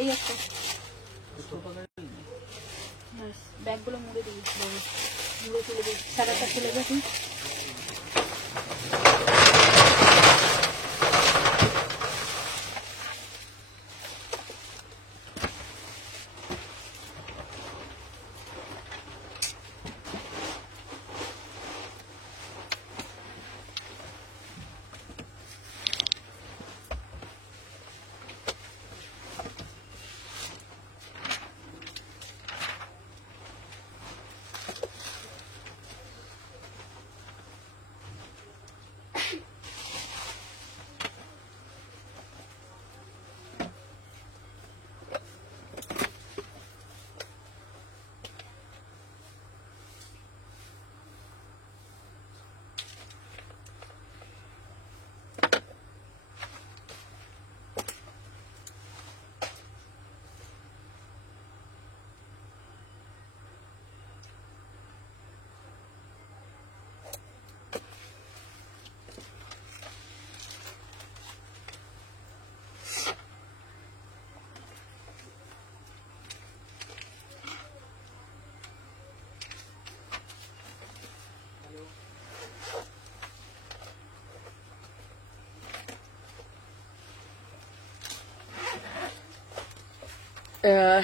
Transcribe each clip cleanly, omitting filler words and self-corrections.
এই একটা ব্যাগগুলো মুড়ে দিই, মুড়ে তুলে দিই, সারাটা তুলে দিই।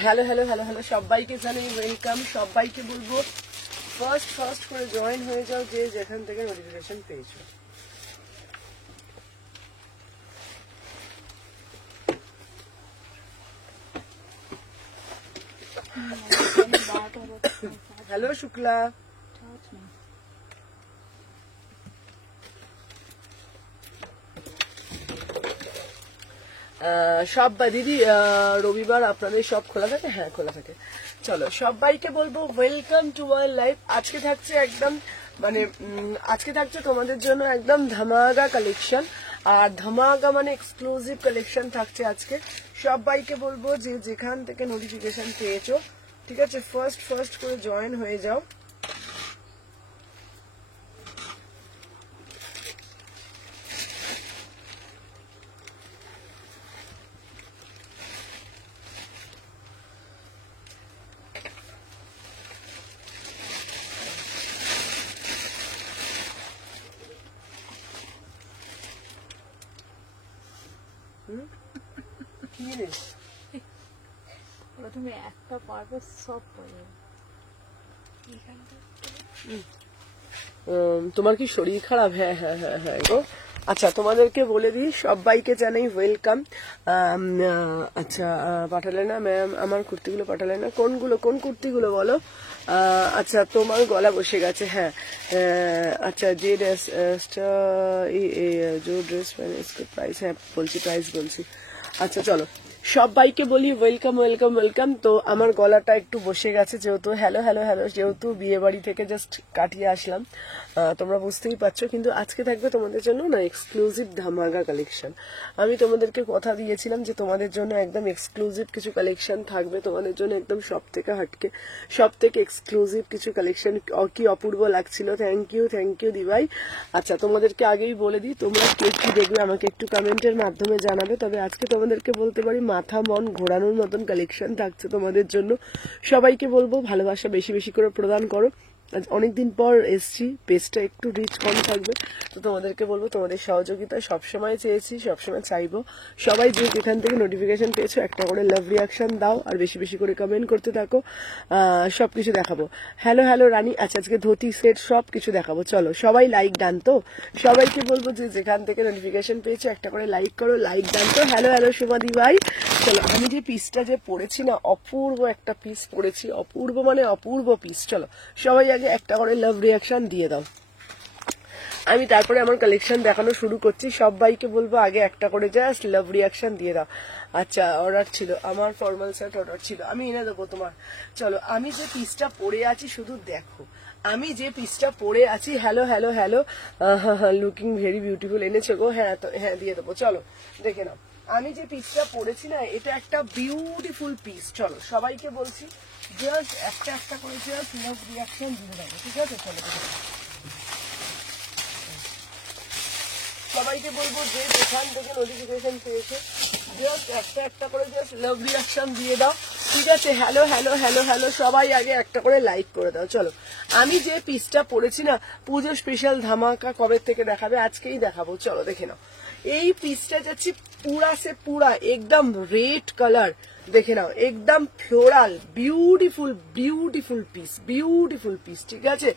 হ্যালো হ্যালো হ্যালো হ্যালো, সবাইকে জানাই ওয়েলকাম। সবাইকে বলবো ফার্স্ট করে জয়েন হয়ে যাও যে যেখান থেকে নোটিফিকেশন পেয়েছো। হ্যালো শুক্লা, সব দিদি রবিবার আপনাদের সব খোলা থাকে? হ্যাঁ খোলা থাকে। চলো সবাইকে বলবো ওয়েলকাম টু আওয়ার লাইভ। আজকে থাকছে একদম মানে আজকে থাকছে তোমাদের জন্য একদম ধামাকা কালেকশন, আর ধামাকা মানে এক্সক্লুসিভ কালেকশন থাকছে আজকে। সবাইকে বলবো যে যেখান থেকে নোটিফিকেশন পেয়েছো, ঠিক আছে, ফার্স্ট করে জয়েন হয়ে যাও। প্রথমে একটা পারবো সব পড়বে। তোমার কি শরীর খারাপ? হ্যাঁ হ্যাঁ হ্যাঁ হ্যাঁ গো। আচ্ছা তোমাদেরকে বলে দিই, সবাইকে জানাই ওয়েলকাম। আচ্ছা পাঠালে না ম্যাম, আমার কুর্তিগুলো পাঠালে না। কোন কুর্তিগুলো বলো? আচ্ছা তোমার গলা বসে গেছে। হ্যাঁ আচ্ছা যে ড্রেসটা যে ড্রেস প্রাইস, হ্যাঁ বলছি প্রাইস বলছি। আচ্ছা চলো সবাইকে বলি ওয়েলকাম ওয়েলকাম ওয়েলকাম। তো আমার গলাটা একটু বসে গেছে যেহেতু হ্যালো হ্যালো হ্যালো যেহেতু বিয়ে বাড়ি থেকে জাস্ট কাটিয়ে আসলাম, তোমরা বুঝতেই পারছো। কিন্তু আজকে থাকবে তোমাদের জন্য না এক্সক্লুসিভ ধামাকা কালেকশন। আমি তোমাদেরকে কথা দিয়েছিলাম যে তোমাদের জন্য একদম এক্সক্লুসিভ কিছু কালেকশন থাকবে, তোমাদের জন্য একদম সব থেকে এক্সক্লুসিভ কিছু কালেকশন। কি অপূর্ব লাগছিল, থ্যাংক ইউ দিভাই। আচ্ছা তোমাদেরকে আগেই বলে দিই, তোমরা কে কি দেখবে আমাকে একটু কমেন্টের মাধ্যমে জানাবে। তবে আজকে তোমাদেরকে বলতে পারি মাথা মন ঘোরানোর মতন কালেকশন থাকছে তোমাদের জন্য। সবাইকে বলবো ভালোবাসা বেশি বেশি করে প্রদান করো। অনেকদিন পর এসছি, পেজটা একটু রিচ কম থাকবে, তো তোমাদেরকে বলবো তোমাদের সহযোগিতা সবসময় চেয়েছি, সবসময় চাইবো। সবাই যে যেখান থেকে নোটিফিকেশন পেয়েছো একটা করে লাভ রিয়াকশন দাও, আর বেশি বেশি করে কমেন্ট করতে থাকো। সবকিছু দেখাবো। হ্যালো হ্যালো রানী। আচ্ছা আজকে ধুতি সেট সব কিছু দেখাবো। চলো সবাই লাইক ডান তো। সবাইকে বলবো যে যেখান থেকে নোটিফিকেশন পেয়েছো একটা করে লাইক করো, লাইক ডান তো। হ্যালো হ্যালো সুমাদি ভাই। চলো আমি যে পিসটা যে পরেছি না, অপূর্ব একটা পিস পরেছি, অপূর্ব মানে অপূর্ব পিস। চলো সবাই আগে একটা করে লাভ রিয়াকশন দিয়ে দাও, আমি তারপরে আমার কালেকশন দেখানো শুরু করছি। সবাইকে বলবো আগে একটা করে জাস্ট লাভ রিয়াকশন দিয়ে দাও। আচ্ছা অর্ডার ছিল আমার, ফর্মাল সেট অর্ডার ছিল, আমি এনে দেবো তোমার। চলো আমি যে পিসটা পরে আছি শুধু দেখো, আমি যে পিসটা পরে আছি। Hello hello hello, looking very beautiful এনেছো গো। হ্যাঁ তো হ্যাঁ দিয়ে দেবো, চলো দেখে নাও। আমি যে পিসটা পরেছি না, এটা একটা বিউটিফুল পিস। চলো সবাইকে বলছি জাস্ট একটা করে জাস্ট লাভ রিয়াকশন দিয়ে দেবো, ঠিক আছে? চলো সবাইকে বলবো যে যেখান থেকে নোটিফিকেশন পেয়েছে জাস্ট একটা একটা করে জাস্ট লাভ রিয়াকশন দিয়ে দাও, ঠিক আছে? হ্যালো হ্যালো হ্যালো হ্যালো সবাই আগে একটা করে লাইক করে দাও। চলো, আমি যে পিসটা পরেছি না, পুজো স্পেশাল ধামাকা কবে থেকে দেখাবে, আজকেই দেখাবো, চলো দেখে নাও। এই পিসটা যাচ্ছে পুরা সে পুরা একদম রেড কালার, দেখে নাও একদম floral, beautiful beautiful piece, beautiful piece, ঠিক আছে?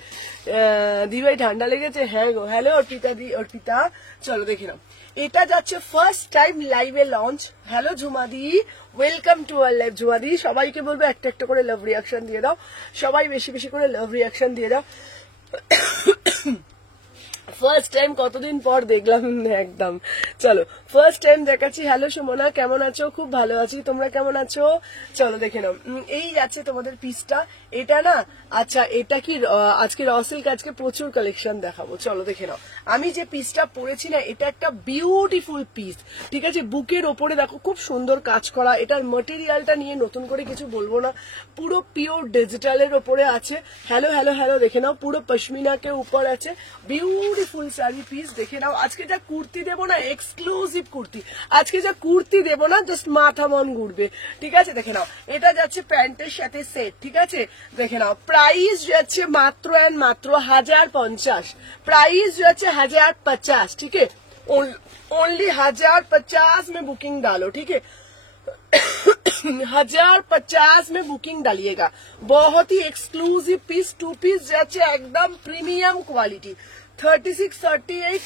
দিভাই ঠান্ডা লেগেছে? হ্যাঁ গো। হ্যালো অর্পিতা দি, অর্পিতা, চলো দেখে নাও। এটা যাচ্ছে ফার্স্ট টাইম লাইভে লঞ্চ। হ্যালো ঝুমাদি, ওয়েলকাম টু আওয়ার লাইভ। ঝুমাদি সবাইকে বলবো একটা একটা করে লাভ রিয়াকশন দিয়ে দাও, সবাই বেশি বেশি করে লাভ রিয়াকশন দিয়ে দাও। ফার্স্ট টাইম কতদিন পর দেখলাম একদম। চলো ফার্স্ট টাইম দেখাচ্ছি। হ্যালো সুমনা, কেমন আছো? খুব ভালো আছি, তোমরা কেমন আছো? চলো দেখে নাও। এই যাচ্ছে তোমাদের পিসটা, এটা না, আচ্ছা এটা কি আজকে র সিল্ক, আজকে প্রচুর কালেকশন দেখাবো, চলো দেখে নাও। আমি যে পিসটা পরেছি না, এটা একটা বিউটিফুল পিস, ঠিক আছে? বুকের ওপরে দেখো খুব সুন্দর কাজ করা, এটার মেটেরিয়ালটা নিয়ে নতুন করে কিছু বলবো না, পুরো পিওর ডিজিটালের ওপরে আছে। হ্যালো হ্যালো হ্যালো দেখে নাও, পুরো পশমিনাকে উপর আছে, বিউটিফুল শাড়ি পিস, দেখে নাও। আজকে যা কুর্তি দেবো না, এক্সক্লুসিভ কুর্তি, আজকে যা কুর্তি দেবো না জাস্ট মাথা মন ঘুরবে, ঠিক আছে? দেখে নাও, এটা যাচ্ছে প্যান্টের সাথে সেট, ঠিক আছে? দেখে নাও, প্রাইস যাচ্ছে মাত্র এন্ড মাত্র 1050, প্রাইস যাচ্ছে 1050, ठीक है? ओनली 1050 में बुकिंग डालो, ठीक है? 1050 में बुकिंग डालिएगा। बहुत ही एक्सक्लूसिव पीस, 2 पीस যাচ্ছে একদম প্রিমিয়াম কোয়ালিটি। 36, 38,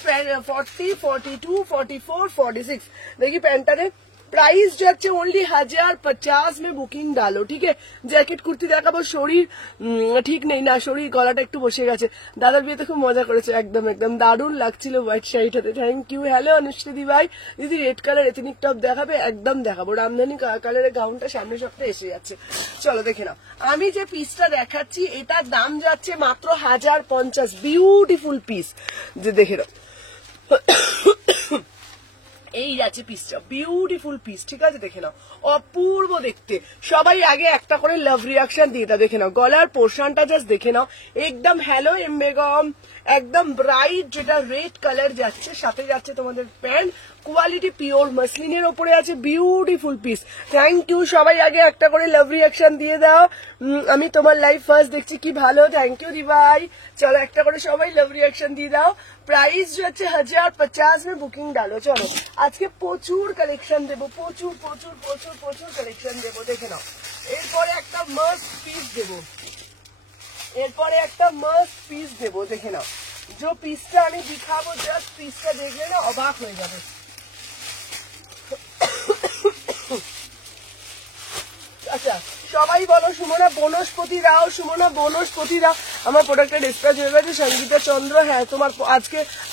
40, 42, 44, 46 देखिए पैंटारे प्राइस যাচ্ছে ओनली 1050 में बुकिंग डालो, ठीक है? জ্যাকেট কুর্তি দেখাবো, শরীর ঠিক নেই না, শরীর গলাটা একটু বসে গেছে। দাদার বিয়েতে খুব মজা করেছে, একদম একদম দারুণ লাগছিল হোয়াইট শাড়িটাতে, থ্যাংক ইউ। হ্যালো অনুষ্ঠিদি ভাই, দিদি রেড কালার এথনিক টপ দেখাবে? একদম দেখাবো, রামধানী কালারের গাউনটা সামনের সপ্তাহে এসে যাচ্ছে, চলো দেখে নাও। আমি যে পিসটা দেখাচ্ছি এটার দাম যাচ্ছে মাত্র 1050, বিউটিফুল পিস, যে দেখে নাও। এই যাচ্ছে পিসটা, বিউটিফুল পিস, ঠিক আছে? দেখে নাও, অপূর্ব দেখতে। সবাই আগে একটা করে লাভ রিয়াকশন দিয়ে দাও, দেখে নাও গলার পোর্শনটা জাস্ট দেখে নাও, একদম হ্যালো এম বেগম, একদম ব্রাইট যেটা রেড কালার যাচ্ছে, সাথে যাচ্ছে তোমাদের প্যান্ট, কোয়ালিটি পিওর মাসলিনের ওপরে আছে, বিউটিফুল পিস। থ্যাংক ইউ, সবাই আগে একটা করে লাভ রিয়াকশন দিয়ে দাও। আমি তোমার লাইভ ফার্স্ট দেখছি, কি ভালো, থ্যাংক ইউ দিভাই। চলো একটা করে সবাই লাভ রিয়াকশন দিয়ে দাও। প্রাইস যাচ্ছে 1050 में বুকিং ডালো। চলো আজকে প্রচুর কালেকশন দেবো, প্রচুর প্রচুর প্রচুর প্রচুর কালেকশন দেবো, দেখে নাও। এরপরে একটা মাস্ট পিস দেবো, এরপরে একটা মাস্ট পিস দেবো, দেখে নাও। যে পিসটা আমি দেখাবো, জাস্ট পিসটা দেখলে না অবাক হয়ে যাবে। আচ্ছা সবাই বলো সুমনা বনস্পতি রাও, সুমনা বনস্পতি রাও। আমার প্রোডাক্টটা ডিসপ্যাচ হয়ে গেছে। সঙ্গীতা চন্দ্র, হ্যাঁ তোমার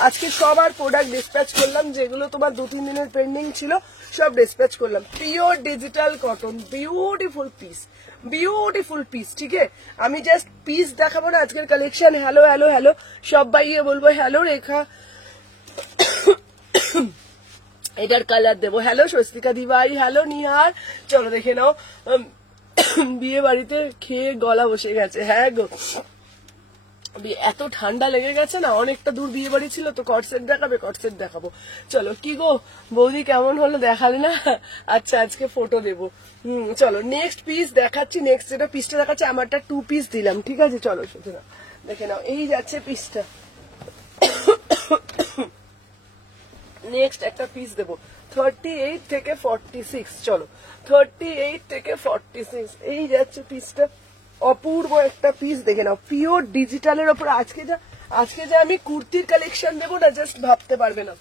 আজকে সবার প্রোডাক্ট ডিসপ্যাচ করলাম, যেগুলো তোমার 2-3 দিনের পেন্ডিং ছিল সব ডিসপ্যাচ করলাম। Pure digital cotton, beautiful piece, beautiful piece, ঠিক আছে? আমি জাস্ট পিস দেখাবো না, আজকের কালেকশন। হ্যালো হ্যালো হ্যালো সবাইকে বলবো হ্যালো রেখা, এটার কালার দেবো। হ্যালো স্বস্তিকা দিভাই, হ্যালো নিহার, চলো দেখে নাও। বিয়ে বাড়িতে খেয়ে গলা বসে গেছে, হ্যাঁ গো এত ঠান্ডা লেগে গেছে না, অনেকটা দূর বিয়ে বাড়ি ছিল তো। কটসেট দেখাবে? কটসেট দেখাবো, চলো। কি গো বৌদি কেমন হলো, দেখালে না? আচ্ছা আজকে ফটো দেবো। চলো নেক্সট পিস দেখাচ্ছি। নেক্সট যেটা পিসটা দেখাচ্ছি, আমারটা 2 পিস দিলাম, ঠিক আছে? চলো শুধু না দেখে নাও, এই যাচ্ছে পিসটা। নেক্সট একটা পিস দেবো 38 থেকে 46, চলো 38 থেকে 46, এই যাচ্ছে পিসটা, অপূর্ব একটা পিস, দেখে নাও পিওর ডিজিটালের ওপর। আজকে যা আমি কুর্তির কালেকশন দেবো না, জাস্ট ভাবতে পারবে না।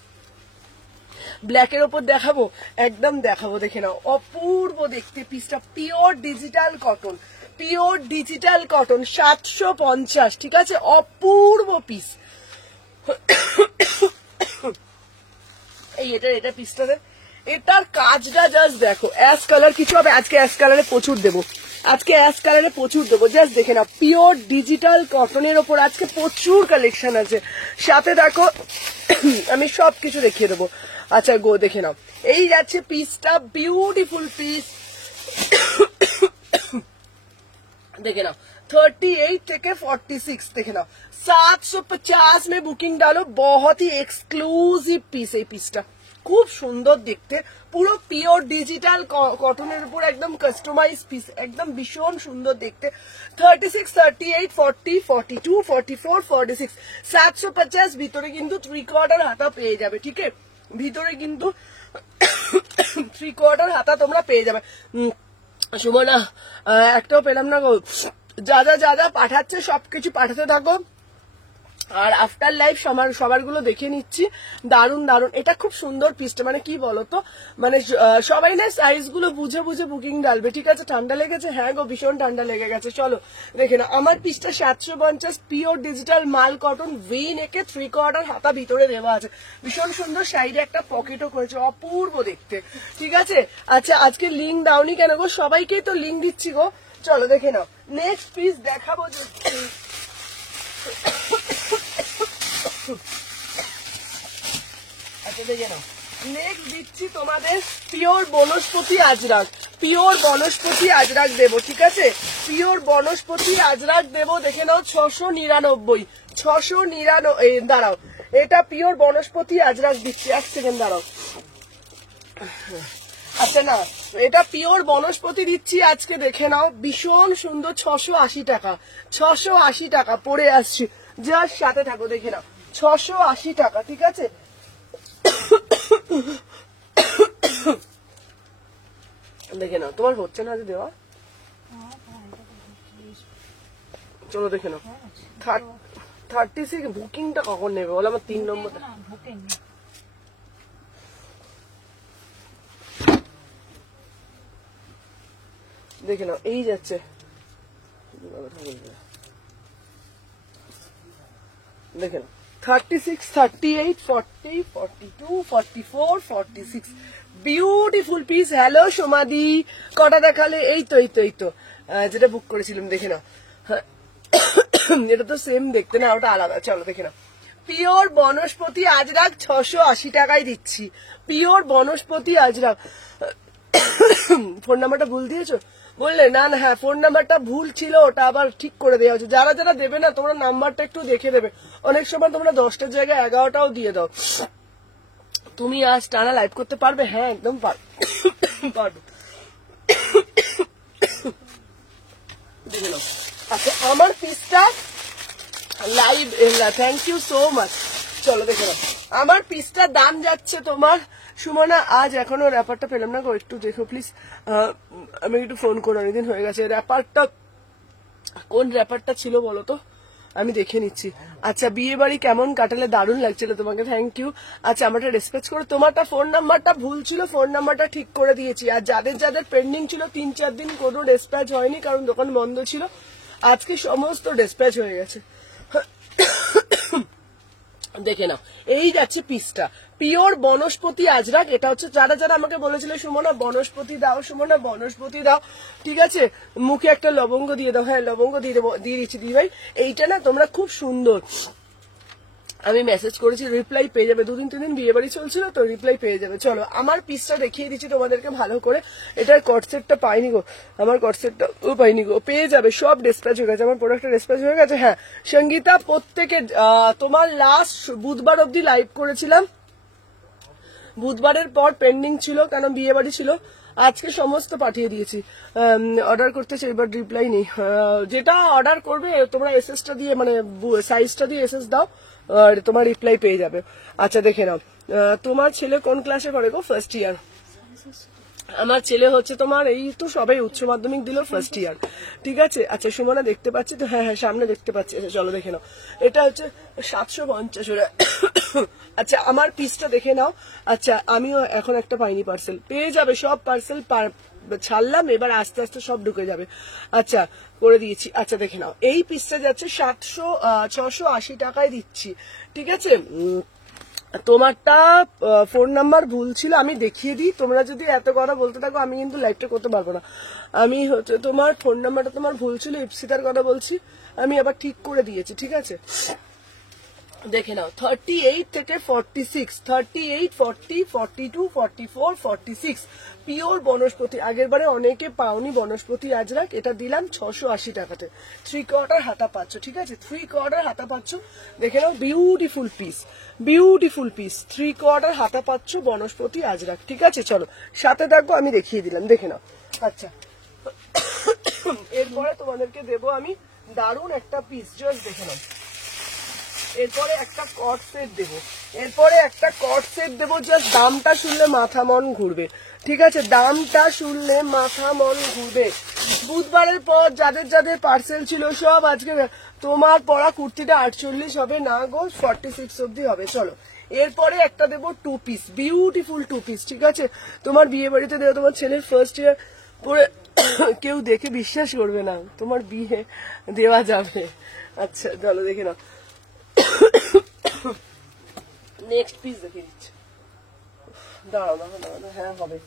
ব্ল্যাকের ওপর দেখাবো, একদম দেখাবো, দেখে নাও অপূর্ব দেখতে পিসটা, pure digital cotton, pure digital cotton, 750, ঠিক আছে? অপূর্ব পিস। এই এটা পিসটাতে, এটার কাজটা জাস্ট দেখো, অ্যাশ কালার কিছু হবে, আজকে অ্যাশ কালারে প্রচুর দেবো, আজকে অ্যাশ কালারে প্রচুর দেবো, জাস্ট দেখে নাও পিওর ডিজিটাল কটনের ওপর আজকে প্রচুর কালেকশন আছে। সাথে দেখো আমি সবকিছু দেখিয়ে দেবো। আচ্ছা গো দেখে নাও, এই যাচ্ছে পিসটা, বিউটিফুল পিস। देखे ना 38 থেকে 46 देखे ना 750 में बुकिंग डालो। बहुत ही एक्सक्लूसिव पीस এই পিসটা, খুব সুন্দর দেখতে, পুরো পিওর ডিজিটাল কটনের উপর একদম কাস্টমাইজ পিস, একদম ভীষণ সুন্দর দেখতে। 36, 38, 40, 42, 44, 46 750 ভিতরে কিন্তু 3/4 হাতা পেয়ে যাবে। ঠিক আছে, ভিতরে কিন্তু 3/4 হাতা তোমরা পেয়ে যাবে। সুমনা একটাও পেলাম না গো, যা যা যা যা পাঠাচ্ছে সবকিছু পাঠাতে থাকো। আর আফটার লাইফ সবার গুলো দেখে নিচ্ছি, দারুন দারুন। এটা খুব সুন্দর পিসটা, মানে কি বলতো, মানে সবাই না সাইজ গুলো বুঝে বুঝে বুকিং ডালবে। ঠিক আছে, ঠান্ডা লেগেছে? হ্যাঁ গো, ভীষণ ঠান্ডা লেগে গেছে। চলো দেখে না, আমার পিসটা 750 পিওর ডিজিটাল মাল কটন, ভি নেকে 3/4 হাতা ভিতরে দেওয়া আছে, ভীষণ সুন্দর। সাইডে একটা পকেটও করেছে, অপূর্ব দেখতে। ঠিক আছে, আচ্ছা আজকে লিঙ্ক দাওনি কেন গো? সবাইকেই তো লিঙ্ক দিচ্ছি গো। চলো দেখে নাও, নেক্সট পিস দেখাবো। আচ্ছা দেখে নাও, নেক্সট দিচ্ছি তোমাদের পিওর বনস্পতি আজরাক। পিওর বনস্পতি আজরাক দেবো। ঠিক আছে, পিওর বনস্পতি আজরাক দেবো। দেখে নাও 699, 699। দাঁড়াও, এটা পিওর বনস্পতি আজরাক দিচ্ছি, 1 সেকেন্ড দাঁড়াও। আচ্ছা না, এটা পিওর বনস্পতি দিচ্ছি আজকে। দেখে নাও, ভীষণ সুন্দর, 680 টাকা, 680 টাকা পরে আসছি। যার সাথে থাকো, দেখে নাও 680 টাকা। ঠিক আছে, দেখে নাও। তোমার হচ্ছে না যে দেওয়া? চলো দেখে নাও, 36 বুকিংটা কখন নেবে বলো? আমার 3 নম্বর দেখে নাও, এই যাচ্ছে। দেখে নাও 36, 38, 40, 42, 44, 46 বিউটিফুল পিস। হ্যালো সোমাদি, কটা দেখালে? এই তো এই তো এই তো যেটা বুক করেছিলাম। দেখে নাও, এটা তো সেম দেখতে না, ওটা আলাদা। চলো দেখে নাও, পিওর বনস্পতি আজরাক 680 টাকায় দিচ্ছি। পিওর বনস্পতি আজরাক। ফোন নাম্বারটা ভুল দিয়েছো বললে? না না, হ্যাঁ ফোন নাম্বারটা ভুল ছিল, ওটা আবার ঠিক করে দেওয়া হচ্ছে। যারা যারা দেবে না, তোমরা নাম্বারটা একটু দেখে দেবে। অনেক সময় তোমরা 10টার জায়গায় 11টাও দিয়ে দাও। তুমি আজ টানা লাইভ করতে পারবে? হ্যাঁ একদম পারবে। দেখে নাও, আচ্ছা আমার পিসটা live, thank you so much. চলো দেখে নাও, আমার পিসটার দাম যাচ্ছে তোমার। সুমনা আজ এখনো র্যাপারটা পেলাম না গো, একটু দেখো প্লিজ। আমি একটু ফোন করে, অনেকদিন হয়ে গেছে। র্যাপারটা কোন র্যাপারটা ছিল বলো তো, আমি দেখে নিচ্ছি। আচ্ছা, বিয়ে বাড়ি কেমন কাটালে? দারুণ লাগছিল তোমাকে, থ্যাংক ইউ। আচ্ছা আমারটা রেসপেক্ট করো। তোমারটা ফোন নাম্বারটা ভুল ছিল, ফোন নাম্বারটা ঠিক করে দিয়েছি। আর যাদের যাদের পেন্ডিং ছিল 3-4 দিন কোনো ডিসপ্যাচ হয়নি, কারণ দোকান বন্ধ ছিল, আজকে সমস্ত ডিসপ্যাচ হয়ে গেছে। দেখে নাও, এই যাচ্ছে পিসটা, পিওর বনস্পতি আজরাক। এটা হচ্ছে, যারা যারা আমাকে বলেছিল সুমনা বনস্পতি দাও, সুমনা বনস্পতি দাও, ঠিক আছে, মুখে একটা লবঙ্গ দিয়ে দাও। হ্যাঁ লবঙ্গ দিয়ে দেবো, দিয়ে দিচ্ছি দিদি ভাই। এইটা না তোমরা খুব সুন্দর, আমি মেসেজ করেছি, রিপ্লাই পেয়ে যাবে। 2-3 দিন বিয়ে বাড়ি চলছিল তো, রিপ্লাই পেয়ে যাবে। চলো আমার পিসটা দেখিয়ে দিচ্ছি তোমাদেরকে ভালো করে। এটার কটসেটটা পাইনি গো, আমার কটসেটটা পাইনি গো, পেয়ে যাবে। সব ডিসপ্যাচ হয়ে গেছে, আমার প্রোডাক্টটা ডিসপ্যাচ হয়ে গেছে। হ্যাঁ সঙ্গীতা, প্রত্যেকে তোমার লাস্ট বুধবার অব্দি লাইভ করেছিলাম, বুধবারের পর পেন্ডিং ছিল, কারণ বিয়ে বাড়ি ছিল। আজকে সমস্ত পাঠিয়ে দিয়েছি। অর্ডার করতেছে, এবার রিপ্লাই নেই। যেটা অর্ডার করবে তোমরা এসএসটা দিয়ে, মানে সাইজটা দিয়ে এসএস দাও, আর তোমার রিপ্লাই পেয়ে যাবে। আচ্ছা দেখে নাও, তোমার ছেলে কোন ক্লাসে পড়ে গো? First year. আমার ছেলে হচ্ছে তোমার এই তো সবাই উচ্চ মাধ্যমিক দিল, ফার্স্ট ইয়ার। ঠিক আছে, আচ্ছা সুমনা দেখতে পাচ্ছি তো? হ্যাঁ হ্যাঁ সামনে দেখতে পাচ্ছি। আচ্ছা চলো দেখে নাও, এটা হচ্ছে 750। আচ্ছা আমার পিসটা দেখে নাও। আচ্ছা আমিও এখন একটা পাইনি পার্সেল, পেয়ে যাবে। সব পার্সেল ছাড়লাম, এবার আস্তে আস্তে সব ঢুকে যাবে। আচ্ছা করে দিয়েছি। আচ্ছা দেখে নাও, এই পিসটা যাচ্ছে 680 টাকায় দিচ্ছি। ঠিক আছে, তোমারটা ফোন নাম্বার ভুল ছিল, আমি দেখিয়ে দিই। তোমরা যদি এত কথা বলতে থাকো আমি কিন্তু লাইভটা করতে পারবো না। আমি হচ্ছে তোমার ফোন নাম্বারটা তোমার ভুল ছিল, ইপসিতার কথা বলছি, আমি আবার ঠিক করে দিয়েছি। ঠিক আছে, দেখে নাও 38 থেকে 46, 38, 40, 42, 44, 46 পিওর বনস্পতি। আগের বারে অনেকে পাওনি বনস্পতি আজরাক, এটা দিলাম 680 টাকাতে। 3/4 হাতা পাচ্ছ, ঠিক আছে, 3/4 হাতা পাচ্ছ। দেখে নাও, বিউটিফুল পিস, বিউটিফুল পিস, 3/4 হাতা পাচ্ছ বনস্পতি আজরাক, ঠিক আছে। চলো সাথে থাকবো, আমি দেখিয়ে দিলাম, দেখে নাও। আচ্ছা, এরপরে তোমাদেরকে দেবো আমি দারুণ একটা পিস, জাস্ট দেখে নাও। এরপরে একটা কট সেট দেবো, এরপরে একটা কট সেট দেবো, জাস্ট দামটা শুনলে মাথা মন ঘুরবে, ঠিক আছে, দামটা শুনলে মাথা মন ঘুরবে। বুধবারের পর যাদের যাদের পার্সেল ছিল সব আজকে, তোমার পরা কুর্তিটা 48 হবে না গো, 46 অব্দি হবে। চলো এরপরে একটা দেবো 2 পিস, বিউটিফুল 2 পিস, ঠিক আছে। তোমার বিয়ে বাড়িতে দেবো, তোমার ছেলের ফার্স্ট ইয়ার পরে কেউ দেখে বিশ্বাস করবে না, তোমার বিয়ে দেওয়া যাবে। আচ্ছা চলো দেখে নাও, নেক্সট পিস দেখে দিচ্ছি। দাঁড়াও দাঁড়াও দাঁড়াও, হ্যাঁ হবে,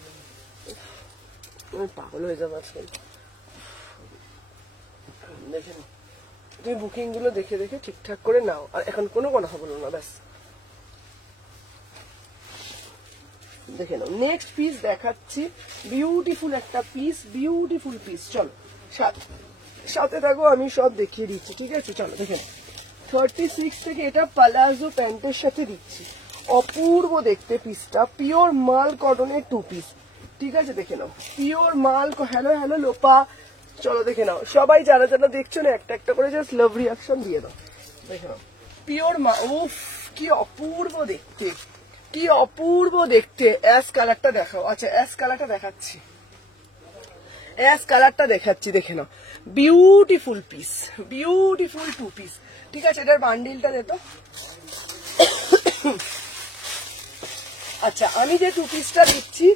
আমি পাগল হয়ে যাবো আজকাল। দেখে নাও, তুমি বুকিং গুলো দেখে দেখে ঠিকঠাক করে নাও, আর এখন কোনো কথা বলো না, ব্যাস। দেখে নাও, নেক্সট পিস দেখাচ্ছি, বিউটিফুল একটা পিস, বিউটিফুল পিস। চলো সাথে থাকো, আমি সব দেখিয়ে দিচ্ছি, ঠিক আছে। চলো দেখে নাও, 36 থেকে এটা পালাজো প্যান্টের সাথে দিচ্ছি, অপূর্ব দেখতে পিসটা, পিওর মাল কটনের 2 পিস, ঠিক আছে। দেখে নাও, পিওর মাল। হ্যালো হ্যালো লোপা, চলো দেখে নাও, সবাই যারা যারা দেখছো না একটা একটা করে জাস্ট লাভ রিয়াকশন দিয়ে দাও। দেখে নাও, পিওর মাল, উফ কি অপূর্ব দেখতে, কি অপূর্ব দেখতে। অ্যাশ কালারটা দেখাও, আচ্ছা অ্যাশ কালারটা দেখাচ্ছি, অ্যাশ কালারটা দেখাচ্ছি, দেখে নাও, বিউটিফুল পিস, বিউটিফুল 2 পিস, ঠিক আছে। এটার বান্ডিলটা দে তো। আচ্ছা, আমি যে 2 পিসটা দিচ্ছি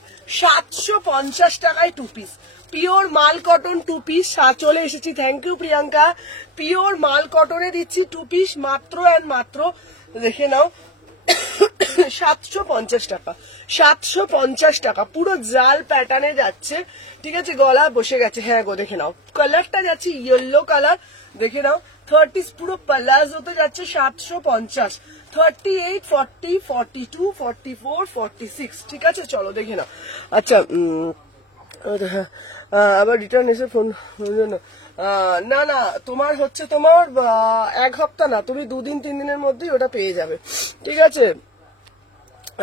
750 টাকায় 2 পিস, পিওর মাল কটন 2 পিস। চলে এসেছি, থ্যাংক ইউ প্রিয়াঙ্কা। পিওর মাল কটনে দিচ্ছি 2 পিস মাত্র অ্যান্ড মাত্র, দেখে নাও, 750 টাকা, 750 টাকা, পুরো জাল প্যাটার্নে যাচ্ছে, ঠিক আছে। গলা বসে গেছে, হ্যাঁ গো দেখে নাও, কালারটা যাচ্ছে ইয়েলো কালার, দেখে নাও। 30 পুরো প্লাজোতে যাচ্ছে 750, 38, 40, 42, 44, 46, ঠিক আছে। চলো দেখে নাও। আচ্ছা আবার রিটার্ন এসে ফোন, না না তোমার হচ্ছে, তোমার 1 সপ্তাহ না, তুমি 2 দিন 3 দিনের মধ্যেই ওটা পেয়ে যাবে, ঠিক আছে।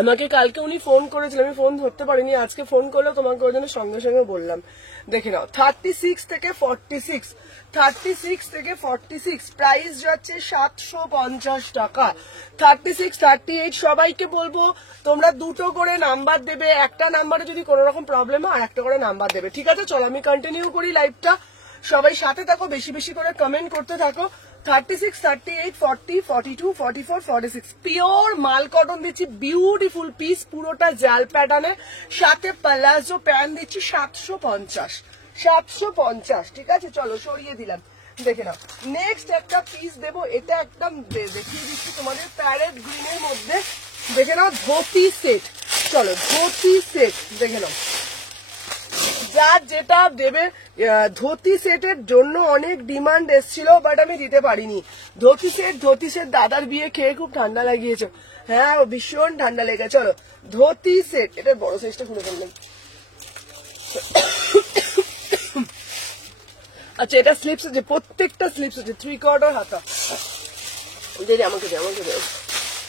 আমাকে কালকে উনি ফোন করেছিলেন, আমি ফোন ধরতে পারিনি, আজকে ফোন করলে তোমাকে ওই জন্য সঙ্গে সঙ্গে বললাম। দেখে নাও, 36 থেকে 46, 36 থেকে 46, প্রাইস যাচ্ছে 750 টাকা। 36, 38 সবাইকে বলবো তোমরা 2টো করে নাম্বার দেবে, একটা নাম্বারে যদি কোনো রকম প্রবলেম হয় আর একটা করে নাম্বার দেবে, ঠিক আছে। চলো আমি কন্টিনিউ করি লাইভটা, সবাই সাথে থাকো, বেশি বেশি করে কমেন্ট করতে থাকো। 36, 38, 40, 42, 44, 46, পিওর মাল কটন দিচ্ছি, বিউটিফুল পিস, পুরোটা জাল প্যাটার্নে, সাথে প্লাজো প্যান্ট দিচ্ছি 750, 750, ঠিক আছে। চলো সরিয়ে দিলাম, দেখে নাও। নেক্সট একটা পিস দেবো, এটা একদম দেখিয়ে দিচ্ছি তোমাদের, প্যারেট গ্রিনের মধ্যে, দেখে নাও, ধোতি সেট। চলো ধোতি সেট দেখে নাও, যার যেটা দেবে। ধোতি সেটের জন্য অনেক ডিমান্ড এসেছিল, বাট আমি দিতে পারিনি। ধোতি সেট দাদার বিয়ে খেয়ে খুব ঠান্ডা লাগিয়েছে, হ্যাঁ ভীষণ ঠান্ডা লেগে। চলো ধোতি সেট, এটা বড় সাইজটা খুলে ফেললাম। আচ্ছা এটা স্লিপস আছে, প্রত্যেকটা স্লিপস আছে, 3/4 হাতা, আমাকে দে,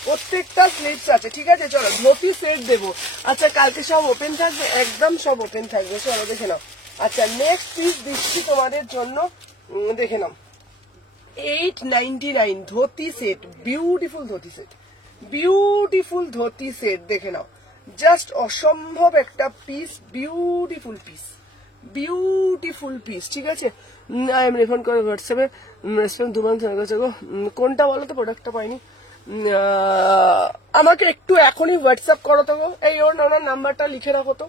প্রত্যেকটা স্লিপস আছে, ঠিক আছে। চলো ধোতি সেট দেবো। আচ্ছা কালকে সব ওপেন থাকবে, একদম সব ওপেন থাকবে, চলো দেখে নাও। আচ্ছা নেক্সট পিস দিচ্ছি তোমাদের জন্য, দেখে নাও, 899 dhoti set, beautiful dhoti set, beautiful dhoti set, দেখে নাও, জাস্ট অসম্ভব একটা piece, beautiful piece, beautiful piece, ঠিক আছে। আই এম রেফার করে হোয়াটসঅ্যাপে রেসপন্স 2 মান্থ হয়ে গেছে গো, কোনটা বলো তো, প্রোডাক্টটা পাইনি। আমাকে একটু এখনই হোয়াটসঅ্যাপ করো তো গো, এই ওর নাম্বারটা লিখে রাখো তো,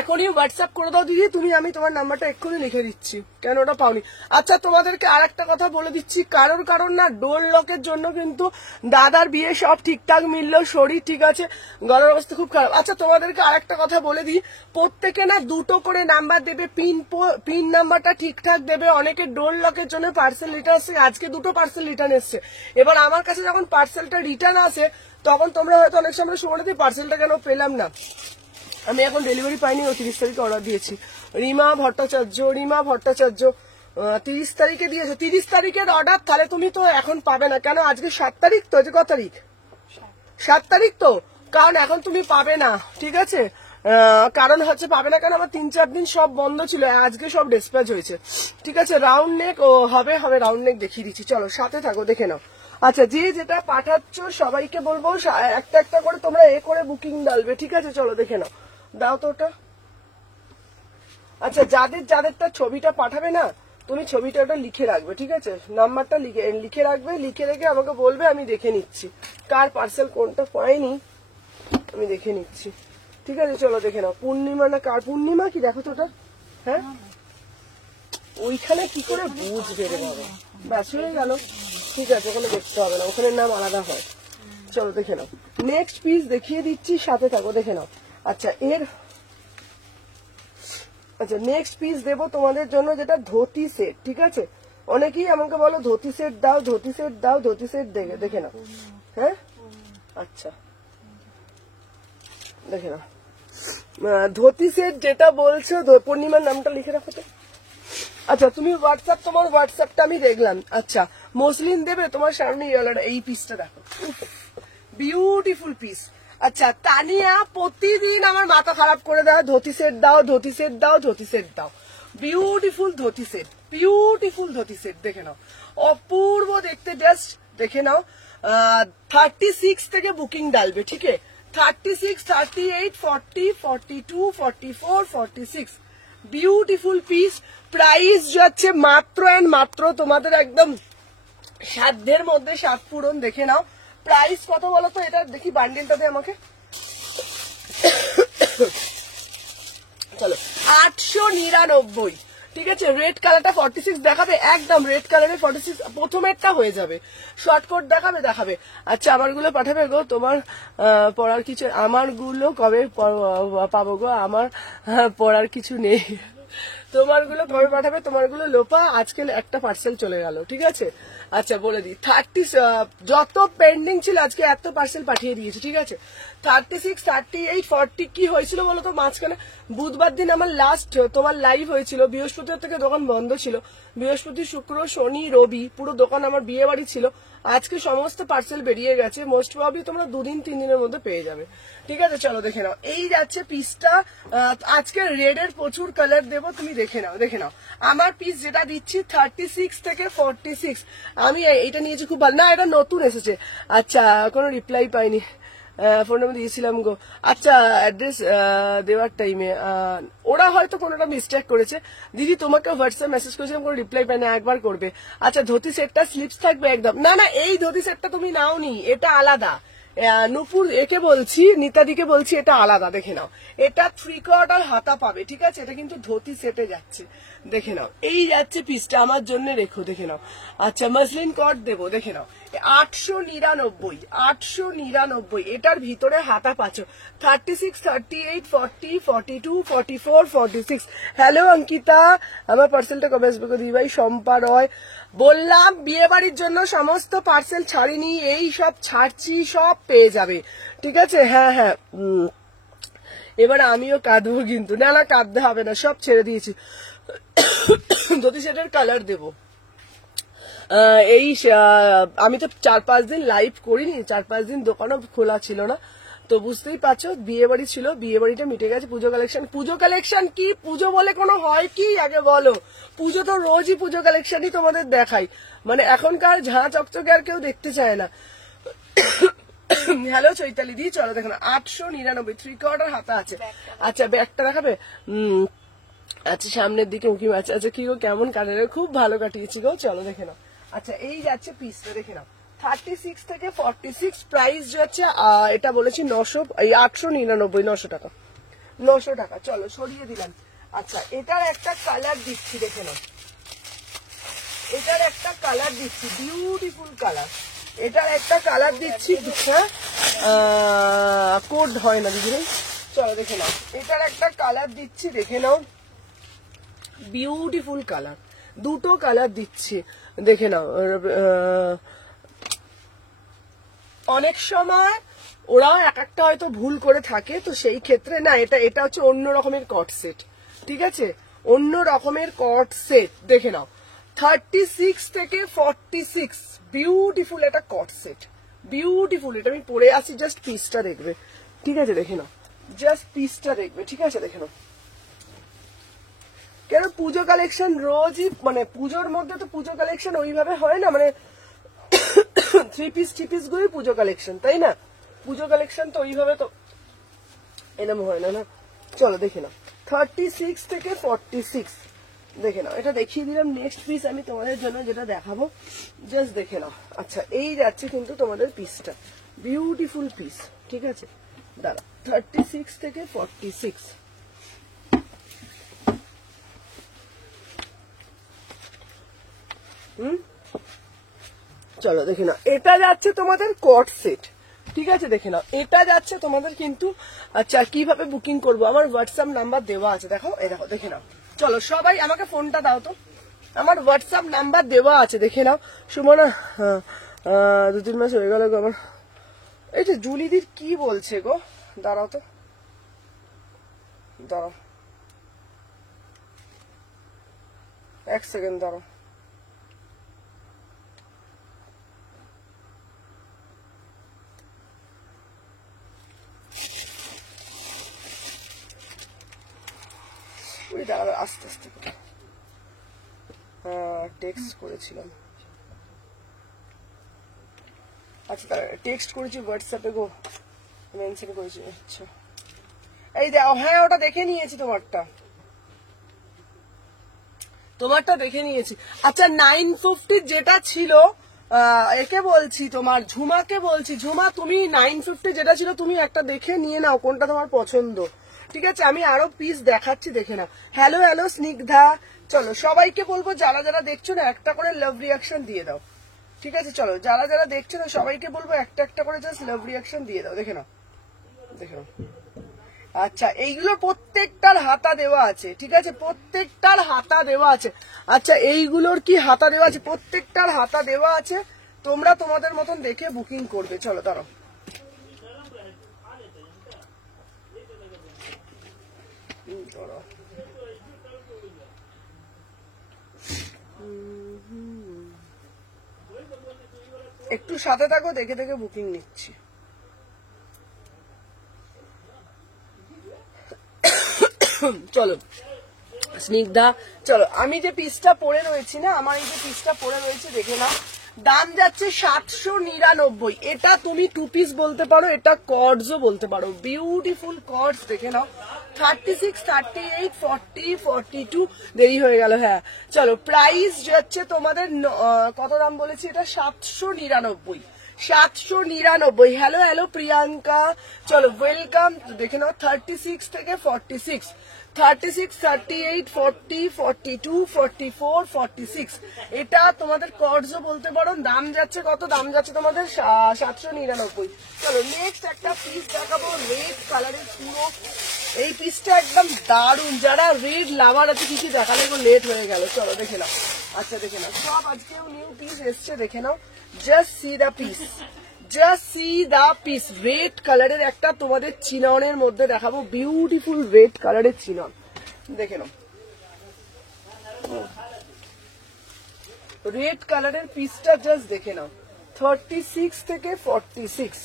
এখনই হোয়াটসঅ্যাপ করে দাও দিদি তুমি, আমি তোমার নাম্বারটা এক্ষুনি লিখে দিচ্ছি, কেন ওটা পাওনি। আচ্ছা তোমাদেরকে আর একটা কথা বলে দিচ্ছি, কারণ না ডোর লকের জন্য কিন্তু দাদার বিয়ে সব ঠিকঠাক মিললো, শরীর ঠিক আছে, গলার অবস্থা খুব খারাপ। আচ্ছা তোমাদেরকে আর একটা কথা বলে দিই, প্রত্যেকে না 2টো করে নাম্বার দেবে, পিন নাম্বারটা ঠিকঠাক দেবে। অনেকে ডোর লকের জন্য পার্সেল রিটার্ন আসছে, আজকে 2টো পার্সেল রিটার্ন এসছে। এবার আমার কাছে যখন পার্সেলটা রিটার্ন আসে তখন তোমরা হয়তো অনেক সময় শুনে পার্সেলটা কেন পেলাম না, আমি এখন ডেলিভারি পাইনি, ও 30 তারিখে অর্ডার দিয়েছি। রিমা ভট্টাচার্য 30 তারিখে দিয়েছো। 30 তারিখের অর্ডার, তাহলে তুমি তো এখন পাবে না কেন? আজকে 7 তারিখ তো, আজকে কত তারিখ? 7 তারিখ তো, কারণ এখন তুমি পাবে না, ঠিক আছে? কারণ হচ্ছে পাবে না কেন, আমার 3-4 দিন সব বন্ধ ছিল, আজকে সব ডিসপ্যাচ হয়েছে, ঠিক আছে? রাউন্ড নেক ও হবে রাউন্ড নেক দেখিয়ে দিচ্ছি, চলো সাথে থাকো, দেখে নাও। আচ্ছা, যে যেটা পাঠাচ্ছ সবাইকে বলবো একটা একটা করে তোমরা করে বুকিং ডালবে, ঠিক আছে? চলো দেখে নাও, দাও তো ওটা। আচ্ছা, যাদেরটা ছবিটা পাঠাবে না, তুমি ছবিটা ওটা লিখে রাখবে, ঠিক আছে? নাম্বারটা লিখে রাখবে, লিখে রেখে আমাকে বলবে, আমি দেখে নিচ্ছি কার পার্সেল কোনটা পাইনি, আমি দেখে নিচ্ছি, ঠিক আছে? চলো দেখে নাও। পূর্ণিমা না কার? পূর্ণিমা কি, দেখো তো ওটা। হ্যাঁ, ওইখানে কি করে বুঝবে রে বাবা? ব্যাস হয়ে গেল, ঠিক আছে, ওখানে দেখতে হবে না, ওখানে নাম আলাদা হয়। চলো দেখে নাও, নেক্সট পিস দেখিয়ে দিচ্ছি, সাথে থাকো, দেখে নাও। আচ্ছা, নেক্সট পিস দেবো তোমাদের জন্য, যেটা ধুতি সেট, ঠিক আছে? অনেকেই আমাকে বলো ধুতি সেট দাও, ধুতি সেট দাও, ধুতি সেট দেখে নাও। হ্যাঁ, আচ্ছা দেখে নাও, ধুতি সেট যেটা বলছো, পূর্ণিমার নামটা লিখে রাখো তো। আচ্ছা, তুমি তোমার হোয়াটসঅ্যাপটা আমি দেখলাম। আচ্ছা, মসলিন দেবে তোমার সামনে, এই পিসটা দেখো, বিউটিফুল পিস। আচ্ছা, তানিয়া প্রতিদিন আমার মাথা খারাপ করে দেয়, ধুতি সেট দাও, ধুতি সেট দাও, ধুতি সেট দাও। Beautiful dhoti set, beautiful dhoti set, দেখে নাও, অপূর্ব দেখতে, জাস্ট দেখে নাও। 36 থেকে বুকিং ডালবে, ঠিক আছে? 36, 38, 40, 42, 44, 46, বিউটিফুল পিস। প্রাইস যাচ্ছে মাত্র এন্ড মাত্র তোমাদের একদম সাধ্যের মধ্যে, সাত পূরণ, দেখে নাও। প্রাইস কত বলো তো? এটা দেখি, বান্ডেলটা দে আমাকে। চলো, 899, ঠিক আছে? রেড কালারটা 46 দেখাবে, একদম রেড কালারে 46 প্রথমেরটা হয়ে যাবে। শর্টকট দেখাবে। আচ্ছা, আমারগুলো পাঠাবে গো, তোমার পড়ার কিছু, আমারগুলো কবে পাবো গো? আমার পড়ার কিছু নেই। তোমারগুলো কবে পাঠাবে? তোমারগুলো লোপা, আজকে একটা পার্সেল চলে গেল, ঠিক আছে? আচ্ছা, বলে দিই, 30 যত পেন্ডিং ছিল আজকে এত পার্সেল পাঠিয়ে দিয়েছি, ঠিক আছে? 36, 38, 40 কি হয়েছিল বলো তো? মাঝখানে বুধবার দিন আমার লাস্ট তোমার লাইভ হয়েছিল, বৃহস্পতি থেকে দোকান বন্ধ ছিল, বৃহস্পতি, শুক্র, শনি, রবি পুরো দোকান আমার বিয়ে বাড়ি ছিল। আজকে সমস্ত পার্সেল বেরিয়ে গেছে, মোস্ট প্রবাবলি তোমরা 2-3 দিনের মধ্যে পেয়ে যাবে, ঠিক আছে? চলো দেখে নাও, এই যাচ্ছে পিসটা। আজকে রেড এর প্রচুর কালার দেবো, তুমি দেখে নাও। আমার পিস যেটা দিচ্ছি 36 থেকে 46, আমি এইটা নিয়েছি, খুব ভালো না, এটা নতুন এসেছে। আচ্ছা, কোনো রিপ্লাই পাইনি, ফোন নাম্বার দিয়েছিলাম গো। আচ্ছা, অ্যাড্রেস দেওয়ার টাইমে ওরা হয়তো কোনোটা মিস্টেক করেছে। দিদি, তোমাকে হোয়াটসঅ্যাপ মেসেজ করেছিলাম, কোনো রিপ্লাই পাই না, একবার করবে। আচ্ছা, ধুতি সেটটা স্লিপস থাকবে একদম। না, এই ধুতি সেটটা তুমি নাওনি, এটা আলাদা। নূপুর একে বলছি, নিতাদিকে বলছি, এটা আলাদা, দেখে নাও। এটা 3/4 হাতা পাবে, ঠিক আছে? এটা কিন্তু ধুতি সেটে যাচ্ছে, দেখে নাও। এই যাচ্ছে পিসটা, আমার জন্য রেখো, দেখে নাও। আচ্ছা, মসলিন কট দেবো, দেখে নাও, 899, এটার ভিতরে হাতা পাচ্ছ। 36, 38, 40, 42, 44, 46। হ্যালো অঙ্কিতা, আমার পার্সেলটা কবে আসবে গো দিদি ভাই? শম্পা রয়, বললাম বিয়ে বাড়ির জন্য সমস্ত পার্সেল ছাড়িনি, এই সব ছাড়ছি, সব পেয়ে যাবে, ঠিক আছে? হ্যাঁ, এবার আমিও কাঁদবো কিন্তু। না, কাঁদতে হবে না, সব ছেড়ে দিয়েছি। ধুতি সেটের কালার দেবো। আমি তো 4-5 দিন লাইভ করিনি, 4-5 দিন দোকানও খোলা ছিল না, তো বুঝতেই পারছো, বিয়ে বাড়ি ছিল, বিয়ে বাড়িটা মিটে গেছে। পুজো কালেকশন কি? পুজো বলে কোনো হয় কি? আগে বলো। পুজো তো রোজই পুজো কালেকশনই তোমাদের দেখাই, মানে এখনকার ঝাঁ চকচকে আর কেউ দেখতে চায় না। হ্যালো চৈতালি দি, চলো দেখো না, 899, 3/4 হাতা আছে। আচ্ছা, ব্যাগটা দেখাবে? আচ্ছা, সামনের দিকে উঁকি মাছ। আচ্ছা, কি গো, কেমন কাটালে? খুব ভালো কাটিয়েছি গো, চলো দেখে নাও। আচ্ছা, এই যাচ্ছে পিসটা, দেখে নাও, 36 থেকে 46। প্রাইস যাচ্ছে, এটা বলেছি 899, 900 টাকা। চলো, সরিয়ে দিলাম। আচ্ছা, এটার একটা কালার দিচ্ছি, দেখে নাও, এটার একটা কালার দিচ্ছি, বিউটিফুল কালার। এটার একটা কালার দিচ্ছি, হ্যাঁ, কোড হয় না দিদি। চলো দেখে নাও, এটার একটা কালার দিচ্ছি, দেখে নাও, বিউটিফুল কালার, দুটো কালার দিচ্ছি, দেখে নাও। অনেক সময় ওরাও এক একটা হয়তো ভুল করে থাকে, তো সেই ক্ষেত্রে না, এটা হচ্ছে অন্য রকমের কট সেট, ঠিক আছে, অন্য রকমের কট সেট। দেখে নাও 36 থেকে 46, বিউটিফুল একটা কট সেট, বিউটিফুল। এটা আমি পরে আসি, জাস্ট পিসটা দেখবে, ঠিক আছে, দেখে নাও, জাস্ট পিসটা দেখবে, ঠিক আছে, দেখে নাও। কেন পুজো কালেকশন রোজই, মানে পুজোর মধ্যে তো পুজো কালেকশন ওইভাবে হয় না, মানে 3 পিস গুলোই পুজো কালেকশন, তাই না? পুজো কালেকশন তো ওইভাবে তো এরকম হয় না, না? চলো দেখে নাও 36 থেকে 46, দেখে নাও। এটা দেখিয়ে দিলাম। নেক্সট পিস আমি তোমাদের জন্য যেটা দেখাবো, জাস্ট দেখে নাও। আচ্ছা, এই যাচ্ছে কিন্তু তোমাদের পিসটা, বিউটিফুল পিস, ঠিক আছে, দাঁড়া, 36 থেকে 46। চলো দেখে নাও, এটা যাচ্ছে তোমাদের কট সেট, ঠিক আছে, দেখে নাও, এটা যাচ্ছে তোমাদের কিন্তু। আচ্ছা, কিভাবে বুকিং করবো? আমার হোয়াটসঅ্যাপ নাম্বার দেওয়া আছে, দেখো, এই দেখো, দেখে নাও। চলো সবাই আমাকে ফোনটা দাও তো, আমার হোয়াটসঅ্যাপ নাম্বার দেওয়া আছে, দেখে নাও। সুমনা, 2-3 মাস হয়ে গেল গো আমার। এই যে জুলিদির কি বলছে গো, দাঁড়াও তো, দাঁড়াও 1 সেকেন্ড, দাঁড়াও। আস্তে আস্তে টেক্সট করেছিলাম। আচ্ছা, টেক্সট করেছি হোয়াটসঅ্যাপে গো, মেনশন করেছি। আচ্ছা, এই দাও, হ্যাঁ ওটা দেখে নিয়েছি, তোমারটা দেখে নিয়েছি। আচ্ছা, 950 যেটা ছিল, একে বলছি, তোমার ঝুমাকে বলছি, ঝুমা তুমি 950 যেটা ছিল তুমি একটা দেখে নিয়ে নাও, কোনটা তোমার পছন্দ, ঠিক আছে? আমি আরো পিস দেখাচ্ছি, দেখে নাও। হ্যালো হ্যালো স্নিগ্ধা, চলো সবাইকে বলবো যারা যারা দেখছো না একটা করে লাভ রিয়াকশন দিয়ে দাও, ঠিক আছে? চলো যারা যারা দেখছো না সবাইকে বলবো একটা একটা করে জাস্ট লাভ রিয়াকশন দিয়ে দাও, দেখে নাও, দেখে নাও। আচ্ছা, এইগুলো প্রত্যেকটার হাতা দেওয়া আছে, ঠিক আছে, প্রত্যেকটার হাতা দেওয়া আছে। আচ্ছা, এইগুলোর কি হাতা দেওয়া আছে? প্রত্যেকটার হাতা দেওয়া আছে, তোমরা তোমাদের মতন দেখে বুকিং করবে। চলো দাঁড়াও, একটু সাথে থাকো, দেখে দেখে বুকিং নিচ্ছি। চলো স্নিগ্ধা, চলো আমি যে পিসটা পরে রয়েছি না, আমার এই যে পিসটা পরে রয়েছে, দেখে নাও, দাম যাচ্ছে 799। এটা তুমি 2 পিস বলতে পারো, এটা কর্ডসও বলতে পারো, বিউটিফুল কর্ডস, দেখে নাও। 36, 38, 40, 42, দেরি হয়ে গেল, হ্যাঁ। চলো, প্রাইস যাচ্ছে তোমাদের কত দাম বলেছি, এটা 799, 799। হ্যালো হ্যালো প্রিয়াঙ্কা, চলো ওয়েলকাম, দেখে নাও। 36 থেকে 46, 36, 38, 40, 42, 44, 46, এটা তোমাদের কর্ডসও বলতে পারো। দাম যাচ্ছে কত? দাম যাচ্ছে তোমাদের 799। চলো নেক্সট একটা পিস দেখাবো, রেড কালারের পুরো। এই পিসটা একদম দারুন, যারা রেড লাভার আছে, কি কি দেখালে লেট হয়ে গেল, চলো দেখে নাও। আচ্ছা, দেখে নাও, সব আজকেও নিউ পিস এসছে, দেখে নাও, জাস্ট সি দা পিস, জাস্ট সি দা পিস। রেড কালারের একটা তোমাদের চিননের মধ্যে দেখাবো, বিউটিফুল রেড কালারের চিনন, দেখে নাও, রেড কালারের পিসটা জাস্ট দেখে নাও। 36 থেকে 46,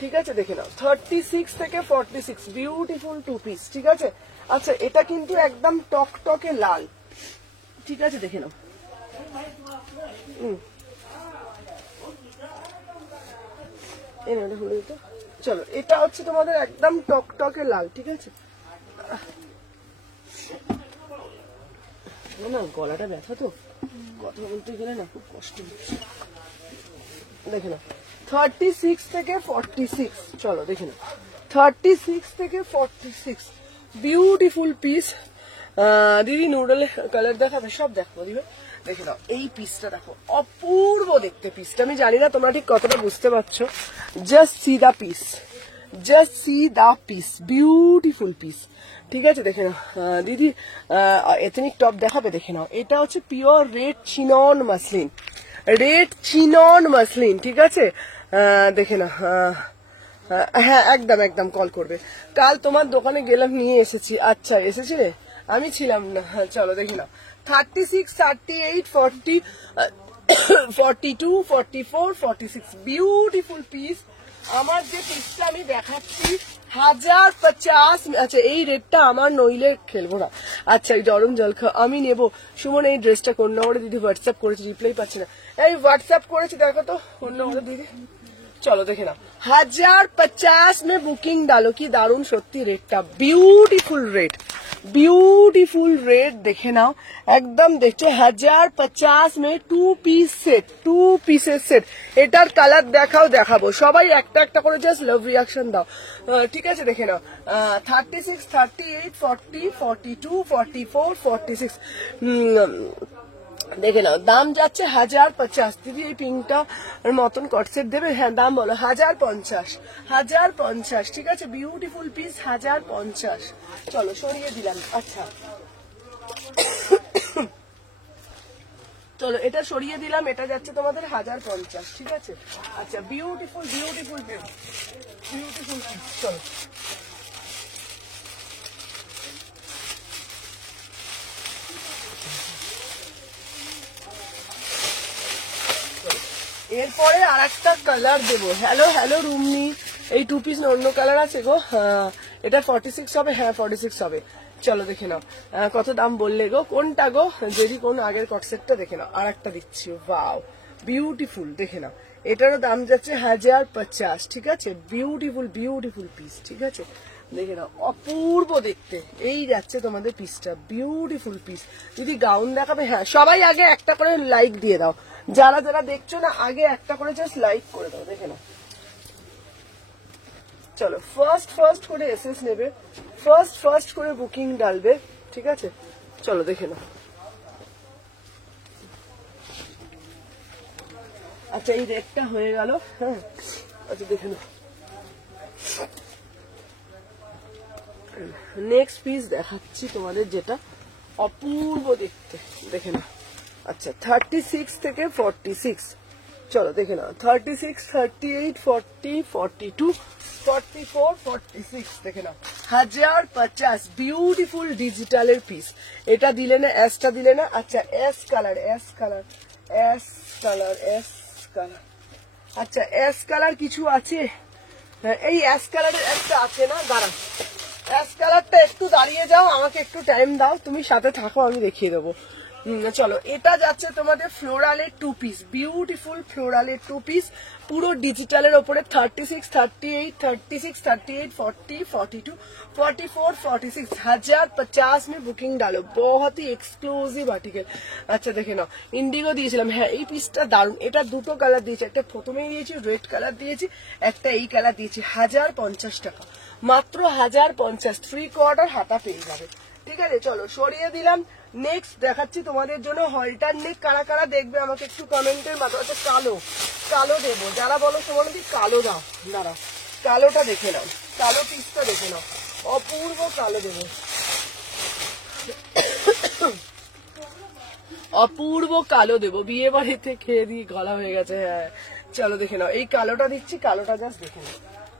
ঠিক আছে, দেখে নাও, 36 থেকে 46, বিউটিফুল 2 পিস, ঠিক আছে। আচ্ছা, এটা কিন্তু একদম টকটকে লাল, ঠিক আছে, দেখে নাও। চলো, এটা হচ্ছে তোমাদের একদম টকটকে লাল, ঠিক আছে। না গলাটা ব্যথা তো, কথা বলতে গেলে না খুব কষ্ট হচ্ছে, দেখে নাও। 36 থেকে 46, চলো দেখে নাও, 36 থেকে 46, বিউটিফুল পিস। দিদি নুডল কালার দেখাবে, সব দেখবো দিবে, দেখে নাও। এই পিসটা দেখো, অপূর্ব দেখতে পিসটা, আমি জানি না তোমরা ঠিক কতটা বুঝতে পারছো, জাস্ট সি দা পিস, জাস্ট সি দা পিস, বিউটিফুল পিস, ঠিক আছে, দেখে নাও। দিদি এথনিক টপ দেখাবে, দেখে নাও, এটা হচ্ছে pure red chinon muslin, red chinon muslin, ঠিক আছে, দেখে নাও। হ্যাঁ একদম একদম কল করবে। কাল তোমার দোকানে গেলাম, নিয়ে এসেছি। আচ্ছা এসেছে, আমি ছিলাম না। হ্যাঁ চলো দেখি না। 36, 38, 40, 42, 44, 46 বিউটিফুল পিস। আমার যে পিসটা আমি দেখাচ্ছি 1050। আচ্ছা এই রেটটা আমার নইলে খেলবো না। আচ্ছা এই গরম জল আমি নেবো। সুমন এই ড্রেসটা কোন নম্বরে দিদি হোয়াটসঅ্যাপ করেছি, রিপ্লাই পাচ্ছে না। এই হোয়াটসঅ্যাপ করেছি, দেখো তো কোন নম্বরে দিদি। চলো দেখে নাও। 1050 में बुकिंग डालो। की दारुण सत्य रेटটা বিউটিফুল রেট, বিউটিফুল রেট দেখে নাও একদম। দেখছো 1050 में 2 পিস সেট, 2 পিসের সেট। এটার কালার দেখাও, দেখাবো সবাই একটা একটা করে জাস্ট লাভ রিয়াকশন দাও। ঠিক আছে দেখে নাও। 36, 38, 40, 42, 44, 46 দেখে নাও। দাম যাচ্ছে 1050। দিদি এই পিঙ্কটা মতন কটসেট দেবে? হ্যাঁ দাম বলো। 1050, 1050। ঠিক আছে বিউটিফুল পিস 1050। চলো সরিয়ে দিলাম। আচ্ছা চলো এটা সরিয়ে দিলাম, এটা যাচ্ছে তোমাদের 1050। ঠিক আছে আচ্ছা বিউটিফুল বিউটিফুল বিউটিফুল পিস। চলো এরপরে আর একটা কালার দেবো। হ্যালো হ্যালো রুমনি, এই 2 পিস অন্য কালার আছে গো। এটা 46 হবে। হ্যাঁ 46 হবে। চলো দেখে নাও। কত দাম বললে গো? কোনটা গো? যদি কোন আগের কটসেটটা দেখে নাও। আর একটা দিচ্ছি, ওয়াও বিউটিফুল। দেখে নাও এটারও দাম যাচ্ছে 1050। ঠিক আছে বিউটিফুল বিউটিফুল পিস। ঠিক আছে দেখে নাও অপূর্ব দেখতে। এই যাচ্ছে তোমাদের পিসটা, বিউটিফুল পিস। যদি গাউন দেখাবে, হ্যাঁ সবাই আগে একটা করে লাইক দিয়ে দাও। যারা যারা দেখছো না আগে একটা করে জাস্ট লাইক করে দাও। দেখে নাও চলো ফার্স্ট করে এসএস নেবে, ফার্স্ট করে বুকিং ডালবে। ঠিক আছে চলো দেখে নাও। আচ্ছা এই রেটটা হয়ে গেল। হ্যাঁ আচ্ছা দেখে নাও। নেক্সট পিস দেখাচ্ছি তোমাদের, যেটা অপূর্ব দেখতে। দেখে নাও। আচ্ছা 36 থেকে 46। চলো দেখে নাও। 36, 38, 40, 42, 44, 46 দেখে নাও। 1050 বিউটিফুল ডিজিটালের পিস। এটা দিলে না, এসটা দিলে না। আচ্ছা S colour, S colour, S colour, S colour. আচ্ছা এস কালার কিছু আছে? এই এস কালারের একটা আছে না, দাঁড়া। অ্যাশ কালারটা একটু দাঁড়িয়ে যাও, আমাকে একটু টাইম দাও, তুমি সাথে থাকো আমি দেখিয়ে দেবো। চলো এটা যাচ্ছে তোমাদের ফ্লোরালের 2 পিস, বিউটিফুল ফ্লোরালের 2 পিস, পুরো ডিজিটালের ওপরে। 36, 38, 36, 38, 40, 42, 44, 46 1050 में बुकिंग डालो। बहुत ही এক্সক্লুসিভ আর্টিকেল। আচ্ছা দেখে নাও ইন্ডিগো দিয়েছিলাম। হ্যাঁ এই পিসটা দারুন। এটা দুটো কালার দিয়েছি, একটা প্রথমেই দিয়েছি রেড কালার দিয়েছি, একটা এই কালার দিয়েছি। 1050 টাকা মাত্র, 1050। ফ্রি কোয়ার্টার হাতা পেয়ে যাবে। ঠিক আছে চলো সরিয়ে দিলাম। নেক্সট দেখাচ্ছি তোমাদের জন্য হলটার নেক। কারা কারা দেখবে আমাকে একটু কমেন্টের মাধ্যমে। আচ্ছা কালো, কালো দেবো। যারা বলো সোমানদি কালো দাও, দাঁড়াও কালোটা দেখে নাও, কালো পিসটা দেখে নাও, অপূর্ব কালো দেবো, অপূর্ব কালো দেবো। বিয়ে বাড়িতে খেয়ে দিয়ে গলা হয়ে গেছে। হ্যাঁ চলো দেখে নাও, এই কালোটা দিচ্ছি, কালোটা জাস্ট দেখে নাও,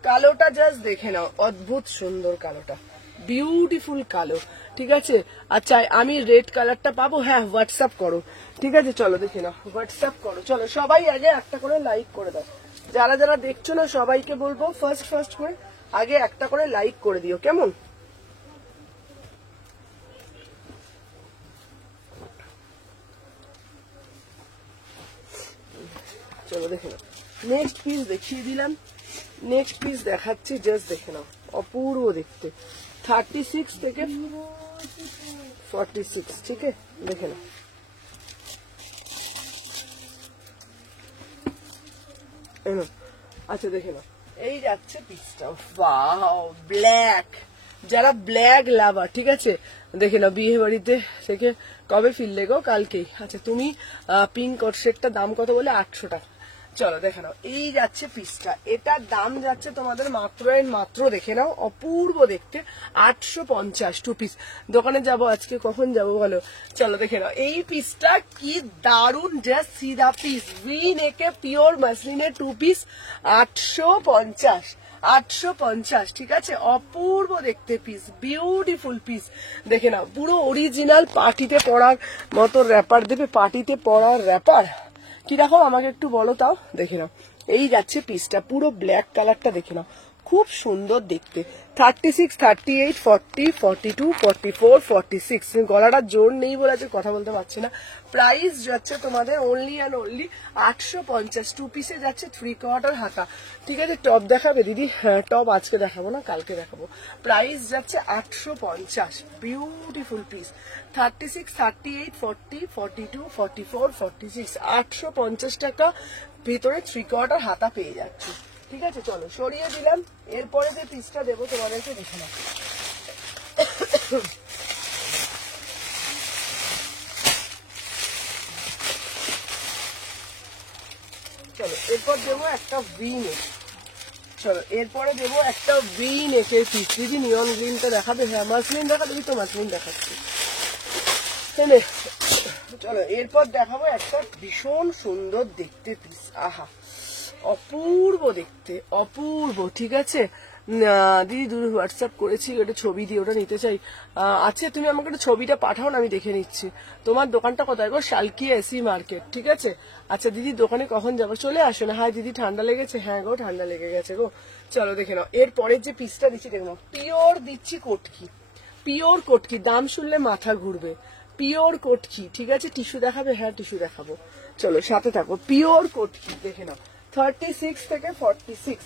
কালোটা জাস্ট দেখে নাও, অদ্ভুত সুন্দর কালোটা, বিউটিফুল কালো। ঠিক আছে আচ্ছা আমি রেড কালারটা পাবো? হ্যাঁ হোয়াটসঅ্যাপ করো। ঠিক আছে চলো দেখে নাও, হোয়াটসঅ্যাপ করো। চলো সবাই আগে একটা করে লাইক করে দাও। যারা যারা দেখছো না সবাইকে বলবো ফার্স্ট করে আগে একটা করে লাইক করে দিও, কেমন? চলো দেখে নাও। নেক্সট পিস দেখিয়ে দিলাম, নেক্সট পিস দেখাচ্ছি, জাস্ট দেখে নাও, অপূর্ব দেখতে। 36 থেকে 46। ঠিক আছে দেখে নাও। আচ্ছা দেখে নাও এই যাচ্ছে পিসটা, ওয়াও ব্ল্যাক। যারা ব্ল্যাক লাভার, ঠিক আছে দেখে নাও। বিয়ে বাড়িতে থেকে কবে ফিরলে গো? কালকেই। আচ্ছা তুমি পিঙ্ক কট সেটটা দাম কত বলে? 800 টাকা। চলো দেখে নাও এই যাচ্ছে পিসটা, এটার দাম যাচ্ছে তোমাদের মাত্র মাত্র দেখে নাও, অপূর্ব দেখতে, 850 2 পিস। দোকানে যাব আজকে, কখন যাবো বলো? চলো দেখে নাও এই পিসটা, কি দারুন জাস্ট সিধা পিস, ভি নেকে পিওর মাসলিনের 2 পিস, 850। 850, ঠিক আছে। অপূর্ব দেখতে পিস, বিউটিফুল পিস। দেখে নাও, পুরো অরিজিনাল পার্টিতে পরার মতো র্যাপার দেবে, পার্টিতে পরার র্যাপার কিরকম আমাকে একটু বলো তাও। দেখে নাও, এই যাচ্ছে পিসটা, পুরো ব্ল্যাক কালারটা দেখে নাও, খুব সুন্দর দেখতে। 36, 38, 40, 42, 44, 46, গলাটা জোর নেই বলে আজকে কথা বলতে পারছি না। প্রাইস যাচ্ছে তোমাদের অনলি অ্যান্ড অনলি 850। 2 পিসে যাচ্ছে 3/4 হাতা, ঠিক আছে। টপ দেখাবে দিদি? হ্যাঁ, টপ আজকে দেখাবো না, কালকে দেখাবো। প্রাইস যাচ্ছে 850, বিউটিফুল পিস। 36, 38, 40, 42, 44, 46, 850 টাকা ভিতরে 3/4 হাতা পেয়ে যাচ্ছে, ঠিক আছে। চলো সরিয়ে দিলাম। এরপরে যে পিসটা দেবো তোমাদেরকে দেখে নাও। চলো এরপর দেবো একটা ভি নেক। চলো এরপরে দেবো একটা ভি নেকের পিস। দিদি নিয়ন গ্রিনটা দেখাবে? হ্যাঁ, মাসলিন দেখাবে তো, মাসলিন দেখাচ্ছি। চলো এরপর দেখাবো একটা ভীষণ সুন্দর দেখতে পিস। আহা, অপূর্ব দেখতে, অপূর্ব, ঠিক আছে। দিদি দূর হোয়াটসঅ্যাপ করেছি, ওটা ছবি দিয়ে ওটা নিতে চাই। আচ্ছা, তুমি আমাকে একটা ছবিটা পাঠাও না, আমি দেখে নিচ্ছি। তোমার দোকানটা কোথায় গো? শালকিয়া এসি মার্কেট, ঠিক আছে। আচ্ছা দিদি, দোকানে কখন যাবো? চলে আসো না। হাই দিদি, ঠান্ডা লেগেছে? হ্যাঁ গো, ঠান্ডা লেগে গেছে গো। চলো দেখে নাও, এরপরের যে পিসটা দিচ্ছি দেখো, পিওর দিচ্ছি কটকি, পিওর কটকি। দাম শুনলে মাথা ঘুরবে, পিওর কটকি, ঠিক আছে। টিস্যু দেখাবে? হ্যাঁ, টিস্যু দেখাবো। চলো সাথে থাকো। পিওর কটকি দেখে নাও, 36 থেকে 46।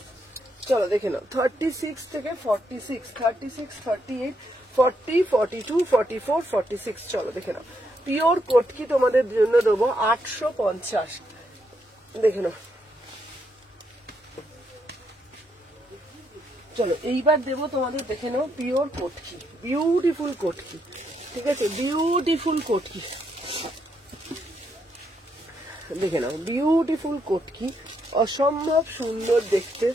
চলো দেখে নাও, 36 থেকে 46, 36, 38, 40, 42, 44, 46। চলো দেখে নাও, পিওর কটকি তোমাদের জন্য দেবো 850। দেখে নাও। চলো এইবার দেবো তোমাদের, দেখে নাও, পিওর কটকি, বিউটিফুল কটকি, ঠিক আছে। বিউটিফুল কটকি দেখে নাও, বিউটিফুল কটকি, অসম্ভব সুন্দর দেখতে,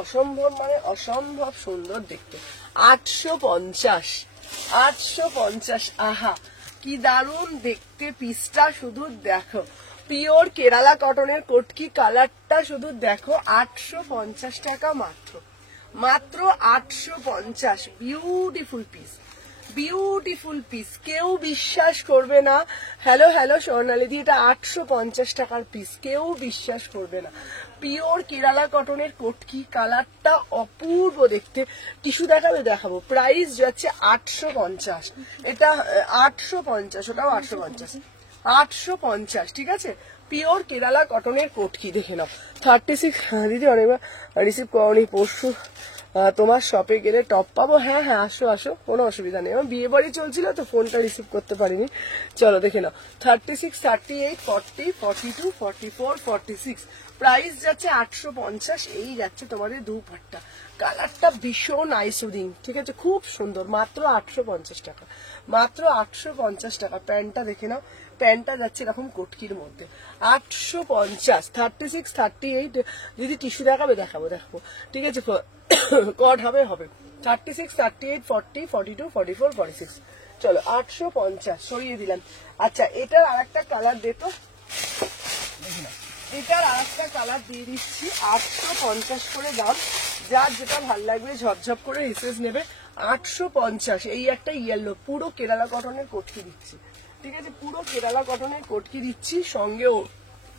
অসম্ভব মানে অসম্ভব সুন্দর দেখতে। 850, 850। আহা, কি দারুণ দেখতে পিসটা, শুধু দেখো। পিওর কেরালা কটনের কটকি, কালারটা শুধু দেখো। 850 টাকা মাত্র, মাত্র 850। বিউটিফুল পিস, বিউটিফুল পিস, কেউ বিশ্বাস করবে না। হ্যালো হ্যালো স্বর্ণালিদি, এটা 850 টাকার পিস, কেউ বিশ্বাস করবে না। পিওর কেরালা কটনের কটকি, কালারটা অপূর্ব দেখতে। টিস্যু দেখাবে? দেখাবো। প্রাইস যাচ্ছে 850, এটা 850, ওটাও 850, 850, ঠিক আছে। পিওর কেরালা কটনের কটকি দেখে নাও। 36। দিদি অনেকবার রিসিভ করনি, পরশু তোমার শপে গেলে টপ পাবো? হ্যাঁ হ্যাঁ, আসো আসো, কোনো অসুবিধা নেই। আমার বিয়ে বাড়ি চলছিল তো ফোনটা রিসিভ করতে পারিনি। চলো দেখে নাও, 36, 38, 40, 42, 44, 46। প্রাইস যাচ্ছে 850। এই যাচ্ছে তোমাদের দুপাট্টা, কালারটা ভীষণ আইসুদিং, ঠিক আছে, খুব সুন্দর। মাত্র 850 টাকা, মাত্র 850 টাকা। প্যান্টটা দেখে নাও, প্যান্টটা যাচ্ছে এরকম কটকির মধ্যে, 850। 36, 38। দিদি টিস্যু দেখাবে? দেখাবো দেখাবো, ঠিক আছে। কট হবে হবে। 36, 38, 40, 42, 44, 46। চলো 850 সরিয়ে দিলাম। আচ্ছা, এটার আর একটা কালার দিত, এটার আর একটা কালার দিয়ে দিচ্ছি। 850 করে দাম, যার যেটা ভাল লাগবে ঝপঝপ করে রিসেস নেবে। 850। এই একটা ইয়েলো, পুরো কেরালা কটনের কটকি দিচ্ছি, ঠিক আছে, পুরো কেরালা কটনের কটকি দিচ্ছি, সঙ্গে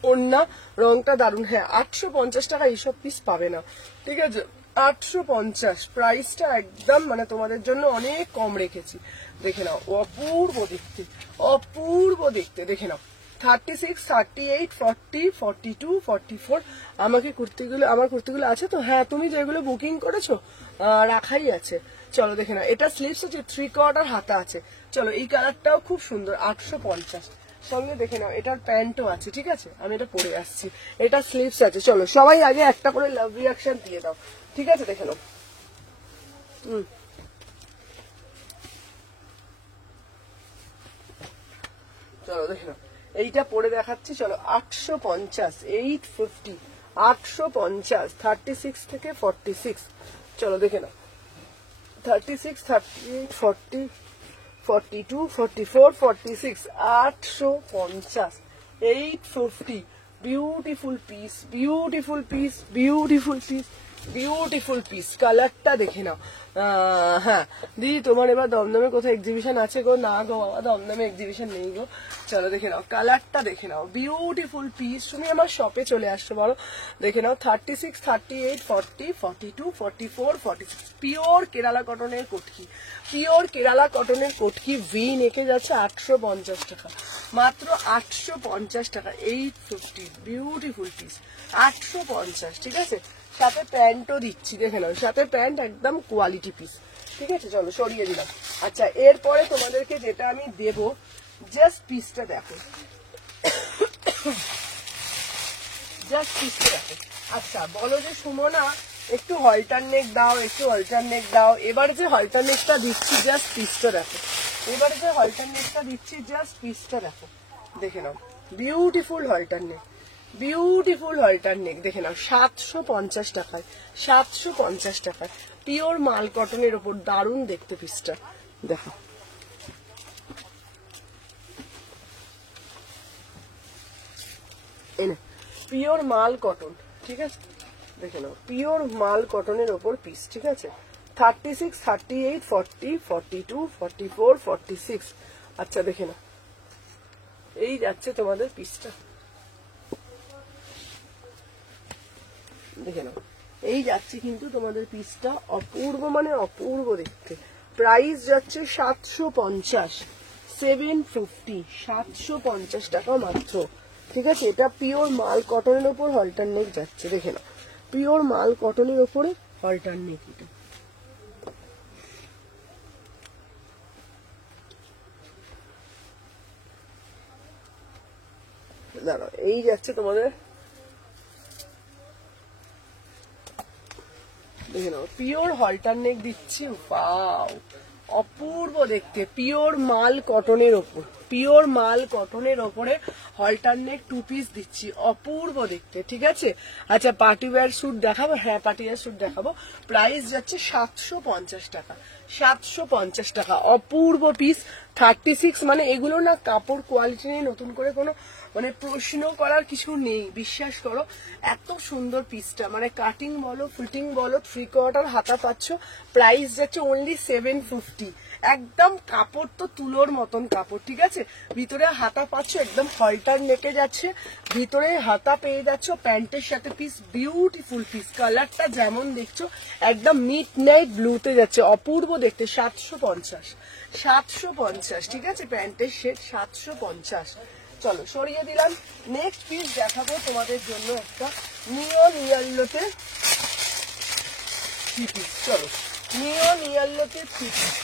ওড়না, রংটা দারুন। হ্যাঁ, 850 টাকা এইসব পিস পাবে না, ঠিক আছে। 850 প্রাইসটা একদম মানে তোমাদের জন্য অনেক কম রেখেছি। দেখে নাও, অপূর্ব দেখতে, অপূর্ব দেখতে, দেখে নাও। 36, 38, 40, 42, 44। আমাকে কুর্তিগুলো, আমার কুর্তিগুলো আছে তো? হ্যাঁ, তুমি যেগুলো বুকিং করেছো রাখাই আছে। চলো দেখে নাও, এটা স্লিভস আছে, 3/4 হাতা আছে। চলো এই কালারটাও খুব সুন্দর, 850। সঙ্গে দেখে নাও, এটার প্যান্টও আছে, ঠিক আছে, আমি এটা পরে আসছি। এটা স্লিভস আছে। চলো সবাই আগে একটা করে লাভ রিয়াকশন দিয়ে দাও, ঠিক আছে, দেখে নাও। চলো দেখে নাও, এইটা পরে দেখাচ্ছি। চলো 850, 850, 850। 36 থেকে 46। চলো দেখে নাও, 36, 38, 40, 42, 44, 46, 850, 850। Beautiful piece, beautiful piece, beautiful piece, beautiful piece. কালারটা দেখে নাও। হ্যাঁ দিদি, তোমার এবার দমদমে কোথাও এক্সিবিশন আছে গো? না গো বাবা, দমদমে এক্সিবিশন নেই গো। চলো দেখে নাও, কালারটা দেখে নাও, বিউটিফুল পিস। তুমি আমার শপে চলে আসতে পারো, দেখে নাও। 36, 38, 40, 42, 44, 46, পিওর কেরালা কটনের কটকি, পিওর কেরালা কটনের কটকি। ভি নেকে যাচ্ছে 850 টাকা, মাত্র 850 টাকা, 850, বিউটিফুল পিস, 850, ঠিক আছে। সাথে প্যান্টও দিচ্ছি, দেখে নাও, সাথে প্যান্ট, একদম কোয়ালিটি পিস, ঠিক আছে। চলো সরিয়ে দিলাম। আচ্ছা, এরপরে তোমাদেরকে যেটা আমি দেবো, জাস্ট পিসটা দেখো, জাস্ট পিসটা দেখো। আচ্ছা বলো যে সুমনা একটু হলটার নেক দাও, একটু হলটার নেক দাও। এবার যে হলটার নেকটা দিচ্ছি, জাস্ট পিসটা দেখো, এবার যে হলটার নেকটা দিচ্ছি, জাস্ট পিসটা দেখো, দেখে নাও, বিউটিফুল হলটার নেক, বিউটিফুল হলটার নেক, দেখে নাও। 750 টাকায়, 750 টাকায়, পিওর মাল কটনের ওপর, দারুণ দেখতে পিসটা, দেখো। পিওর মাল কটন, ঠিক আছে, দেখে নাও, পিওর মাল কটনের ওপর পিস, ঠিক আছে। 36, 38, 40, 42, 44, 46। আচ্ছা দেখে নাও, এই যাচ্ছে তোমাদের পিসটা, দেখে নাও, এই যাচ্ছে কিন্তু তোমাদের পিসটা, অপূর্ব মানে অপূর্ব দেখতে। প্রাইস যাচ্ছে 750, 750, 750 টাকা মাত্র, ঠিক আছে। এটা পিওর মাল কটনের ওপর হলটার নেক যাচ্ছে, দেখে নাও, পিওর মাল কটনের ওপরে হলটার নেক। এটা দাঁড়াও, এই যাচ্ছে তোমাদের, দেখে নাও, পিওর হলটার নেক দিচ্ছি, ওয়াও, অপূর্ব দেখতে, পিওর মাল কটনের ওপর, পিওর মাল কটনের ওপরে হলটার নেক 2 পিস দিচ্ছি, অপূর্ব দেখতে, ঠিক আছে। আচ্ছা পার্টি ওয়্যার স্যুট দেখাবো, হ্যাঁ পার্টি ওয়্যার স্যুট দেখাবো। প্রাইস যাচ্ছে 750 টাকা, 750 টাকা, অপূর্ব পিস। 36, মানে এগুলো না কাপড় কোয়ালিটি নিয়ে নতুন করে কোনো মানে প্রশ্ন করার কিছু নেই, বিশ্বাস করো, এত সুন্দর পিসটা, মানে কাটিং বলো, ফিটিং বলো, 3/4 হাতা পাচ্ছ। প্রাইস যাচ্ছে অনলি 750, একদম কাপড় তো তুলোর মতন কাপড়, ঠিক আছে। ভিতরে হাতা পাচ্ছ, একদম হলটার নেকে যাচ্ছে, ভিতরে হাতা পেয়ে যাচ্ছ, প্যান্টের সাথে পিস, বিউটিফুল পিস। কালারটা যেমন দেখছো একদম মিড নাইট ব্লুতে যাচ্ছে, অপূর্ব দেখতে। 750, 750, ঠিক আছে, প্যান্টের সেট 750। চলো সরিয়ে দিলাম। নেক্সট পিস দেখাবো তোমাদের জন্য একটা নিয়ন ইয়েলোতে 3 পিস। চলো নিয়ন ইয়েলোতে 3 পিস,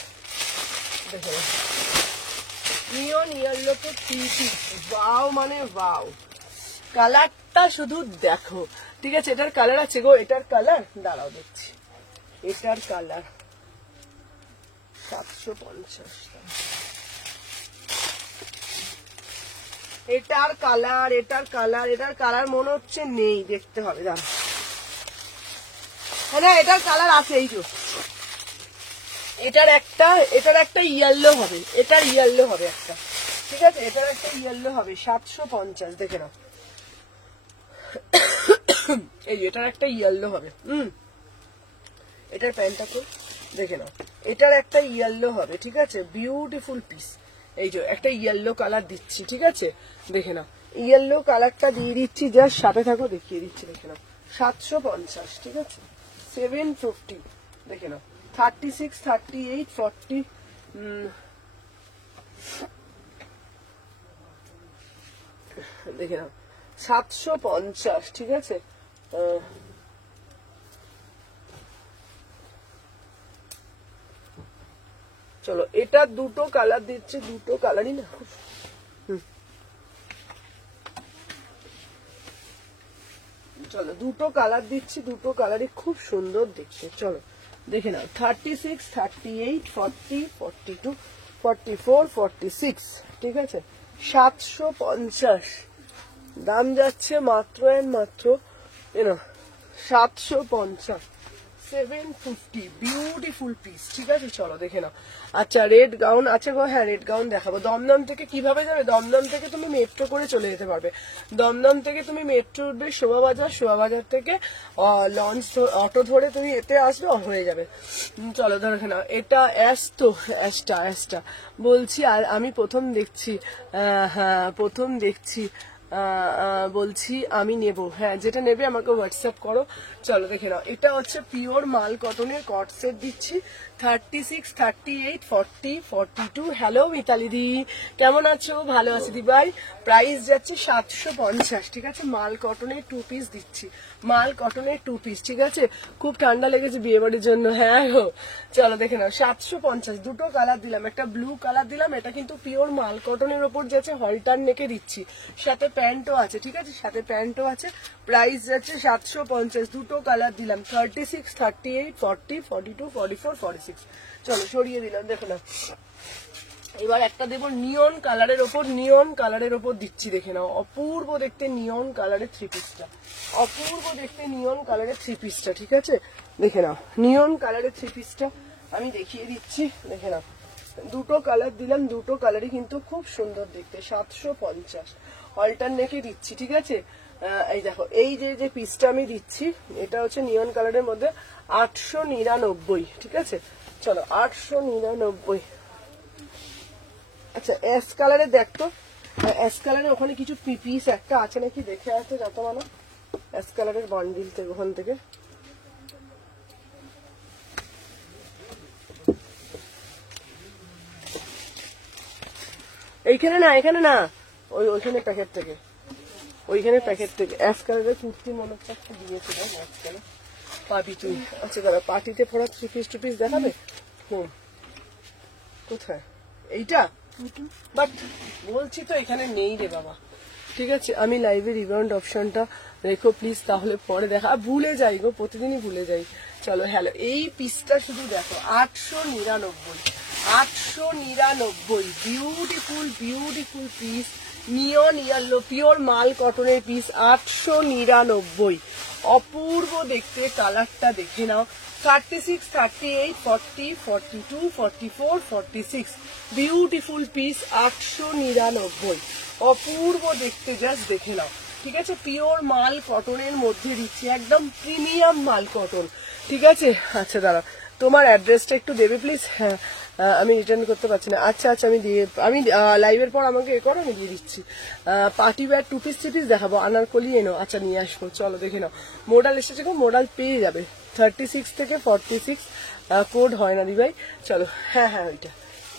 দেখো, নিয়ন ইয়েলোতে 3 পিস, ওয়াও মানে ওয়াও, কালারটা শুধু দেখো, ঠিক আছে। এটার কালার আছে গো, এটার কালার দাঁড়াও দেখছি, এটার কালার 750, এটার কালার, এটার কালার, এটার কালার মনে হচ্ছে নেই, দেখতে হবে, দাঁড়া, হ্যাঁ না এটার কালার আছে, এই যে এটার একটা ইয়েলো হবে, এটার ইয়েলো হবে একটা, ঠিক আছে, এটার একটা ইয়েলো হবে। 750, দেখে নাও, এই এটার একটা ইয়েলো হবে, এটার প্যান্টটা তো দেখে নাও, এটার একটা ইয়েলো হবে, ঠিক আছে, বিউটিফুল পিস। এই যে একটা ইয়েলো কালার দিচ্ছি, ঠিক আছে, দেখে নাও, ইয়েলো কালারটা দিয়ে দিচ্ছি, জাস্ট সাথে থাকো দেখিয়ে দিচ্ছি, দেখে নাও, 750, ঠিক আছে, 750, দেখে নাও। 36, 38, 40, দেখে নাও, 750, ঠিক আছে। চলো এটা দুটো কালার দিচ্ছে, দুটো কালারই না, চলো দুটো কালার দিচ্ছি, দুটো কালারই খুব সুন্দর দেখতে। চলো দেখে নাও, 36, 38, 40, 42, 44, 46, ঠিক আছে, 750, দাম যাচ্ছে মাত্র এন্ড মাত্র 750, 750 বিউটিফুল পিস, ঠিক আছে চলো দেখে নাও। আচ্ছা রেড গাউন আছে গো, হ্যাঁ রেড গাউন দেখাবো। দমদম থেকে কিভাবে যাবে? দমদম থেকে তুমি মেট্রো করে চলে যেতে পারবে। দমদম থেকে তুমি মেট্রো উঠবে শোভাবাজার, শোভাবাজার থেকে লঞ্চ অটো ধরে তুমি এতে আসবে, হয়ে যাবে। চলো দেখে নাও, এটা অ্যাশ তো অ্যাশটা বলছি। আর আমি প্রথম দেখছি, হ্যাঁ প্রথম দেখছি, বলছি আমি নেব। হ্যাঁ যেটা নেবে আমাকে হোয়াটসঅ্যাপ করো। চলো দেখে নাও, এটা হচ্ছে পিওর মাল কটনের কট সেট দিচ্ছি 36, 38, 40, 42। হ্যালো মিতালি দি, কেমন আছো? ভালো আছি দি ভাই। প্রাইস যাচ্ছে 750, ঠিক আছে। মাল কটনের 2 পিস দিচ্ছি, মাল কটনের 2 পিস, ঠিক আছে। খুব ঠান্ডা লেগেছে বিয়ে বাড়ির জন্য, হ্যাঁ গো। চলো দেখে নাও 750, দুটো কালার দিলাম, একটা ব্লু কালার দিলাম। এটা কিন্তু পিওর মাল কটনের ওপর যাচ্ছে, হলটার নেকে দিচ্ছি, সাথে প্যান্টও আছে, ঠিক আছে, সাথে প্যান্টও আছে। প্রাইস যাচ্ছে 750, দুটো কালার দিলাম 36, 38, 40, 42, 44, 46। চলো সরিয়ে দিলাম, দেখো না। এবার একটা দেবো নিয়ন কালারের ওপর, নিয়ন কালারের ওপর দিচ্ছি, দেখে নাও। অপূর্ব দেখতে নিয়ন কালারের 3 পিসটা, অপূর্ব দেখতে নিয়ন কালারের 3 পিসটা, ঠিক আছে। দেখে নাও নিয়ন কালারের 3 পিসটা আমি দেখিয়ে দিচ্ছি, দেখে নাও। দুটো কালার দিলাম, দুটো কালারই কিন্তু খুব সুন্দর দেখতে। 750 অল্টারনেটে দিচ্ছি, ঠিক আছে। এই দেখো, এই যে পিসটা আমি দিচ্ছি, এটা হচ্ছে নিয়ন কালারের মধ্যে 899, ঠিক আছে। চলো 899। আচ্ছা অ্যাশ কালারে দেখতো, অ্যাশ কালারে ওখানে কিছু পিস একটা আছে নাকি, দেখে আসতে যত মানো অ্যাশ কালারের বান্ডিল থেকে, ওখান থেকে। এইখানে না, এখানে না, ওইখানে প্যাকেট থেকে, ওইখানে প্যাকেট থেকে অ্যাশ কালারের কুর্তি মনে হচ্ছে একটা দিয়েছিল, মাঝখানে পাবি তুই। আচ্ছা দাদা পার্টিতে পড়া 3 পিস 2 পিস দেখাবে? কোথায়? এইটা বাট বলছি তো এখানে নেই রে বাবা, ঠিক আছে। আমি লাইভে রিবাউন্ড অপশনটা রেখো প্লিজ, তাহলে পরে দেখা। ভুলে যাই গো, প্রতিদিনই ভুলে যাই। চলো হ্যালো, এই পিসটা শুধু দেখো 899, 899 বিউটিফুল বিউটিফুল পিস, নিয়ন ইয়েলো পিওর মাল কটনের পিস 899। অপূর্ব দেখতে, কালারটা দেখে নাও। 36, 38, 40, 42, 44, 46 বিউটিফুল পিস 899। অপূর্ব দেখতে, জাস্ট দেখে নাও, ঠিক আছে। পিওর মাল কটনের মধ্যে দিচ্ছি, একদম প্রিমিয়াম মাল কটন, ঠিক আছে। আচ্ছা দাঁড়া, তোমার অ্যাড্রেসটা একটু দেবে প্লিজ? হ্যাঁ আমি রিটার্ন করতে পারছি না। আচ্ছা আচ্ছা আমি লাইভের পর আমাকে এ করো, আমি দিয়ে দিচ্ছি। পার্টি ওয়্যার 2 পিস 3 পিস দেখাবো, আনারকলি এনো। আচ্ছা নিয়ে আসবো, চলো দেখে নাও। মোডাল এসেছে, মোডাল পেয়ে যাবে 36 থেকে 46, কোড হয় না দিভাই। চলো হ্যাঁ হ্যাঁ ওইটা,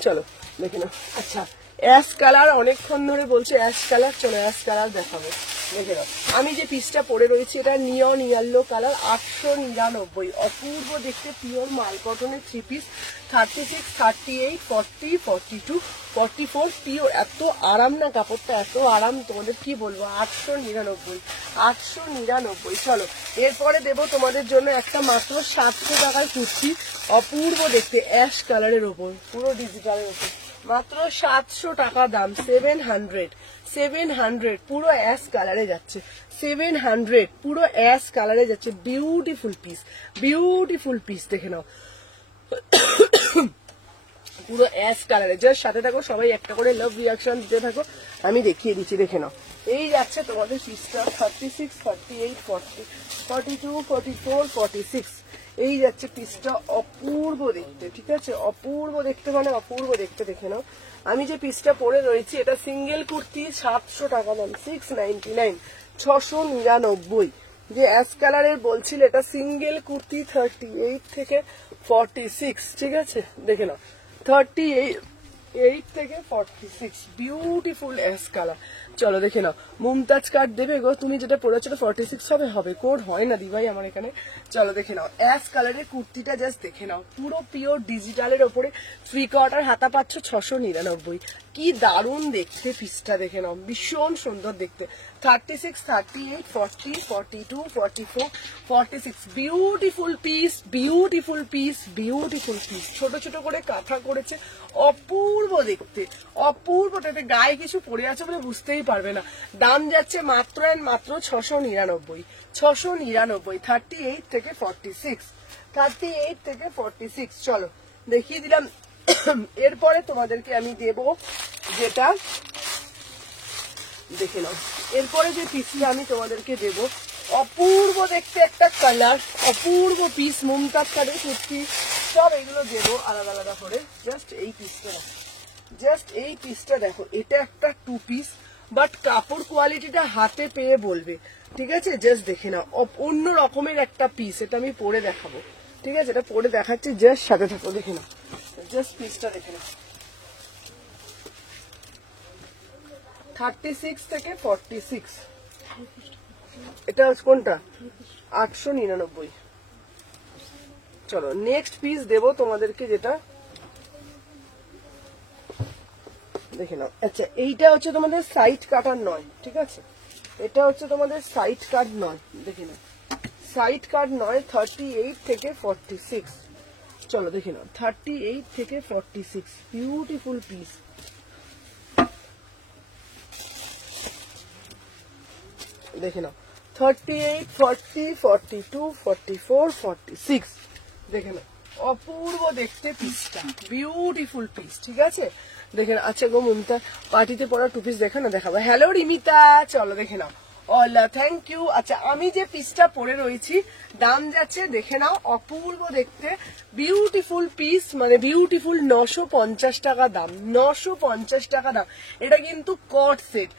চলো দেখে নাও। আচ্ছা অ্যাশ কালার অনেকক্ষণ ধরে বলছে অ্যাশ কালার, চলো অ্যাশ কালার দেখাবো, দেখে নাও। আমি যে পিসটা পরে রয়েছি এটা নিয়ন ইয়েলো কালার 899। অপূর্ব দেখতে পিওর মাল কটনের 3 পিস 36, 38, 40, 42, 44 পিওর। এত আরাম না কাপড়টা, এত আরাম তোমাদের কি বলবো। 899, 899। চলো এরপরে দেবো তোমাদের জন্য একটা মাত্র 700 টাকার কুর্তি, অপূর্ব দেখতে অ্যাশ কালারের ওপর, পুরো ডিজিটালের ওপর, মাত্র 700 টাকা দাম। 700 পুরো অ্যাশ কালারে যাচ্ছে, 700 পুরো অ্যাশ কালারে যাচ্ছে। বিউটিফুল পিস, বিউটিফুল পিস, দেখে নাও পুরো অ্যাশ কালারে। জাস্ট সাথে থাকো সবাই, একটা করে লাভ রিয়াকশন দিতে থাকো, আমি দেখিয়ে দিচ্ছি, দেখে নাও। এই যাচ্ছে তোমাদের পিসটা 36, 38, 40, 42, 44, 46 এই যাচ্ছে পিসটা। অপূর্ব দেখতে, ঠিক আছে, অপূর্ব দেখতে, মানে অপূর্ব দেখতে, দেখে নাও। আমি যে পিসটা পরে রয়েছি এটা সিঙ্গেল কুর্তি 700 টাকা দাম, 699, 699। যে অ্যাশ কালারের বলছিল এটা সিঙ্গেল কুর্তি 38 থেকে 46, ঠিক আছে, দেখে নাও 38 থেকে 46 বিউটিফুল অ্যাশ কালার। চলো দেখে নাও, মুমতাজ কাট দেবে গো, তুমি যেটা পড়েছো 46 হবে, হবে, কোড হয় না দিভাই আমার এখানে। চলো দেখে নাও অ্যাশ কালারের কুর্তিটা, জাস্ট দেখে নাও, পুরো পিওর ডিজিটালের ওপরে 3 কোয়ার্টার হাতা পাচ্ছ 699। কি দারুণ দেখতে পিসটা, দেখে নাও, ভীষণ সুন্দর দেখতে। 36, 38, 40, 42, 44, 46 beautiful piece, beautiful piece, beautiful piece. ছোট ছোট করে কাঁথা করেছে, অপূর্ব দেখতে, অপূর্ব দেখতে। গায়ে কিছু পরে আছে বলে বুঝতেই পারবে না। দাম যাচ্ছে মাত্র মাত্র 699, 699। 38 থেকে 46, 38 থেকে 46। চলো দেখিয়ে দিলাম। এরপরে তোমাদেরকে আমি দেব যেটা, দেখে নাও, এরপরে যে পিসটা আমি তোমাদেরকে দেব, অপূর্ব দেখতে একটা কালার, অপূর্ব পিস, মুমতাজ কাটের কুর্তি, সব এগুলো দেবো আলাদা আলাদা করে। জাস্ট এই পিসটা দেখো, জাস্ট এই পিসটা দেখো, এটা একটা 2 পিস, বাট কাপড় কোয়ালিটিটা হাতে পেয়ে বলবে, ঠিক আছে? জাস্ট দেখে নাও, অন্য রকমের একটা পিস, এটা আমি পরে দেখাবো, ঠিক আছে? এটা পরে দেখাচ্ছি, জাস্ট সাথে থাকো, দেখে নাও, জাস্ট পিসটা দেখে নাও। 36 থেকে 46, এটা কোনটা? 899। চলো নেক্সট পিস দেবো তোমাদেরকে, যেটা দেখে নাও। আচ্ছা এইটা হচ্ছে তোমাদের সাইড কাটার নয়, ঠিক আছে? এটা হচ্ছে তোমাদের সাইড কাট নয়, দেখে নাও, সাইড কাট নয়। 38 থেকে 46, চলো দেখে নাও, 38 থেকে 46, বিউটিফুল পিস। দেখে নাও, 38, 40, 42, 44, 46, দেখে নাও, অপূর্ব দেখতে পিসটা, বিউটিফুল পিস, ঠিক আছে? দেখে নাও। আচ্ছা গো মমতা, পার্টিতে পরা 2 পিস দেখা না, দেখাবো। হ্যালো রিমিতা, চলো দেখে নাও। অলা থ্যাংক ইউ। আচ্ছা আমি যে পিসটা পরে রয়েছি, দাম যাচ্ছে দেখে নাও, অপূর্ব দেখতে বিউটিফুল পিস, মানে বিউটিফুল, 950 টাকা দাম, 950 টাকা দাম। এটা কিন্তু কট সেট,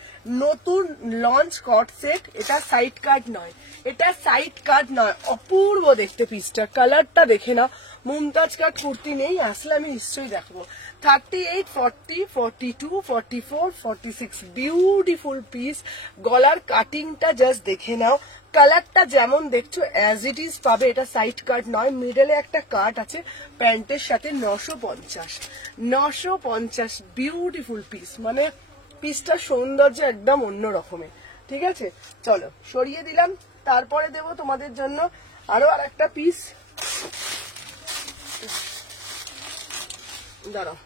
নতুন লঞ্চ কট সেট, এটা সাইড কাট নয়, এটা সাইড কাট নয়, অপূর্ব দেখতে পিসটা, কালারটা দেখে নাও। মুমতাজ কাট কুর্তি নেই, আসলে আমি নিশ্চয়ই দেখাবো। 38, 40, 42, 44, 46, বিউটিফুল পিস। গলার কাটিংটা জাস্ট দেখে নাও, কালারটা যেমন দেখছো অ্যাজ ইট ইজ পাবে, এটা সাইড কাট নয়, মিডলে একটা কাট আছে প্যান্টের সাথে। 950, 950, বিউটিফুল পিস, মানে পিসটা সৌন্দর্য একদম অন্য রকমের, ঠিক আছে? চলো সরিয়ে দিলাম, তারপরে দেব তোমাদের জন্য আরো আর একটা পিস, দাঁড়াও।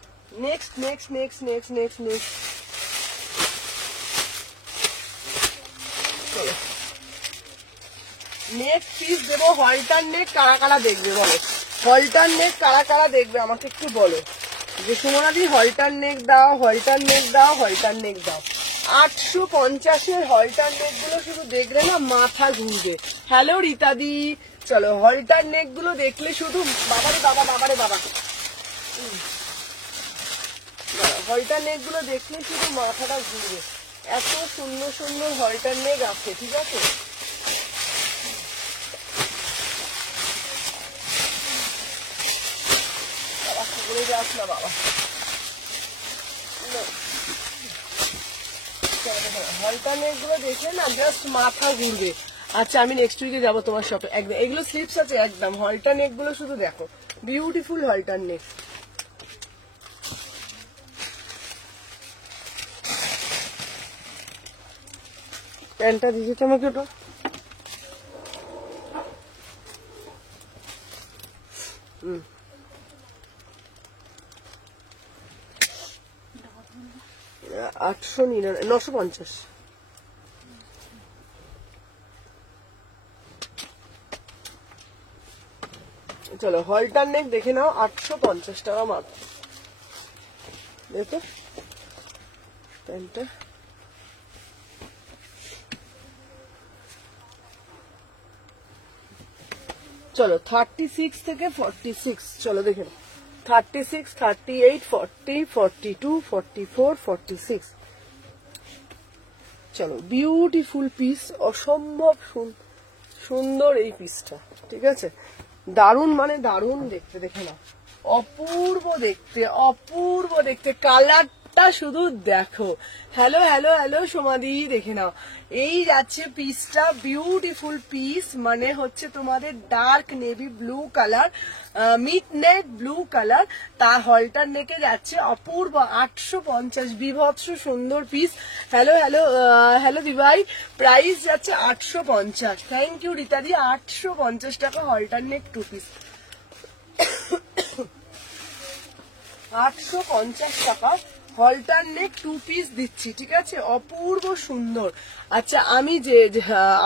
Next next next next next next চলো নেক্সট পিস দেবো হলটার নেক। কারা কারা দেখবে বলো? হলটার নেক কারা কারা দেখবে আমাকে একটু বলো, যে সুমনাদি হলটার নেক দাও, হলটার নেক দাও, হলটার নেক দাও। 850-এর হলটার নেক গুলো শুধু দেখলে না মাথা ঘুরবে। হ্যালো রীতাদি, চলো হলটার নেক গুলো দেখলে শুধু বাবারে বাবা, বাবারে বাবা, হলটার নেক গুলো দেখলে শুধু মাথাটা ঘুরবে, এত সুন্দর সুন্দর হলটার নেক আছে, ঠিক আছে? যাস না বাবা, হলটার নেক গুলো দেখলে না জাস্ট মাথা ঘুরবে। আচ্ছা আমি নেক্সট উইকে যাবো তোমার শপে, একদম এগুলো স্লিপস আছে একদম। হলটার নেক গুলো শুধু দেখো, বিউটিফুল হলটার নেক। প্যান্টটা দিয়েছি তোমাকে, ওটা হুম 950। চলো হলটার নেক দেখে নাও, 850 টাকা মাত্র। দেখো প্যান্টটা, চলো 36 থেকে 46, চলো দেখে নাও। 36, 38, 40, 42, 44, 46, চলো বিউটিফুল পিস, অসম্ভব সুন্দর এই পিসটা, ঠিক আছে? দারুণ মানে দারুণ দেখতে, দেখে নাও, অপূর্ব দেখতে, অপূর্ব দেখতে, কালারটা শুধু দেখো। হ্যালো হ্যালো হ্যালো সোমাদি, দেখে নাও, এই যাচ্ছে পিসটা, বিউটিফুল পিস, মানে হচ্ছে তোমাদের dark navy blue colour, midnight blue colour, তার হলটার নেকে যাচ্ছে অপূর্ব 850, বিভৎস সুন্দর পিস। হ্যালো হ্যালো হ্যালো দিভাই, প্রাইস যাচ্ছে 850। থ্যাংক ইউ রীতাদি, 850 টাকা হলটার নেক 2 পিস, 850 টাকা হলটার নেক 2 পিস দিচ্ছি, ঠিক আছে, অপূর্ব সুন্দর। আচ্ছা আমি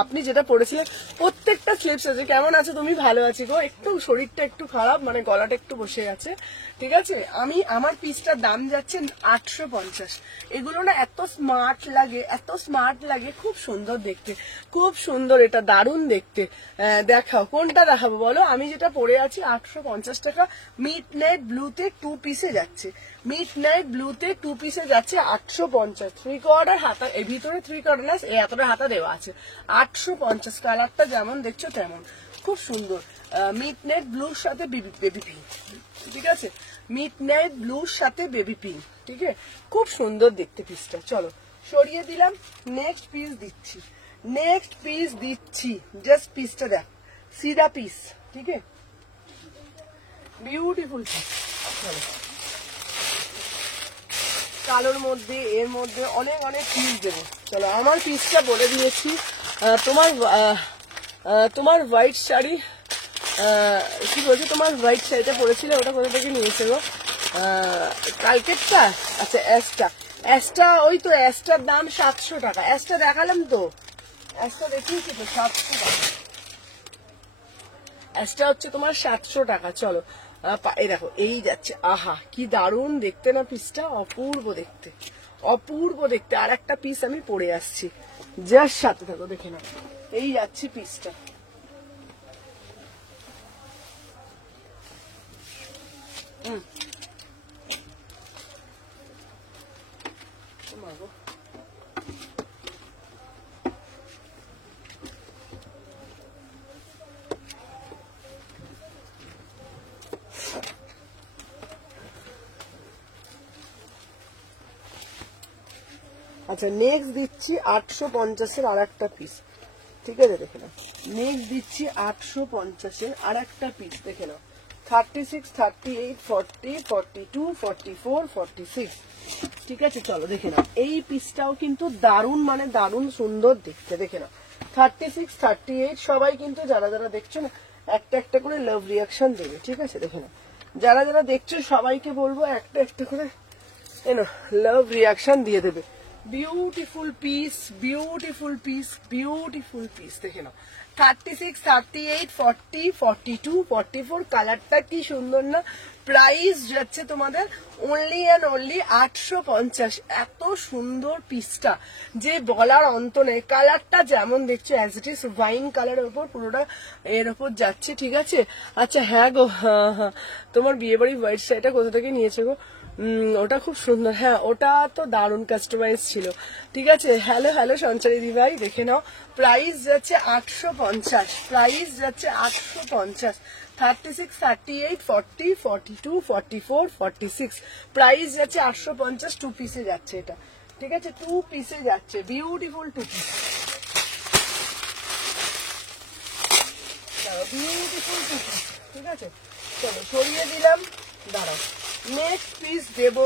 আপনি যেটা পড়েছিলেন প্রত্যেকটা স্লিপস আছে। কেমন আছে তুমি? ভালো আছি গো, একটু শরীরটা একটু খারাপ, মানে গলাটা একটু বসে আছে, ঠিক আছে। আমার পিসটার দাম যাচ্ছে 850। এগুলো না এত স্মার্ট লাগে, এত স্মার্ট লাগে, খুব সুন্দর দেখতে, খুব সুন্দর, এটা দারুণ দেখতে। দেখাও কোনটা দেখাবো বলো? আমি যেটা পরে আছি 850 টাকা, মিড নাইট ব্লুতে 2 পিসে যাচ্ছে, মিড নাইট ব্লুতে 2 পিসে যাচ্ছে 850। 3/4 হাতা, এর ভিতরে 3/4 না, এতটা হাতা দেওয়া আছে, 850। কালারটা যেমন দেখছো তেমন, খুব সুন্দর। মিড নাইট ব্লুর সাথে বেবি পিঙ্ক, ঠিক আছে, মিড নাইট ব্লুর সাথে বেবি পিঙ্ক, ঠিক আছে, খুব সুন্দর দেখতে পিসটা। চলো সরিয়ে দিলাম, নেক্সট পিস দিচ্ছি, নেক্সট পিস দিচ্ছি, জাস্ট পিসটা দেখ, সিধা পিস, ঠিক আছে, বিউটিফুল পিস। চলো কালোর মধ্যে, এর মধ্যে অনেক অনেক পিস দেবো। চলো আমার পিসটা বলে দিয়েছি। তোমার হোয়াইট শাড়ি, কি বলছি, তোমার হোয়াইট শাড়িটা পরেছিলে, ওটা কোথা থেকে নিয়েছে গো? কালকেরটা? আচ্ছা অ্যাসটা, ওই তো অ্যাসটার দাম 700 টাকা। অ্যাসটা দেখালাম তো, অ্যাসটা দেখিয়েছি তো, 700 টাকা। অ্যাসটা হচ্ছে তোমার 700 টাকা। চলো এই দেখো, এই যাচ্ছে, আহা কি দারুণ দেখতে না পিসটা, অপূর্ব দেখতে, অপূর্ব দেখতে। আর একটা পিস আমি পরে আসছি, যার সাথে থাকো, দেখে না, এই যাচ্ছে পিসটা। আচ্ছা নেক্সট দিচ্ছি 850-এর আর একটা পিস, ঠিক আছে, দেখে নাও। নেক্সট দিচ্ছি 850-এর আর একটা পিস, দেখে নাও। 36, 38, 40, 42, 44, 46, ঠিক আছে। চলো দেখে নাও, এই পিসটাও কিন্তু দারুণ, মানে দারুণ সুন্দর দেখতে, দেখে নাও। 36, 38, সবাই কিন্তু যারা যারা দেখছো না একটা একটা করে লাভ রিয়াকশন দেবে, ঠিক আছে, দেখে নাও। যারা যারা দেখছো সবাইকে বলবো একটা একটা করে লাভ রিয়াকশন দিয়ে দেবে। Beautiful piece, beautiful piece, beautiful piece, দেখে নাও। 36, 38, 40, 42, 44, কালারটা কি সুন্দর না। প্রাইস যাচ্ছে তোমাদের অনলি অ্যান্ড অনলি 850। এত সুন্দর পিসটা যে বলার অন্ত নেই। কালারটা যেমন দেখছো অ্যাজ ইট ইজ ওয়াইন কালারের উপর পুরোটা এর উপর যাচ্ছে, ঠিক আছে। আচ্ছা হ্যাঁ গো, হ্যাঁ তোমার বিয়ে বাড়ি হোয়াইট শাড়িটা কোথা থেকে নিয়েছে গো? ওটা খুব সুন্দর, হ্যাঁ ওটা তো দারুণ কাস্টমাইজ ছিল, ঠিক আছে। হ্যালো হ্যালো সঞ্চারী দি ভাই, দেখে নাও, প্রাইস যাচ্ছে 850, প্রাইস যাচ্ছে 850। 36, 38, 40, 42, 44, 46, প্রাইস যাচ্ছে 850। 2 পিসে যাচ্ছে এটা, ঠিক আছে, 2 পিসে যাচ্ছে, বিউটিফুল 2 পিস, বিউটিফুল 2 পিস, ঠিক আছে। চলো সরিয়ে দিলাম, দাঁড়াও, নেক্সট পিস দেব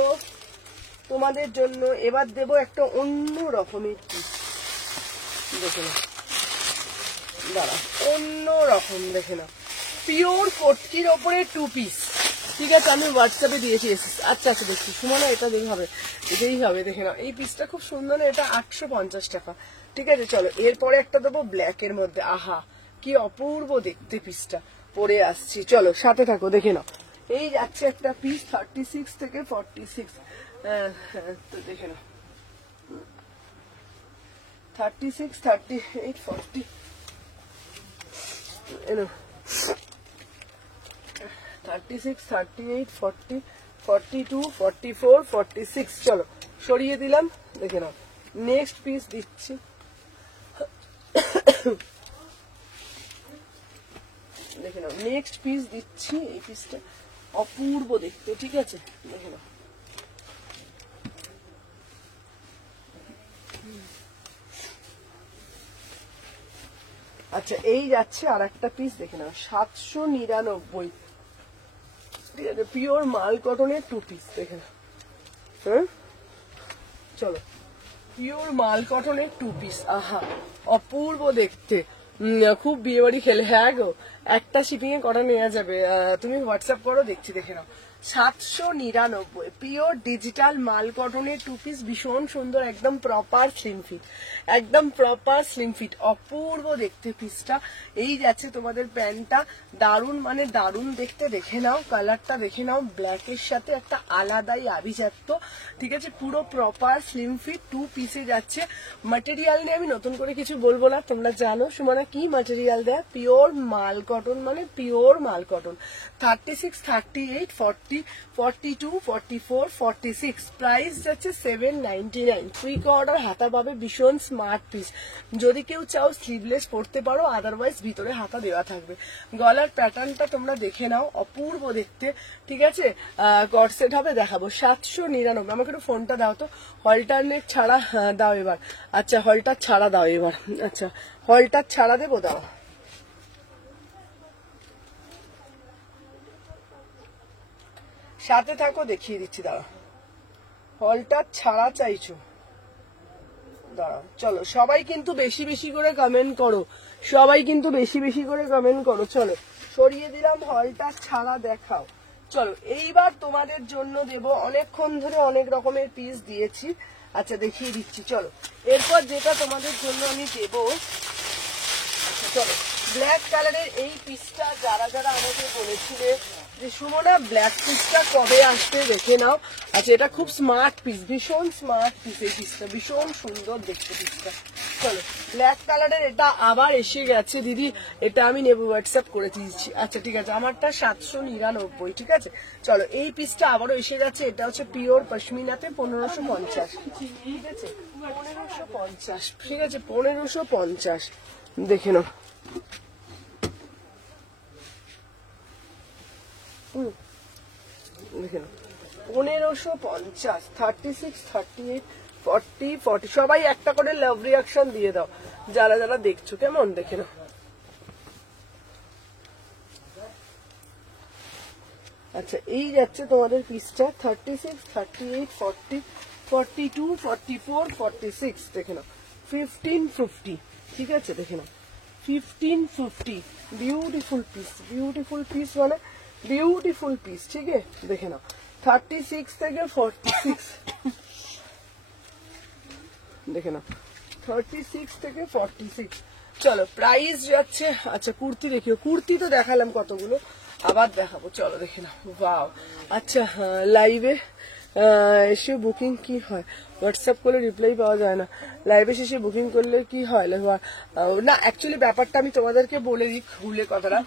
তোমাদের জন্য। এবার দেব একটা অন্য রকমের পিস, দেখে নাও, দাঁড়াও, অন্য রকম, দেখে নাও, পিওর কটকির ওপরে 2 পিস, ঠিক আছে, আমি হোয়াটসঅ্যাপে দিয়েছি। আচ্ছা আচ্ছা দেখছি সুমনা, এটা দেখে হবে, এটাই হবে, দেখে নাও, এই পিসটা খুব সুন্দর, এটা 850 টাকা, ঠিক আছে। চলো এরপরে একটা দেবো ব্ল্যাক এর মধ্যে, আহা কি অপূর্ব দেখতে পিসটা, পরে আসছি, চলো সাথে থাকো, দেখে নাও। এই যাচ্ছে একটা পিস 36 থেকে 46, তো দেখে নাও, 36, 38, 40, 36, 38, 40, 42, 44, 46, চলো সরিয়ে দিলাম, দেখে নাও। নেক্সট পিস দিচ্ছি, দেখে নাও, নেক্সট পিস দিচ্ছি, এই পিসটা অপূর্ব দেখতে, ঠিক আছে, দেখে নাও। আচ্ছা এই যাচ্ছে আর একটা পিস, দেখে নাও, 799, ঠিক আছে, পিওর মাল কটনের 2 পিস, দেখে নাও। হ্যাঁ চলো, পিওর মাল কটনের 2 পিস, আহা অপূর্ব দেখতে, খুব বিয়ে বাড়ি খেলে, হ্যাঁ গো একটা শিপিং এ কটা নেওয়া যাবে? তুমি হোয়াটসঅ্যাপ করো, দেখছি, দেখে নাও। 799 পিওর ডিজিটাল মাল কটনের 2 পিস, ভীষণ সুন্দর, একদম প্রপার স্লিম ফিট, একদম প্রপার স্লিম ফিট, অপূর্ব দেখতে পিসটা। এই যাচ্ছে তোমাদের প্যান্টটা, দারুন মানে দারুন দেখতে। দেখে নাও কালারটা, দেখে নাও, ব্ল্যাকের সাথে একটা আলাদাই আভিজাত্য, ঠিক আছে, পুরো প্রপার স্লিম ফিট 2 পিসে যাচ্ছে। ম্যাটেরিয়াল নিয়ে আমি নতুন করে কিছু বলবো না, তোমরা জানো সুমনা কি ম্যাটেরিয়াল দেয়, পিওর মাল কটন, মানে পিওর মাল কটন। 36, 38, 40, 42, 44, 46, প্রাইস যাচ্ছে 799। কুইক অর্ডার, হাতা পাবে, ভীষণ স্মার্ট পিস। যদি কেউ চাও স্লিভলেস পরতে পারো, আদারওয়াইজ ভিতরে হাতা দেওয়া থাকবে। গলার প্যাটার্নটা তোমরা দেখে নাও, অপূর্ব দেখতে, ঠিক আছে। কটসেট হবে, দেখাবো। 799। আমাকে একটু ফোনটা দাও তো, হলটারনেট ছাড়া দাও এবার। আচ্ছা হলটার ছাড়া দাও এবার, আচ্ছা হলটার ছাড়া দেবো, দাও। সাথে থাকো, দেখিয়ে দিচ্ছি, দাঁড়া। হলটা ছাড়া চাইছো, দাঁড়াও, চলো সবাই কিন্তু বেশি বেশি করে কমেন্ট করো, সবাই কিন্তু বেশি বেশি করে কমেন্ট করো। চলো সরিয়ে দিলাম, হলটা ছাড়া দেখাও। চলো এইবার তোমাদের জন্য দেব, অনেকক্ষণ ধরে অনেক রকমের পিস দিয়েছি, আচ্ছা দেখিয়ে দিচ্ছি। চলো এরপর যেটা তোমাদের জন্য আমি দেব, আচ্ছা চলো, ব্ল্যাক কালারের এই পিসটা যারা যারা আমাকে বলেছিলে যে সুমনা ব্ল্যাক পিসটা কবে আসবে দেখে নাও। আচ্ছা এটা খুব স্মার্ট পিস, ভীষণ স্মার্ট পিস, এই পিসটা ভীষণ সুন্দর দেখতে পিসটা। চলো ব্ল্যাক কালারের এটা আবার এসে গেছে দিদি, এটা আমি নেব, হোয়াটসঅ্যাপ করে দিচ্ছি। আচ্ছা ঠিক আছে, আমারটা 799, ঠিক আছে। চলো এই পিসটা আবারও এসে গেছে, এটা হচ্ছে পিওর পশমিনাতে, 1550, ঠিক আছে, 1550, ঠিক আছে, 1550, দেখে নাও। দেখে নাও 1550, 36, 38, 40, 40, সবাই একটা করে লাভ রিয়াকশন দিয়ে দাও যারা যারা দেখছো, কেমন, দেখে নাও। আচ্ছা এই যাচ্ছে তোমাদের পিসটা, 36, 38, 40, 42, 44, 46, দেখে নাও। 1550, ঠিক আছে, দেখে নাও 1550, বিউটিফুল পিস, বিউটিফুল পিস, মানে বিউটিফুল পিস, ঠিক আছে, দেখে নাও। 36 থেকে 46, দেখে নাও, 36 থেকে 46। চলো প্রাইস যাচ্ছে, আচ্ছা কুর্তি দেখিও, কুর্তি তো দেখালাম কতগুলো, আবার দেখাবো, চলো দেখে নাও। ওয়াও, আচ্ছা লাইভে এসে বুকিং কি হয়? হোয়াটসঅ্যাপ করলে রিপ্লাই পাওয়া যায় না, লাইভে শেষে বুকিং করলে কি হয়? না অ্যাকচুয়ালি ব্যাপারটা আমি তোমাদেরকে বলে দিই খুলে কথাটা,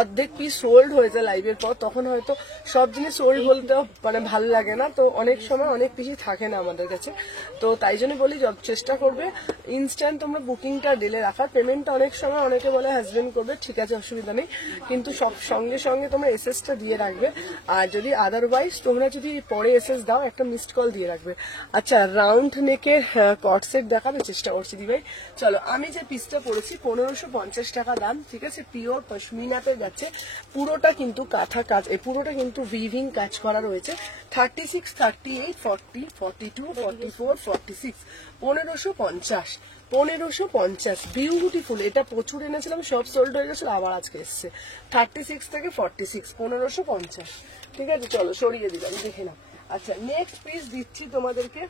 অর্ধেক পিস সোল্ড হয়েছে লাইভের পর, তখন হয়তো সব জিনিস সোল্ড বলতেও মানে ভালো লাগে না, তো অনেক সময় অনেক পিসই থাকে না আমাদের কাছে, তো তাই জন্য বলি চেষ্টা করবে ইনস্ট্যান্ট তোমরা বুকিংটা দিলে রাখার। পেমেন্টটা অনেক সময় অনেকে বলে হাজবেন্ড করবে, ঠিক আছে অসুবিধা নেই, কিন্তু সব সঙ্গে সঙ্গে তোমরা এসএসটা দিয়ে রাখবে, আর যদি আদারওয়াইজ তোমরা যদি পরে এসএস দাও একটা মিসড কল দিয়ে রাখবে। আচ্ছা রাউন্ড নেকের কটসেট দেখাবে চেষ্টা করছি দিভাই। চলো আমি যে পিসটা পড়েছি 1550 টাকা দাম, ঠিক আছে, পিওর পশমিনাতে যাচ্ছে, পুরোটা কিন্তু কাঁথা কাজ, পুরোটা কিন্তু উইভিং কাজ করা রয়েছে। 36, 38, 40, 42, 44, 46, 1550, 1550, বিউটিফুল। এটা প্রচুর এনেছিলাম, সব সোল্ড হয়ে গেছিল, আবার আজকে এসছে। 36 থেকে 46, 1550, ঠিক আছে। চলো সরিয়ে দিলাম, দেখে নাও। আচ্ছা নেক্সট পিস দিচ্ছি তোমাদেরকে,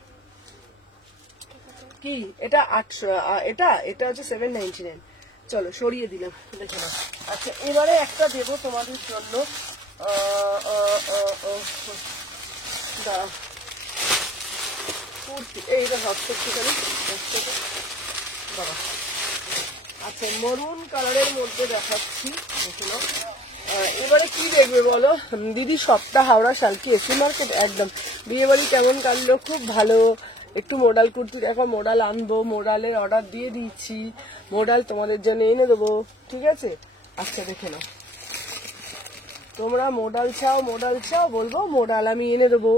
কি এটা 800, এটা হচ্ছে 799, চলো সরিয়ে দিলাম, দেখে নাও। আচ্ছা এবারে একটা দেবো তোমাদের জন্য, দাঁড়াও, কুর্তি, এইটা হস্তক্ষেপকারী বাবা। আচ্ছা মরুন কালারের মধ্যে দেখাচ্ছি, দেখে নাও। এবারে কি দেখবে বলো দিদি? সপ্তাহ হাওড়া শালকি এসি মার্কেট, একদম। বিয়ে বাড়ি কেমন কাটলো? খুব ভালো। একটু মোডাল কুর্তি দেখো, মোডাল আনবো, মোডালের অর্ডার দিয়ে দিচ্ছি, মোডাল তোমাদের জন্য এনে দেবো, ঠিক আছে। আচ্ছা দেখে নাও, তোমরা মোডাল চাও বলবো, মোডাল আমি এনে দেবো,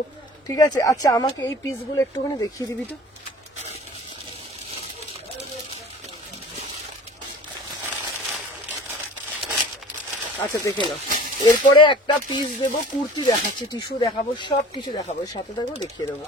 ঠিক আছে। আচ্ছা আমাকে এই পিসগুলো একটুখানি দেখিয়ে দিবি তো। আচ্ছা দেখে নাও, এরপরে একটা পিস দেবো, কুর্তি দেখাচ্ছি, টিস্যু দেখাবো, সব কিছু দেখাবো, সাথে থাকবো, দেখিয়ে দেবো।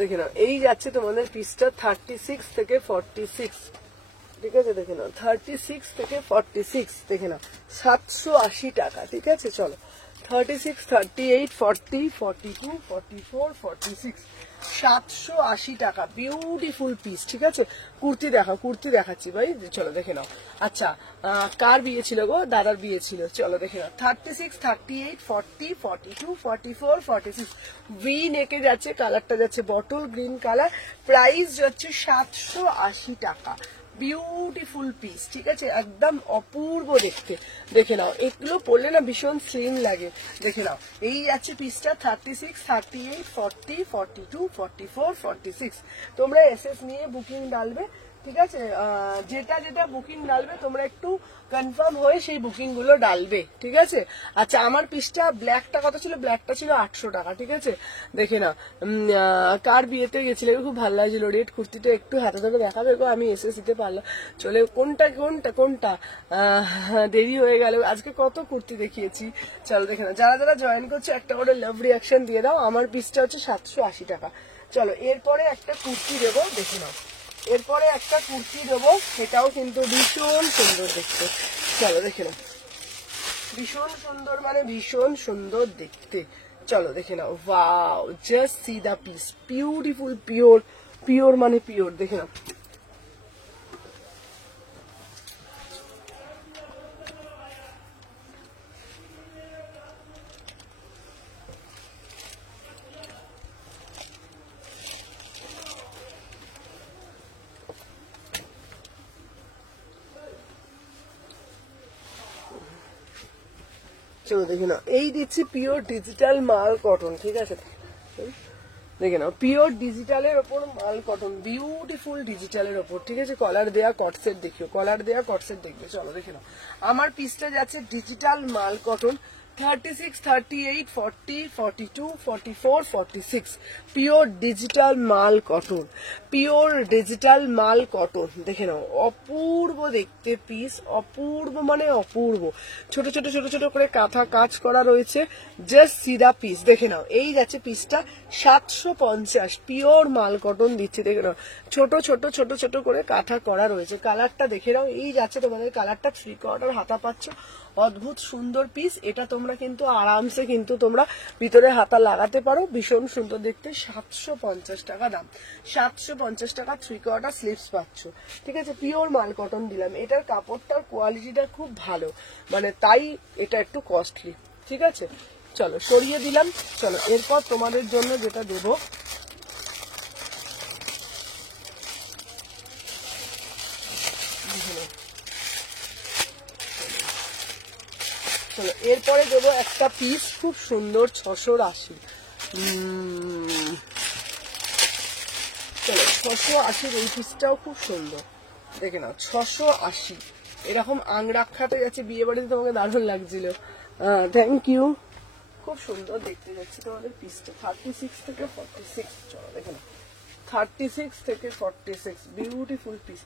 দেখে নাও এই যাচ্ছে তোমাদের পিসটা 36 থেকে 46, ঠিক আছে দেখে নাও 36 থেকে 46, দেখে নাও 780 টাকা, ঠিক আছে। চলো 36, 38, 40, 42, 44, 46, 780 টাকা, বিউটিফুল পিস, ঠিক আছে। কুর্তি দেখাও, কুর্তি দেখাচ্ছি ভাই, চলো দেখে নাও। আচ্ছা কার বিয়ে ছিল গো? দাদার বিয়ে ছিল, চলো দেখে নাও। 36, 38, 40, 42, 44, 46, ভি নেকে যাচ্ছে, কালারটা যাচ্ছে বটল গ্রিন কালার, প্রাইস যাচ্ছে 780 টাকা, বিউটিফুল পিস, ঠিক আছে, একদম অপূর্ব দেখতে। দেখে নাও এগুলো পরলে না ভীষণ স্লিম লাগে, দেখে নাও এই যাচ্ছে পিসটা 36, 38, 40, 42, 44, 46। তোমরা এসএস নিয়ে বুকিং ডালবে, ঠিক আছে। যেটা যেটা বুকিং ডালবে তোমরা একটু কনফার্ম হয়ে সেই বুকিং গুলো ডালবে, ঠিক আছে। আচ্ছা আমার পিসটা ব্ল্যাকটা কত ছিল? ব্ল্যাকটা ছিল 800 টাকা, ঠিক আছে। দেখে না কার বিয়েতে গেছিলে, খুব ভালো লাগছিল। রেড কুর্তিটা একটু হাতে ধরে দেখাবে গো, আমি এসে দিতে পারলাম। চলে কোনটা কোনটা কোনটা দেরি হয়ে গেল, আজকে কত কুর্তি দেখিয়েছি। চলো দেখে না, যারা যারা জয়েন করছে একটা করে লাভ রিয়াকশন দিয়ে দাও। আমার পিসটা হচ্ছে 780 টাকা। চলো এরপরে একটা কুর্তি দেবো, দেখে নাও এরপরে একটা কুর্তি দেবো, সেটাও কিন্তু ভীষণ সুন্দর দেখতে। চলো দেখে নাও, ভীষণ সুন্দর মানে ভীষণ সুন্দর দেখতে। চলো দেখে নাও, ওয়াও, জাস্ট সি দা পিস, বিউটিফুল, পিওর, পিওর মানে পিওর, দেখে নাও। চলো দেখে নাও, এই দিচ্ছি পিওর ডিজিটাল মাল কটন, ঠিক আছে। দেখে নাও পিওর ডিজিটালের ওপর মাল কটন, বিউটিফুল ডিজিটালের ওপর, ঠিক আছে। কলার দেয়া কটসেট দেখিও, কলার দেয়া কটসেট দেখবে। চলো দেখে নাও আমার পিসটা যাচ্ছে ডিজিটাল মাল কটন, 36, 38, 40, 42, 44, 46, পিওর ডিজিটাল মাল কটন, পিওর ডিজিটাল মাল কটন। দেখে নাও অপূর্ব দেখতে পিস, অপূর্ব মানে অপূর্ব, ছোট ছোট ছোট ছোট করে কাঁথা কাজ করা রয়েছে, জাস্ট সিদা পিস। দেখে নাও এই যাচ্ছে পিসটা 750, পিওর মাল কটন দিচ্ছে, দেখে নাও ছোট ছোট ছোট ছোট করে কাঁথা করা রয়েছে। কালারটা দেখে নাও, এই যাচ্ছে তোমাদের কালারটা, 3/4 হাতা পাচ্ছ, অদ্ভুত সুন্দর পিস। এটা তোমরা কিন্তু আরামসে কিন্তু তোমরা ভিতরে হাতা লাগাতে পারো, ভীষণ সুন্দর দেখতে। 750 টাকা দাম, 750 টাকা 3/4 স্লিভস পাচ্ছ, ঠিক আছে। পিওর মাল কটন দিলাম, এটার কাপড়টার কোয়ালিটিটা খুব ভালো, মানে তাই এটা একটু কস্টলি, ঠিক আছে। চলো সরিয়ে দিলাম। চলো এরপর তোমাদের জন্য যেটা দেবো, চলো এরপরে দেবো একটা পিস খুব সুন্দর 680। চলো 680 এই পিসটাও খুব সুন্দর, দেখে নাও 680। এরকম আংরাক্ষাতে যাচ্ছে বিয়ে বাড়িতে, তোমাকে দারুণ লাগছিল, থ্যাংক ইউ, খুব সুন্দর দেখতে যাচ্ছে তোমাদের পিসটা। 36 থেকে 46, চলো দেখে নাও 36 থেকে 46, বিউটিফুল পিস।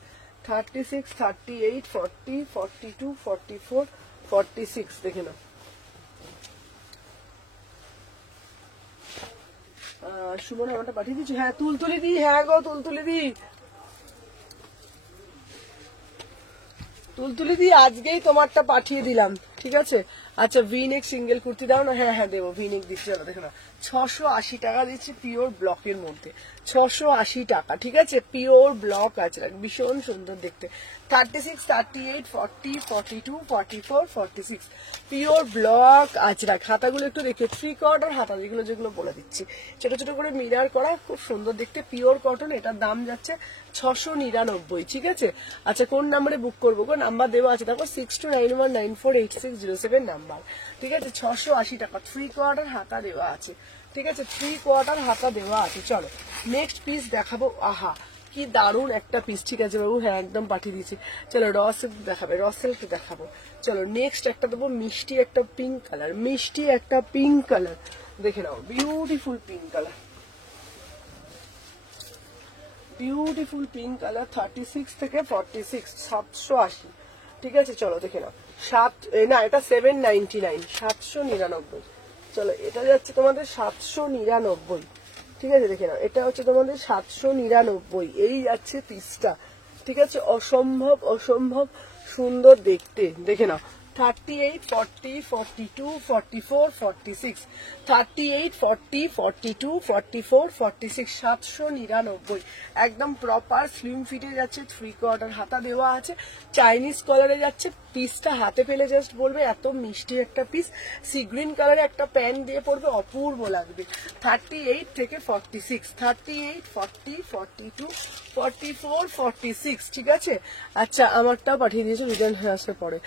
36, 38, 40, 42, 44, 46, দেখে নাও। সুমন আমারটা পাঠিয়ে দিচ্ছি, হ্যাঁ তুলতুলি দি, হ্যাঁ গো তুলতুলি দি, তুলতুলি দি আজকেই তোমারটা পাঠিয়ে দিলাম, ঠিক আছে। আচ্ছা ভিনেক সিঙ্গেল কুর্তি দাও না, হ্যাঁ হ্যাঁ দেবো, ভিনেক দিচ্ছি। চলো দেখো না 680 টাকা দিচ্ছি পিওর ব্লকের মধ্যে, 680 টাকা, ঠিক আছে। পিওর ব্লক আছে, ভীষণ সুন্দর দেখতে। 36, 38, 40, 42, 44, 46, পিওর ব্লক আজরাক। হাতাগুলো একটু দেখে, 3/4 হাতা যেগুলো যেগুলো বলে দিচ্ছি, ছোট ছোট করে মিরার করা, খুব সুন্দর দেখতে, পিওর কটন। এটার দাম যাচ্ছে 699, ঠিক আছে। আচ্ছা কোন নাম্বারে বুক করবো গো? নাম্বার দেওয়া আছে দেখো, 6291948607 নাম্বার, ঠিক আছে। 680 টাকা, 3/4 হাতা দেওয়া আছে, ঠিক আছে, 3/4 হাতা দেওয়া আছে। চলো নেক্সট পিস দেখাবো, আহা কি দারুণ একটা পিস, ঠিক আছে বাবু, হ্যাঁ একদম পাঠিয়ে দিয়েছি। চলো র সিল্ক দেখাবে, র সিল্ক দেখাবো। চলো নেক্সট একটা দেবো, মিষ্টি একটা পিঙ্ক কালার, মিষ্টি একটা পিঙ্ক কালার, দেখে নাও beautiful pink colour, beautiful pink colour. 36 থেকে 46, 780, ঠিক আছে। চলো দেখে নাও, না এটা 799, 799। চলো এটা যাচ্ছে তোমাদের 799, ঠিক আছে দেখে নাও, এটা হচ্ছে তোমাদের 799, এই যাচ্ছে পিসটা। ঠিক আছে, অসম্ভব অসম্ভব সুন্দর দেখতে, দেখে নাও। 38, 40, 42, 44, 46, 38, 40, 42, 44, 46, 799, একদম প্রপার স্লিম ফিটে যাচ্ছে, 3/4 হাতা দেওয়া আছে, চাইনিজ কালারে যাচ্ছে। পিসটা হাতে পেলে জাস্ট বলবে এত মিষ্টি একটা পিস। সি গ্রিন কালারে একটা প্যান্ট দিয়ে পড়বে, অপূর্ব লাগবে। 38 থেকে 46, 38, 40, 42, 44, 46, ঠিক আছে। আচ্ছা, আমারটাও পাঠিয়ে দিয়েছো রিটার্ন আসার পরে।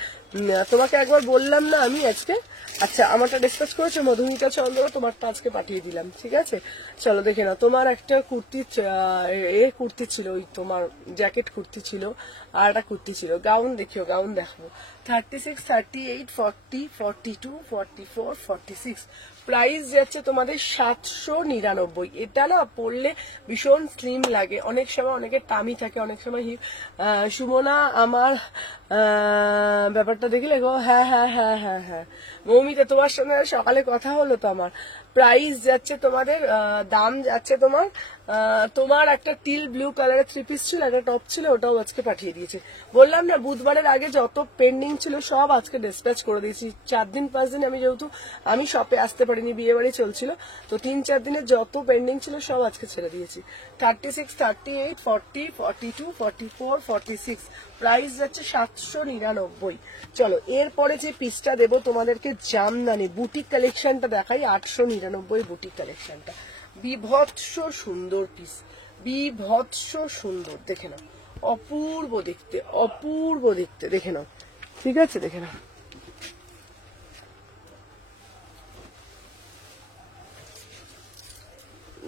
তোমাকে একবার বললাম না আমি আজকে, আচ্ছা আমারটা ডিসকাস করেছো মধুমিতা চন্দ্র, তোমারটা আজকে পাঠিয়ে দিলাম, ঠিক আছে। চলো দেখে নাও, তোমার একটা কুর্তি কুর্তি ছিল, ওই তোমার জ্যাকেট কুর্তি ছিল, আর একটা কুর্তি ছিল, গাউন দেখিও, গাউন দেখো। 36, 38, 40, 42, 44, 46, প্রাইস যাচ্ছে তোমাদের 799। এটা না পরলে ভীষণ স্লিম লাগে, অনেক সময় অনেকের টামি থাকে, অনেক সময় সুমনা আমার ব্যাপারটা দেখলে গো, হ্যাঁ হ্যাঁ হ্যাঁ হ্যাঁ হ্যাঁ মৌমিতা, তোমার সঙ্গে সকালে কথা হলো তো আমার। প্রাইস যাচ্ছে তোমাদের, দাম যাচ্ছে তোমার, তোমার একটা টিল ব্লু কালারের 3 পিস ছিল, একটা টপ ছিল, ওটাও আজকে পাঠিয়ে দিয়েছে। বললাম না বুধবারের আগে যত পেন্ডিং ছিল সব আজকে ডিসপ্যাচ করে দিয়েছি। 4 দিন 5 দিন আমি যেহেতু আমি শপে আসতে পারিনি, বিয়ে বাড়ি চলছিল, তো 3-4 দিনের যত পেন্ডিং ছিল সব আজকে ছেড়ে দিয়েছি। 36, 38, 40, 42, 44, 46, প্রাইস যাচ্ছে 799। চলো এরপরে যে পিসটা দেবো তোমাদেরকে, জামদানি বুটিক কালেকশনটা দেখাই। 899 বুটিক কালেকশনটা, বিভৎস সুন্দর পিস, বিভৎস সুন্দর, দেখে নাও, অপূর্ব দেখতে, অপূর্ব দেখতে, দেখে নাও, ঠিক আছে দেখে নাও।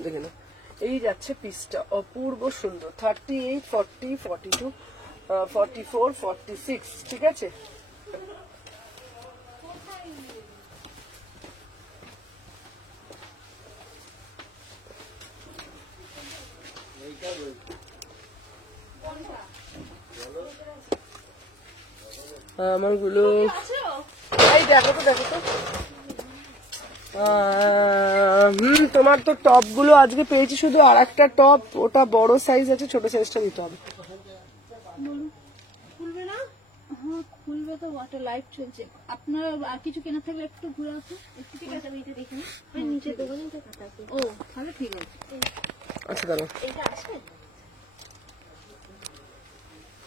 দেখে নাও, এই যাচ্ছে পিসটা, অপূর্ব সুন্দর। 38, 40, 42, 44, 46, ঠিক আছে। আমার গুলো এই দেখো তো, দেখো তো, তোমার তো টপ গুলো আজকে পেয়েছি, শুধু আর একটা টপ, ওটা বড় সাইজ আছে, ছোট সাইজটা দিতে হবে। খুলবে না? হ্যাঁ খুলবে তো, একটা লাইভ চলছে। আপনার আর কিছু কেনা থাকলে একটু ঘুরে আসুন, একটু ঠিক আছে দেখে নিন, নিচে দোকানে কাটা। ও তাহলে ঠিক আছে। আচ্ছা দাঁড়াও, এটা আছে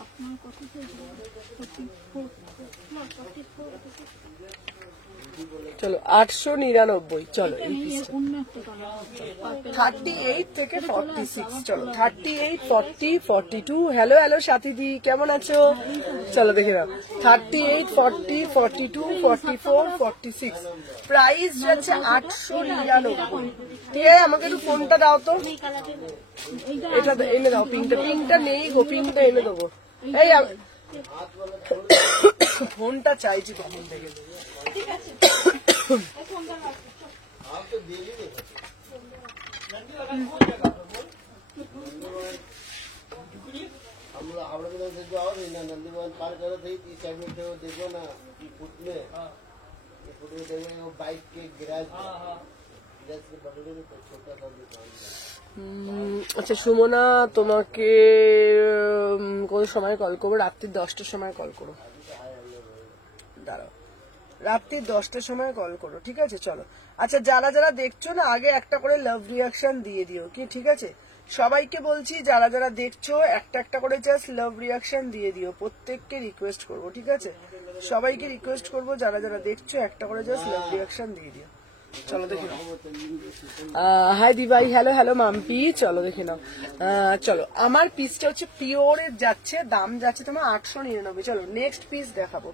আপনার কত চলছে? 44 চলো 899। চলো এই পিসটা অন্য একটা কালার 38 থেকে 46, চলো 38, 40, 42। হ্যালো হ্যালো সাথীদি, কেমন আছো? চলো দেখে নাও, 38, 40, 42, 44, 46, প্রাইস যাচ্ছে 899। ঠিক আছে, আমাকে একটু ফোনটা দাও তো, এটা এনে দাও, পিঙ্কটা, পিঙ্কটা নেই গো, পিঙ্কটা এনে দেবো। এই ফোনটা চাইছি তখন থেকে। আচ্ছা সুমনা, তোমাকে কোন সময় কল করবো? রাত্রি 10টার সময় কল করো, দাঁড়াও, রাত্রি 10টার সময় কল করো, ঠিক আছে। চলো আচ্ছা, যারা যারা দেখছো না আগে একটা করে লাভ রিয়াকশন দিয়ে দিও কি, ঠিক আছে। সবাইকে বলছি যারা যারা দেখছো একটা একটা করে জাস্ট লাভ রিয়াকশন দিয়ে দিও, প্রত্যেককে রিকোয়েস্ট করবো, ঠিক আছে। সবাইকে রিকোয়েস্ট করবো যারা যারা দেখছো একটা করে জাস্ট লাভ রিয়াকশন দিয়ে দিও। চলো দেখে নাও, হাই দিভাই, হ্যালো হ্যালো মাম্পি, চলো দেখে নাও। চলো আমার পিসটা হচ্ছে পিওরের যাচ্ছে, দাম যাচ্ছে তোমার 899। চলো নেক্সট পিস দেখাবো।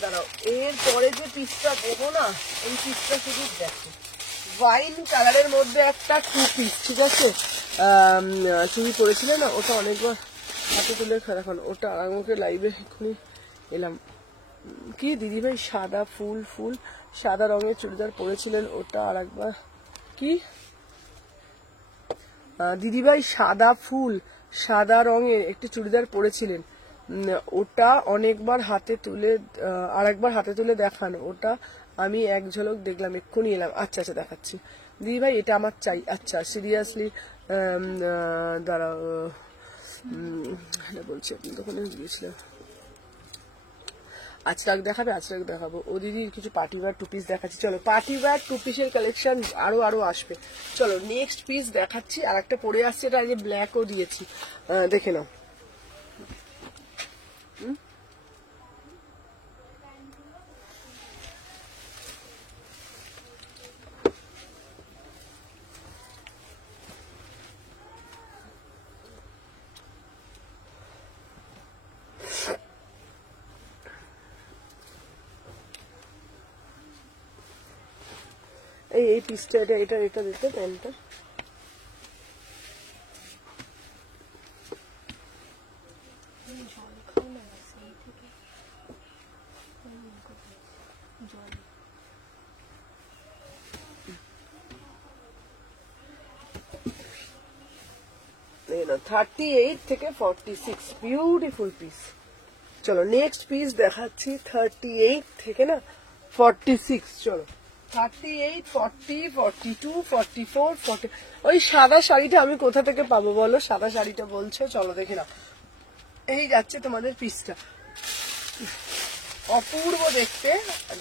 দাঁড়াও, এরপরে যে পিসটা দেবো না, এই পিসটা শুধু দেখো, ওয়াইন কালারের মধ্যে একটা 2 পিস, ঠিক আছে। চুরি করেছিলে না, ওটা অনেকবার হাতে তুলে এখন, ওটা আমাকে লাইভে এক্ষুনি এলাম। কি দিদিভাই সাদা ফুল ফুল সাদা রঙের চুড়িদার পরেছিলেন, ওটা আর একবার কি দিদিভাই সাদা ফুল সাদা রঙের একটি চুড়িদার পরেছিলেন, ওটা অনেকবার হাতে তুলে আরেকবার হাতে তুলে দেখান, ওটা আমি এক ঝলক দেখলাম, এক্ষুনি এলাম। আচ্ছা আচ্ছা দেখাচ্ছি দিদি ভাই, এটা আমার চাই। আচ্ছা সিরিয়াসলি দাঁড়াও, বলছি আপনি তখন গিয়েছিলাম। আজরাক দেখাবে? আজরাক দেখাবো। ও দিদি কিছু পার্টি ওয়্যার টু পিস দেখাচ্ছি। চলো পার্টি ওয়্যার টু পিসের কালেকশন আরো আসবে। চলো নেক্সট পিস দেখাচ্ছি। আর একটা পরে আসছে, এটা যে ব্ল্যাকও দিয়েছি, দেখে নাও। এই পিসটা, এটা দিতে প্যান্টটা না 38 থেকে 46, বিউটিফুল পিস। চলো নেক্সট পিস দেখাচ্ছি 38 থেকে না 46। চলো 38, 40, 42, 44, 40। ওই সাদা শাড়িটা আমি কোথা থেকে পাবো বলো? সাদা শাড়িটা বলছো, চলো দেখে নাও। এই যাচ্ছে তোমাদের পিসটা, অপূর্ব দেখতে,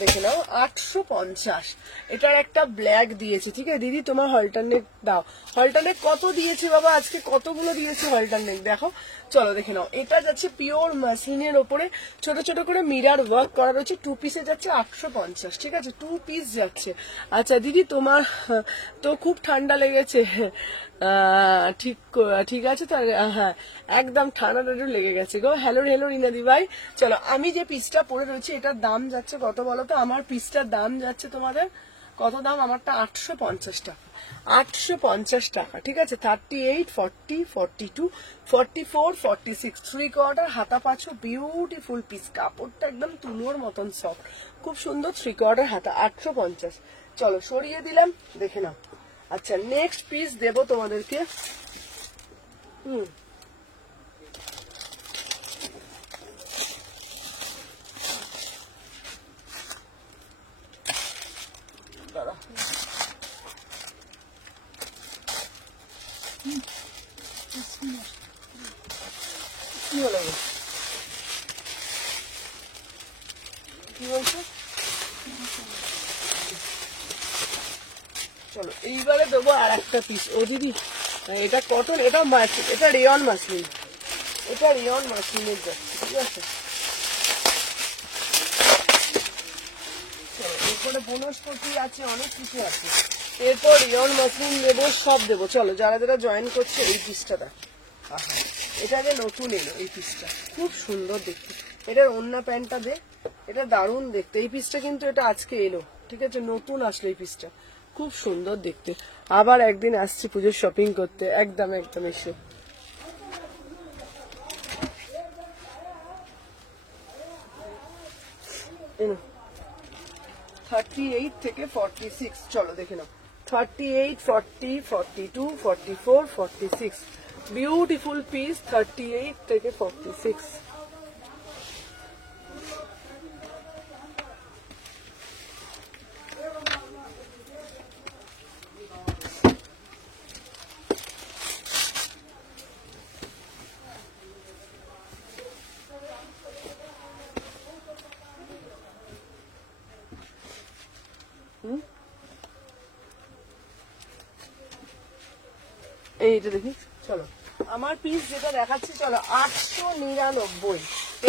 দেখে নাও। 850। এটার একটা ব্ল্যাক দিয়েছে, ঠিক আছে দিদি তোমার হলটারনেক দাও। হলটারনেক কত দিয়েছে বাবা আজকে, কতগুলো দিয়েছে হলটারনেক দেখো। চলো দেখে নাও, এটা যাচ্ছে পিওর মাসলিনের ওপরে ছোট ছোট করে মিরার ওয়ার্ক করা রয়েছে। টু পিসে যাচ্ছে 850, ঠিক আছে, টু পিস যাচ্ছে। আচ্ছা দিদি তোমার তো খুব ঠান্ডা লেগেছে। ঠিক আছে তো, হ্যাঁ একদম ঠান্ডাটা একটু লেগে গেছে গো। হ্যালো রিনাদি ভাই। চলো আমি যে পিসটা পরে রয়েছে এটার দাম যাচ্ছে কত বলো তো? আমার পিসটার দাম যাচ্ছে তোমাদের কত দাম? আমারটা 850 টাকা। 850 টাকা, ঠিক আছে। 38, 40, 42, 44, 46, 3/4 হাতা পাঁচু, বিউটিফুল পিস। কাপড়টা একদম তুলোর মতন সফট, খুব সুন্দর। 3/4 হাতা, 850। চলো সরিয়ে দিলাম, দেখে নাও। আচ্ছা নেক্সট পিস দেবো তোমাদেরকে। দাঁড়া, কি হলো গো? কি বলছো? চলো এইবারে দেবো আর একটা পিস। ও দিদি এটা কটন, এটা রেয়ন মাসলিন, এটা রেয়ন মাসলিনের যাচ্ছে, ঠিক আছে। চলো এরপরে বনস্পতি আছে, অনেক কিছু আছে। এরপর রেয়ন মাসলিন দেবো, সব দেবো। চলো যারা যারা জয়েন করছে এই পিসটা দেখ, এটা যে নতুন এলো এই পিসটা, খুব সুন্দর দেখতে। এটার ওন্না প্যান্টটা দে, এটা দারুণ দেখতে। এই পিসটা কিন্তু এটা আজকে এলো, ঠিক আছে, নতুন আসলো এই পিসটা, খুব সুন্দর দেখতে। আবার একদিন আসছি পুজোর শপিং করতে, একদম একদম এসে। 38 থেকে 46, চলো দেখে নাও। 38, 40, 42, 44, 46, বিউটিফুল পিস। 38 থেকে 46। এইটা দেখি, চলো আমার পিস যেটা দেখাচ্ছি, চলো 899।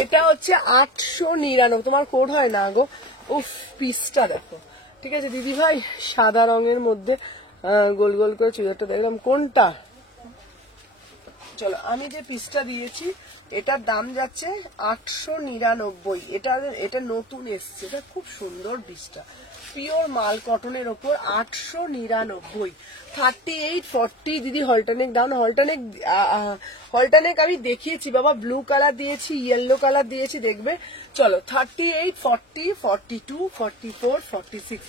এটা হচ্ছে 899, তোমার কোড হয় না গো। উফ পিসটা দেখো, ঠিক আছে দিদি ভাই। সাদা রঙের মধ্যে গোল গোল করে চুড়িদারটা দেখলাম, কোনটা? চলো আমি যে পিসটা দিয়েছি এটার দাম যাচ্ছে 899। এটা নতুন এসছে, এটা খুব সুন্দর পিসটা, পিওর মাল কটনের ওপর 899। 38, 40 দিদি হলটানেক দাও না। হলটানেক আমি দেখিয়েছি বাবা, ব্লু কালার দিয়েছি, ইয়েলো কালার দিয়েছি, দেখবে। চলো 38, 40, 42, 44, 46,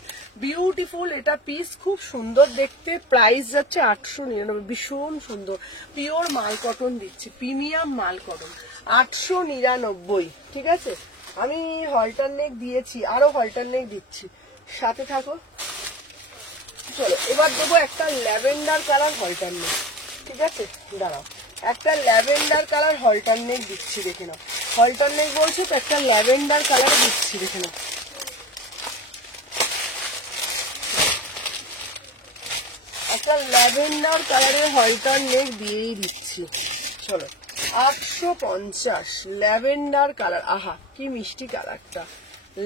বিউটিফুল। এটা পিস খুব সুন্দর দেখতে, প্রাইস যাচ্ছে 899, ভীষণ সুন্দর। পিওর মাল কটন দিচ্ছি, প্রিমিয়াম মাল কটন, দারুন। 899, ঠিক আছে। আমি হলটার নেক দিয়েছি, আরো হলটার নেক দিচ্ছি, সাথে থাকো। চলো এবার দেবো একটা ল্যাভেন্ডার কালার হলটার নেক, ঠিক আছে। দাঁড়াও, একটা ল্যাভেন্ডার কালার হলটার নেক দিচ্ছি, দেখে নাও। হলটার নেক বলছো তো, একটা ল্যাভেন্ডার কালার দিচ্ছি, দেখে নাও। একটা ল্যাভেন্ডার কালারের হলটার নেক দিয়েই দিচ্ছি। চলো 850, ল্যাভেন্ডার কালার। আহা কি মিষ্টি কালারটা,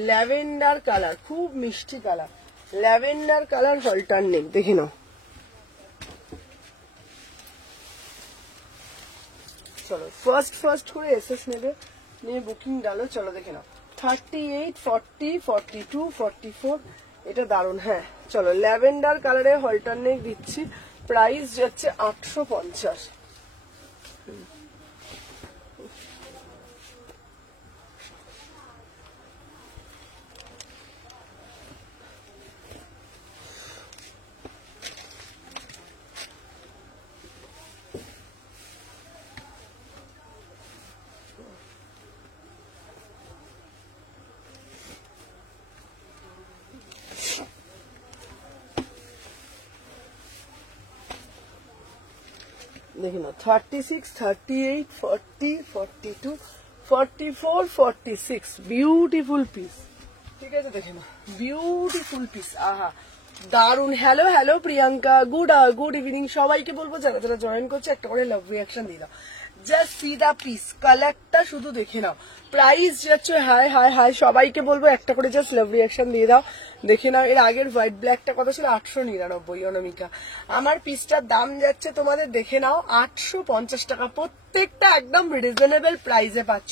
ল্যাভেন্ডার কালার, খুব মিষ্টি কালার, ল্যাভেন্ডার কালার হলটার নেক, দেখে নাও। চলো ফার্স্ট করে এসএস নেবে, নিয়ে বুকিং ডালো। চলো দেখে নাও 38, 40, 42, 44, এটা দারুন। হ্যাঁ চলো ল্যাভেন্ডার কালারের হলটার নেক দিচ্ছি, প্রাইস যাচ্ছে 850। দেখে নাও 36, 38, 40, 42, 44, 46, বিউটিফুল পিস, ঠিক আছে। দেখে নাও বিউটিফুল পিস, আহা দারুন। Hello hello Priyanka, good evening সবাইকে বলবো, যারা যারা জয়েন করছে একটা করে লাভ রিয়াকশন দিয়ে দাও। জাস্ট সি দা পিস, কালারটা শুধু দেখে নাও, প্রাইস যাচ্ছে হাই হাই হাই। সবাইকে বলবো একটা করে জাস্ট লাভ রিয়াকশন দিয়ে দাও, দেখে নাও। এর আগের হোয়াইট ব্ল্যাকটা কত ছিল? 899, অনামিকা। আমার পিসটার দাম যাচ্ছে তোমাদের দেখে নাও 850 টাকা, প্রত্যেকটা একদম রিজনেবল প্রাইসে পাচ্ছ।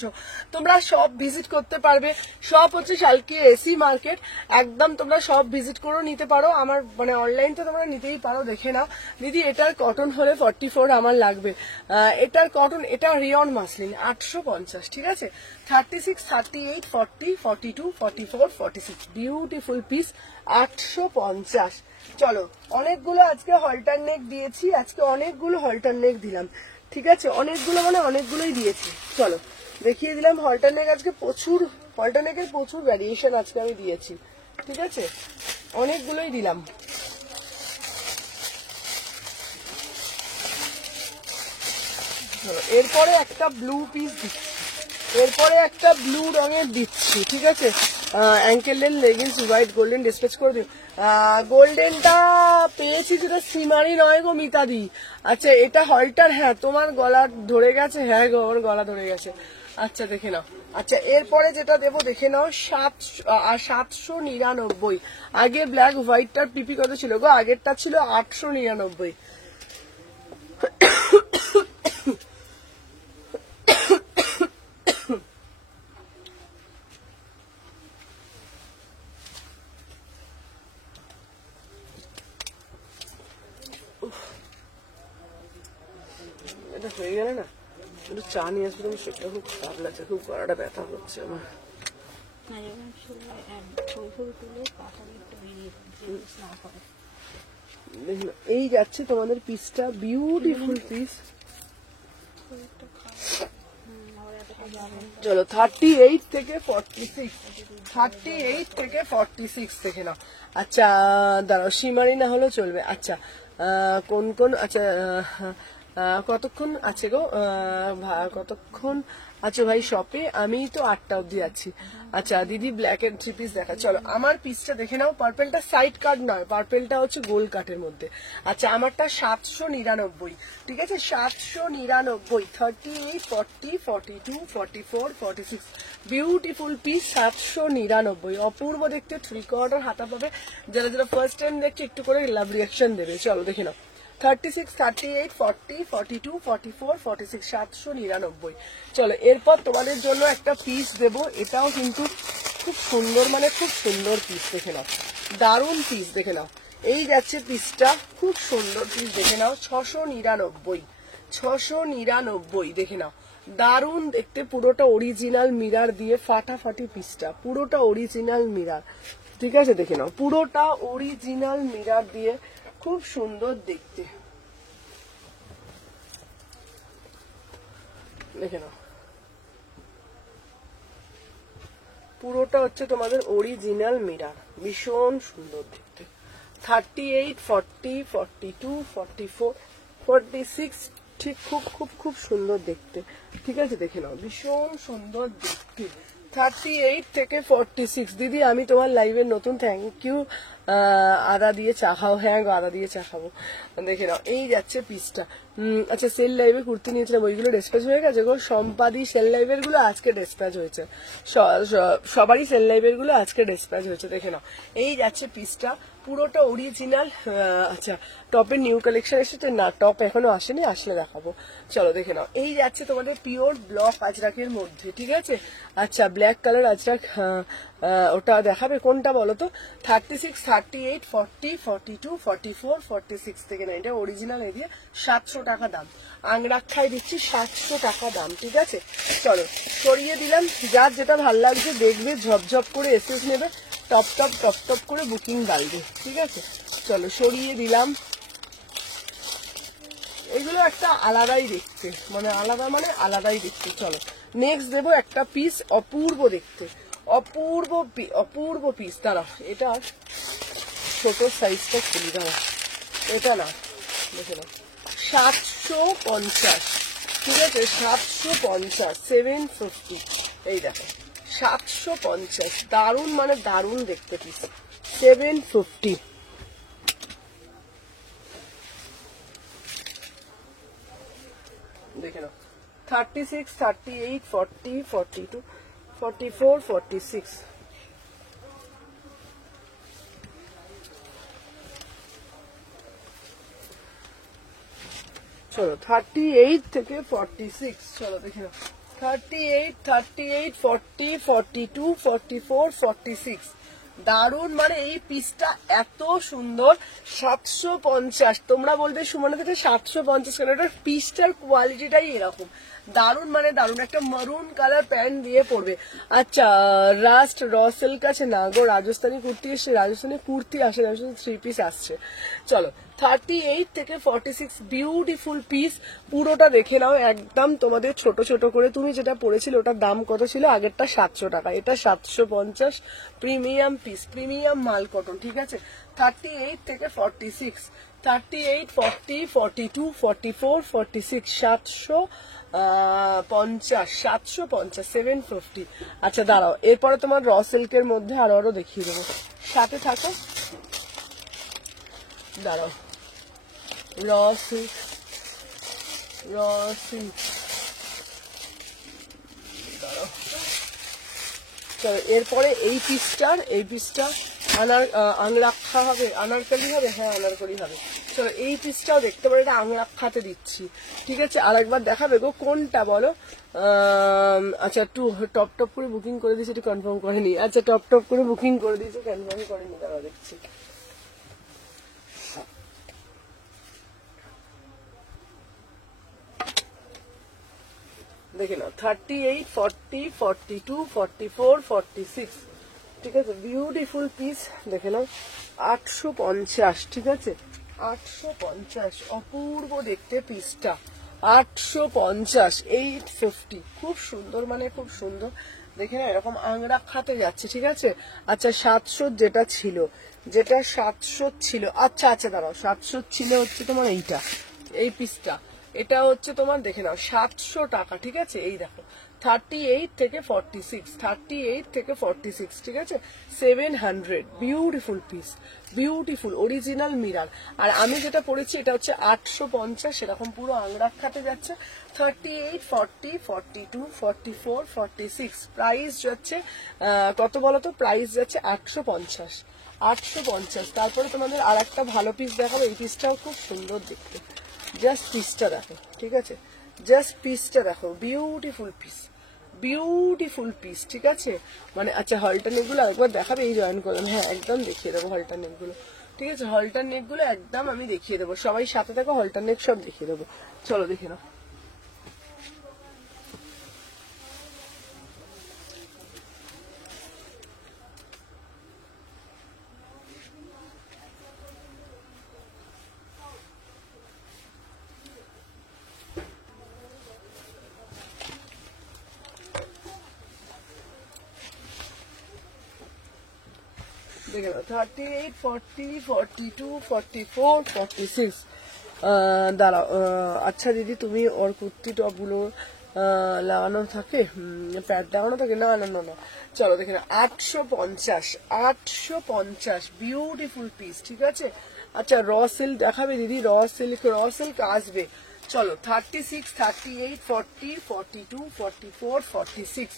তোমরা সব ভিজিট করতে পারবে, সব হচ্ছে শালকি এসি মার্কেট, একদম তোমরা সব ভিজিট করে নিতে পারো। আমার মানে অনলাইন তো তোমরা নিতেই পারো, দেখে নাও। দিদি এটার কটন হলে 44 আমার লাগবে, এটার কটন, এটা রিয়ন মাসলিন 850, ঠিক আছে। 36, 38, 40, 42, 44, 46, বিউটিফুল পিস 850। চলো অনেকগুলো আজকে হলটার নেক দিয়েছি, আজকে অনেকগুলো হলটার নেক দিলাম, ঠিক আছে। অনেকগুলো মানে অনেকগুলোই দিয়েছি। চলো দেখিয়ে দিলাম হলটার নেক, আজকে প্রচুর হলটার নেকের প্রচুর ভ্যারিয়েশন আজকে আমি দিয়েছি, ঠিক আছে, অনেকগুলোই দিলাম। এরপরে একটা ব্লু পিস দিচ্ছি, এরপরে একটা ব্লু রঙের দিচ্ছি, ঠিক আছে। অ্যাঙ্কেলের লেগিংস হোয়াইট গোল্ডেন ডিসপ্যাচ করে দিও। গোল্ডেনটা পেয়েছি, যেটা সিমারি নয় গো মিতাদি। আচ্ছা এটা হলটার, হ্যাঁ তোমার গলা ধরে গেছে, হ্যাঁ গো ওর গলা ধরে গেছে। আচ্ছা দেখে নাও। আচ্ছা এরপরে যেটা দেবো দেখে নাও 799। আগে ব্ল্যাক হোয়াইটটার পিপি কত ছিল গো? আগেরটা ছিল 899। এটা হয়ে গেলে না একটু চা নিয়ে আসবে, তুমি সেটা খুব খারাপ লাগছে, খুব গলাটা ব্যথা হচ্ছে আমার। এই যাচ্ছে তোমাদের পিসটা, বিউটিফুল পিস। চলো 38 থেকে 46, 38 থেকে 46 দেখে নাও। আচ্ছা দাঁড়াও, সিমারি না হলেও চলবে। আচ্ছা কোন কোন, আচ্ছা কতক্ষণ আছে গো, কতক্ষণ আচ্ছা ভাই শপে? আমি তো 8টা অব্দি আছি। আচ্ছা দিদি ব্ল্যাক এর 3 পিস দেখা। চলো আমার পিসটা দেখে নাও, পার্পেলটা সাইড কাট নয়, পার্পেলটা হচ্ছে গোল কাটের মধ্যে। আচ্ছা আমারটা 799, ঠিক আছে 799, 38, 40, 42, 44, 46, বিউটিফুল পিস 799, অপূর্ব দেখতে, 3/4 হাতা পাবে। যারা যারা ফার্স্ট টাইম দেখছে একটু করে লাভ রিয়াকশন দেবে। চলো দেখে নাও 36, 38, 40, 42, 44, 46, 799। চলো এরপর তোমাদের জন্য একটা পিস দেব, এটাও কিন্তু খুব সুন্দর, মানে খুব সুন্দর পিস, দেখে নাও দারুণ পিস, দেখে নাও। এই যাচ্ছে পিসটা, খুব সুন্দর পিস, দেখে নাও 699, 699, দেখে নাও দারুণ দেখতে, পুরোটা অরিজিনাল মিরার দিয়ে ফাটাফাটি পিসটা, পুরোটা অরিজিনাল মিরার, ঠিক আছে। দেখে নাও পুরোটা অরিজিনাল মিরার দিয়ে, খুব সুন্দর দেখতে, দেখে নাও পুরোটা হচ্ছে তোমাদের অরিজিনাল মিরার, ভীষণ সুন্দর দেখতে। 38, 40, 42, 44, 46, ঠিক খুব খুব খুব সুন্দর দেখতে। ঠিক আছে, দেখে নাও, ভীষণ সুন্দর দেখতে। 38 থেকে 46। দিদি আমি তোমার লাইভের নতুন, থ্যাংক ইউ। আদা দিয়ে চা খাও, হ্যাঁ গো আদা দিয়ে চা খাবো। দেখে নাও, এই যাচ্ছে পিসটা। আচ্ছা, সেল লাইভে কুর্তি নিয়েছিলাম, ওইগুলো ডিসপ্যাচ হয়ে গেছে গো। সম্পাদি সেল লাইভের গুলো আজকে ডিসপ্যাচ হয়েছে, সবারই সেল লাইভের গুলো আজকে ডিসপ্যাচ হয়েছে। দেখে নাও, এই যাচ্ছে পিসটা, পুরোটা অরিজিনাল। আচ্ছা, টপের নিউ কালেকশন এসেছে না? টপ এখনো আসেনি, আসলে দেখাবো। চলো দেখে নাও, এই যাচ্ছে তোমাদের পিওর ব্লক আজরাকের মধ্যে। ঠিক আছে, আচ্ছা ব্ল্যাক কালার আজরাক, ওটা দেখাবে কোনটা বলো তো? 36, 38, 40, 42, 44, 46 থেকে না, এটা অরিজিনাল এরিয়া। 700 টাকা দাম, আংরাক্ষায় দিচ্ছি 700 টাকা দাম। ঠিক আছে, চলো সরিয়ে দিলাম। যার যেটা ভাল লাগছে দেখবে, ঝপঝপ করে এসএস নেবে, টপ টপ টপ টপ করে বুকিং গাইবে। ঠিক আছে, চলো সরিয়ে দিলাম। এগুলো একটা আলাদাই দেখতে, মানে আলাদাই দেখতে। চলো নেক্সট দেবো একটা পিস, অপূর্ব দেখতে, অপূর্ব পিস। দাঁড়া, এটা ছোট সাইজটা খুলি, দাঁড়া, এটা না, দেখে নাও, 750। ঠিক আছে, 750, 750। এই দেখো 750, দারুণ মানে দারুণ দেখতে পিস, 750। দেখে নাও, 36, 38, 40, 42, 44, 46। চলো 38 থেকে 46। চলো দেখে নাও, 38, 38, 40, 42, 44, 46। দারুণ, মানে এই পিসটা এত সুন্দর। 750। তোমরা বলবে সুমনা থেকে 750 কেন? এটার পিসটার কোয়ালিটিটাই এরকম, দারুণ মানে দারুণ। একটা মারুন কালার প্যান্ট দিয়ে পড়বে। আচ্ছা, রাস্ট রসেল কাছে না গো, রাজস্থানি কুর্তি এসছে, রাজস্থানি কুর্তি আসে, রাজস্থানি 3 পিস আসছে। চলো 38 থেকে 46, বিউটিফুল পিস। পুরোটা দেখে নাও, একদম তোমাদের ছোট ছোট করে। তুমি যেটা পড়েছিলে ওটার দাম কত ছিল? আগেরটা 700 টাকা, এটা 750। প্রিমিয়াম পিস, প্রিমিয়াম মাল কটন। ঠিক আছে, 38 থেকে 46, 38, 40, 42, 44, 46, 750, 750, 750। আচ্ছা দাঁড়াও, এরপরে তোমার র সিল্কের মধ্যে আরো দেখিয়ে দেবো, সাথে থাকো। দাঁড়াও, র সিল্ক, দাঁড়াও। চলো এরপরে এই পিসটা আংরাক্ষা হবে, আনারকলি হবে, হ্যাঁ আনারকলি হবে। চলো এই পিসটাও দেখতে পারো, এটা আংরাক্ষাতে দিচ্ছি। ঠিক আছে, আরেকবার দেখাবে গো, কোনটা বলো? আচ্ছা, একটু টপ টপ করে বুকিং করে দিয়েছি, একটু কনফার্ম করেনি। আচ্ছা, টপ টপ করে বুকিং করে দিয়েছে, কনফার্ম করেনি, দাঁড়া দেখছি। দেখে নাও, 38, 40, 42, 44, 46। ঠিক আছে, বিউটিফুল পিস। দেখে নাও, 850। ঠিক আছে, 850, অপূর্ব দেখতে পিসটা, 850, 850। খুব সুন্দর, মানে খুব সুন্দর। দেখে না, এরকম আংরাক্ষাতে যাচ্ছে। ঠিক আছে, আচ্ছা 700 যেটা ছিল, আচ্ছা আচ্ছা দাঁড়াও, 700 ছিল হচ্ছে তোমার এইটা, এই পিসটা, এটা হচ্ছে তোমার দেখে নাও 700 টাকা। ঠিক আছে, এই দেখো 38 থেকে 46, 38 থেকে 46। ঠিক আছে, 700। Beautiful piece, beautiful original mirror. আর আমি যেটা পরেছি এটা হচ্ছে 850, সেরকম পুরো আংরাক্ষাতে যাচ্ছে। 38, 40, 42, 44, 46। প্রাইস যাচ্ছে কত বলতো? প্রাইস যাচ্ছে 850, 850। তারপরে তোমাদের আর একটা ভালো পিস দেখাবো, এই পিসটাও খুব সুন্দর দেখতে। জাস্ট পিসটা দেখো। ঠিক আছে, জাস্ট পিসটা দেখো, বিউটিফুল পিস, বিউটিফুল পিস। ঠিক আছে, মানে আচ্ছা হলটার নেক গুলো একবার দেখাবে, এই জয়েন করলাম, হ্যাঁ একদম দেখিয়ে দেবো হলটার নেক গুলো। ঠিক আছে, হলটার নেক গুলো একদম আমি দেখিয়ে দেবো, সবাই সাথে থাকো, হলটার নেক সব দেখিয়ে দেবো। চলো দেখে নাও। দেখে নাও 38, 40, 42, 44, 46। দাঁড়াও, আচ্ছা দিদি তুমি ওর কুর্তি টপ গুলো লাগানো থাকে, প্যাড লাগানো থাকে? না না না না, চলো দেখে নাও 850, 850 বিউটিফুল পিস, ঠিক আছে। আচ্ছা র সিল্ক দেখাবে দিদি? র সিল্ক আসবে। চলো 36, 38, 40, 42, 44, 46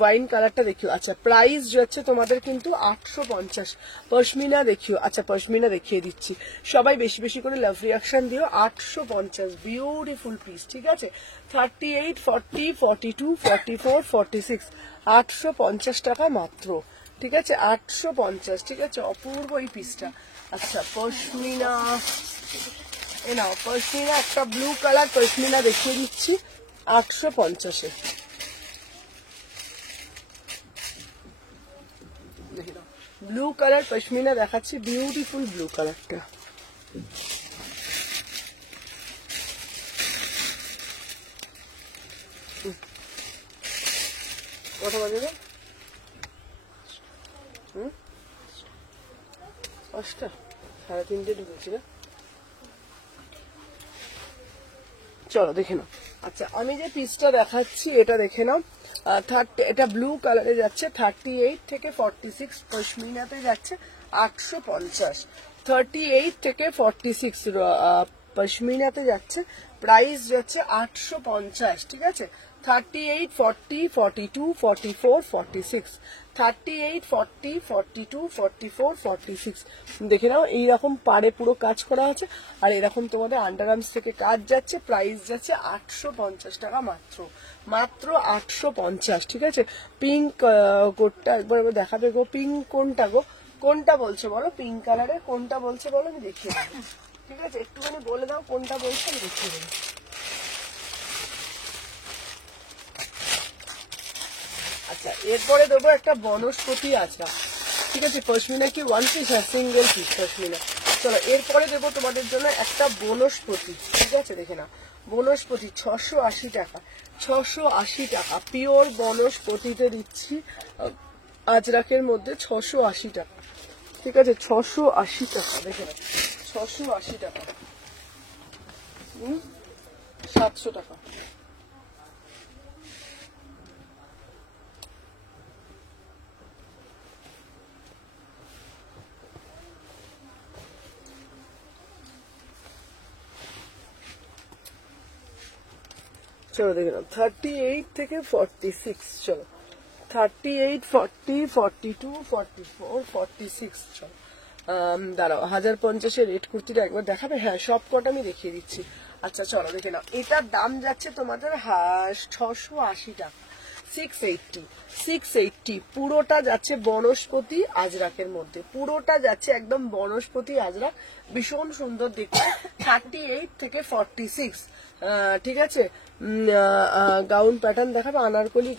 ওয়াইন কালারটা দেখিও। আচ্ছা প্রাইস যাচ্ছে তোমাদের কিন্তু 850। পশমিনা দেখিও। আচ্ছা পশমিনা দেখিয়ে দিচ্ছি, সবাই বেশি বেশি করে লাভ রিয়াকশন দিও। 850 বিউটিফুল পিস, ঠিক আছে। 38, 40, 42, 44, 46 850 টাকা মাত্র, ঠিক আছে। 850, ঠিক আছে, অপূর্ব এই পিসটা। আচ্ছা পশমিনা নাও, পশমিনা একটা ব্লু কালার পশমিনা দেখিয়ে দিচ্ছি 850-এ। ব্লু কালার পশমিনা দেখাচ্ছি, বিউটিফুল ব্লু কালারটা। কটা বাজে? 5টা, 3:30 ঢুকেছি না। চলো দেখে নাও। আচ্ছা আমি যে পিসটা দেখাচ্ছি এটা দেখে নাও, এটা ব্লু কালারে যাচ্ছে 38 থেকে 46, পশমিনাতে যাচ্ছে 850। 38 থেকে 46 পশমিনাতে যাচ্ছে, প্রাইস যাচ্ছে 850, ঠিক আছে। 38, 40, 42, 44, 46 38, 40, 42, 44, 46 দেখে নাও। এইরকম পাড়ে পুরো কাজ করা আছে, আর এরকম তোমাদের আন্ডারআর্মস থেকে কাজ যাচ্ছে। প্রাইস যাচ্ছে 850 টাকা মাত্র, মাত্র 850, ঠিক আছে। পিঙ্ক কোটটা একবার দেখাবে গো। পিঙ্ক কোনটা গো? কোনটা বলছো বলো? পিঙ্ক কালারের কোনটা বলছে বলো, আমি দেখিয়ে দেবো, ঠিক আছে। একটুখানি বলে দাও কোনটা বলছো, আমি দেখিয়ে দেবো। আচ্ছা এরপরে দেবো একটা বনস্পতি আচরা, ঠিক আছে। পশমিনা কি ওয়ান পিস আর সিঙ্গেল পিস পশমিনা। চলো এরপরে দেবো তোমাদের জন্য একটা বনস্পতি, ঠিক আছে। দেখে না, বনস্পতি 680 টাকা, 680 টাকা পিওর বনস্পতিতে দিচ্ছি আজরাকের মধ্যে 680 টাকা, ঠিক আছে। 680 টাকা, দেখে না 680 টাকা, 700 টাকা। চলো দেখে নাও 38 থেকে 46, চলো 38, 40, 42, 44, 46 চলো। দাঁড়াও 1050-এর রেড কুর্তিটা একবার দেখাবে? হ্যাঁ সব কটা আমি দেখিয়ে দিচ্ছি। আচ্ছা চলো দেখে নাও, এটার দাম যাচ্ছে তোমাদের 680 টাকা, 680 পুরোটা যাচ্ছে বনস্পতি আজরাকের মধ্যে, পুরোটা যাচ্ছে একদম বনস্পতি আজরাক, ভীষণ সুন্দর দেখতে। 38 থেকে 46, ঠিক আছে। গাউন প্যাটার্ন দেখাবো, আনারকলি